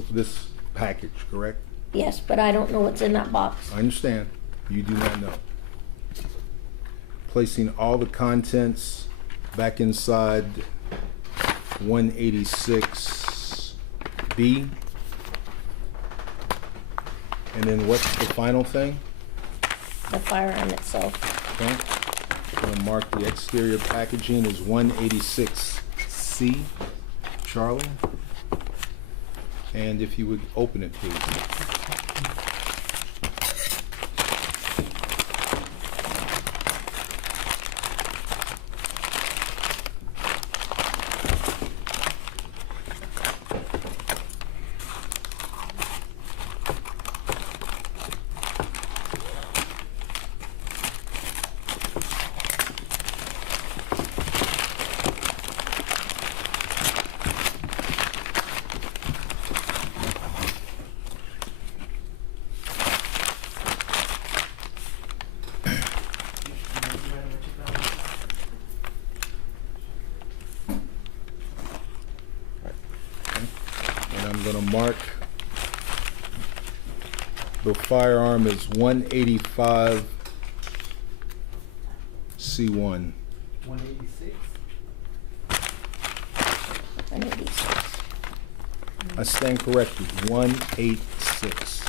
package, correct? yes, but I don't know what's in that box. I understand. You do not know. Placing all the contents back inside 186B. And then what's the final thing? The firearm itself. Okay. I'm gonna mark the exterior packaging as 186C, Charlie. And if you would open it, please. And I'm gonna mark the firearm as 185 C1. 186. 186. I stand corrected, 186.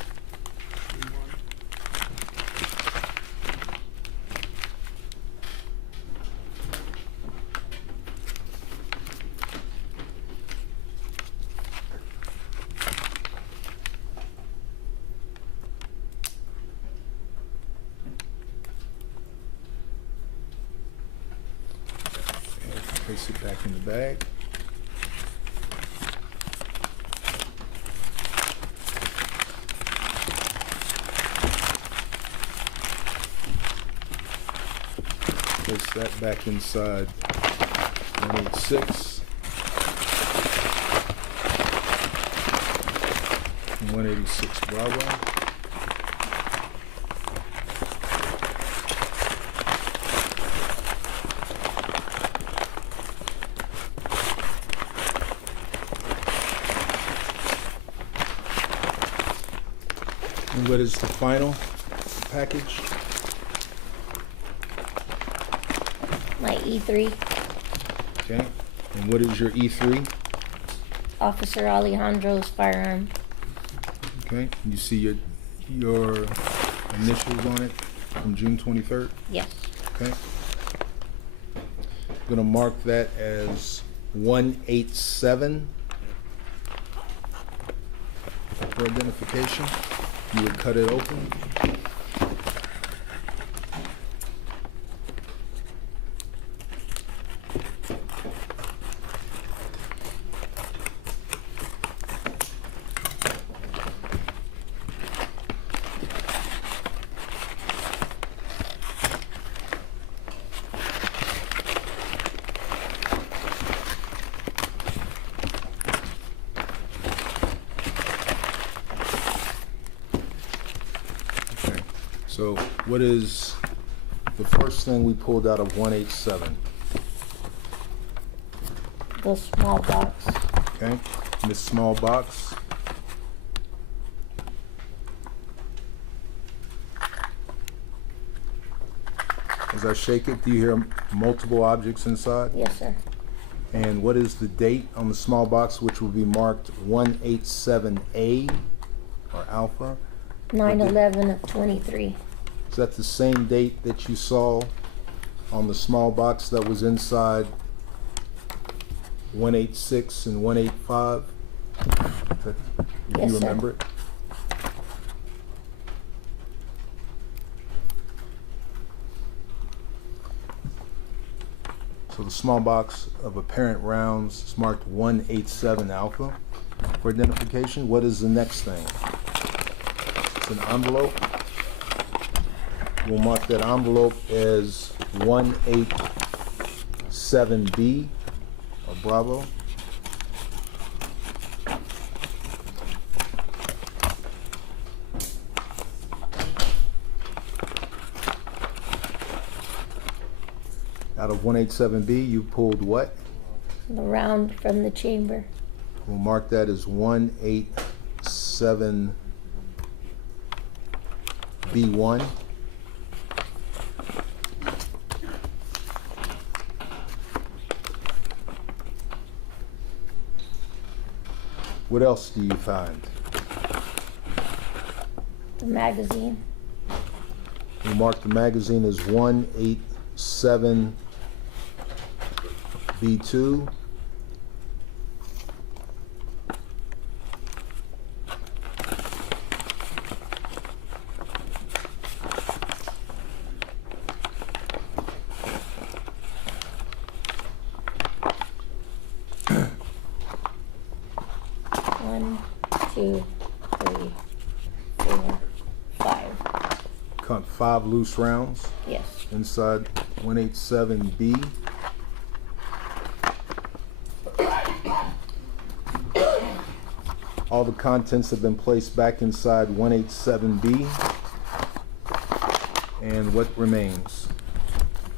Place it back in the bag. Place that back inside 186 and 186 Bravo. And what is the final package? My E3, Okay. And what is your E3? Officer Alejandro's firearm. Okay. You see your initials on it from June 23rd? Yes. Okay. Gonna mark that as 187 for identification. You would cut it open. So what is the first thing we pulled out of 187? The small box. Okay, this small box. As I shake it, do you hear multiple objects inside? Yes, sir. And what is the date on the small box, which will be marked 187A or alpha? 9/11 of 23. Is that the same date that you saw on the small box that was inside 186 and 185? Do Yes, you sir. remember it? So the small box of apparent rounds is marked 187 alpha for identification. What is the next thing? It's an envelope. We'll mark that envelope as 187B or Bravo. Out of 187B, you pulled what? The round from the chamber. We'll mark that as 187B1. What else do you find? The magazine. We'll mark the magazine as 187B2. One, two, three, four, five. Cut 5 loose rounds. Yes. Inside 187B. All the contents have been placed back inside 187B. And what remains?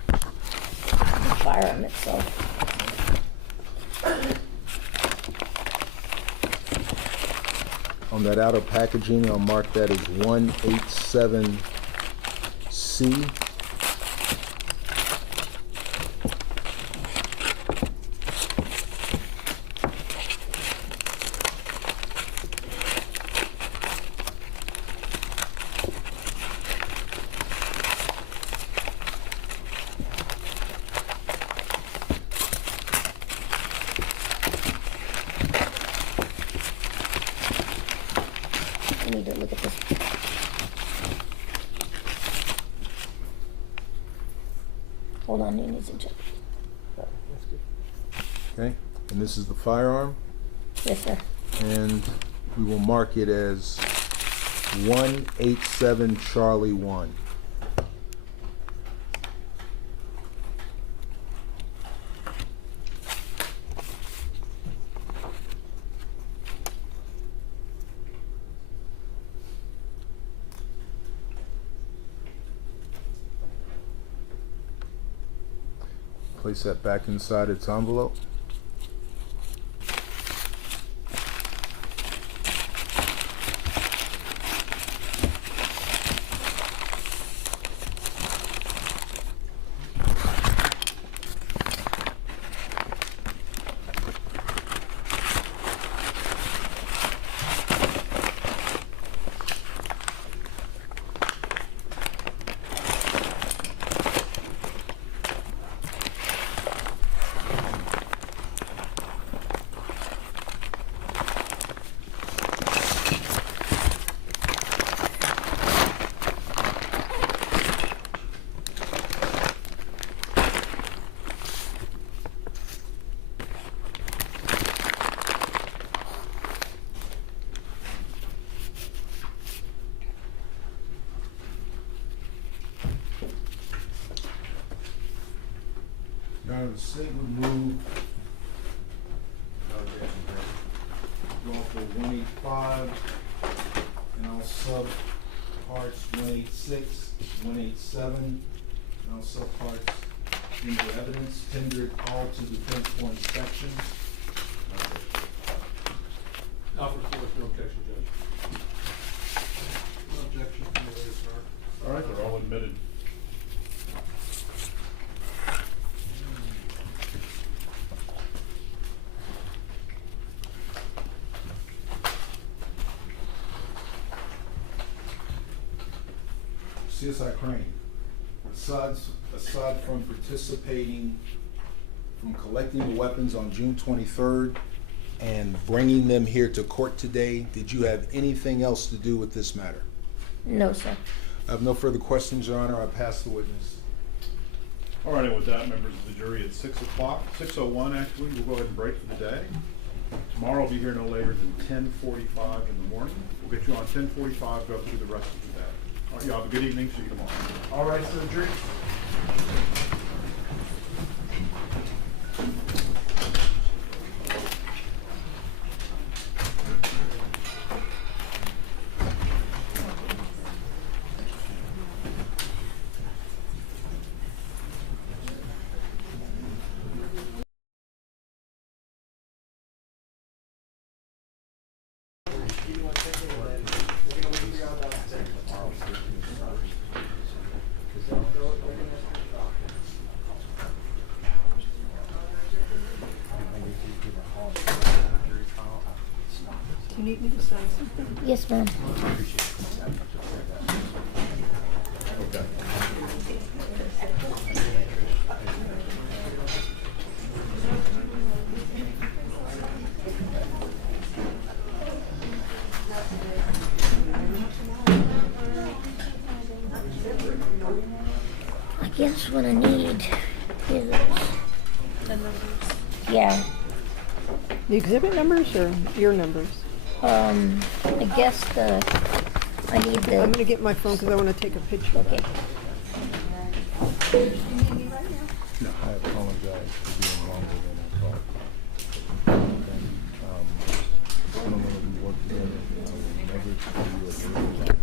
The firearm itself. On that outer packaging, I'll mark that as 187C. I need to look at this. Hold on, you need to check. Okay, and this is the firearm. Yes, sir. And we will mark it as 187 Charlie 1. Place that back inside its envelope. the state would move, go for 185, and all subparts 186, 187, and all subparts into evidence, tendered all to defense for inspection. Offer for no objection, Judge. No objection from the registrar. All right, they're all admitted. CSI Crane, aside from participating, from collecting the weapons on June 23rd and bringing them here to court today, did you have anything else to do with this matter? No, sir. I have no further questions, Your Honor. I pass the witness. All right, and with that, members of the jury, it's 6 o'clock, 6:01 actually, we'll go ahead and break for the day. Tomorrow I'll be here no later than 10:45 in the morning. We'll get you on 10:45, go through the rest of the day. All right, y'all have a good evening, see you tomorrow. All right, so the jury. Do you need me to sign something? Yes, ma'am. Okay. I guess what I need is, yeah, The exhibit numbers or your numbers? I guess I need the. I'm gonna get my phone because I want to take a picture. Okay. No, I apologize for being longer than I thought. I don't know if we work together. I will never give you a third.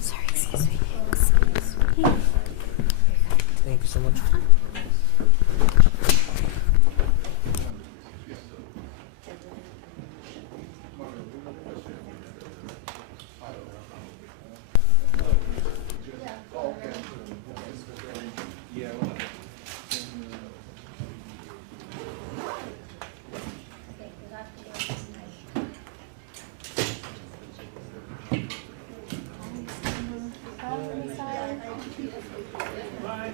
Sorry, excuse me. Excuse me. Thank you so much. Bye.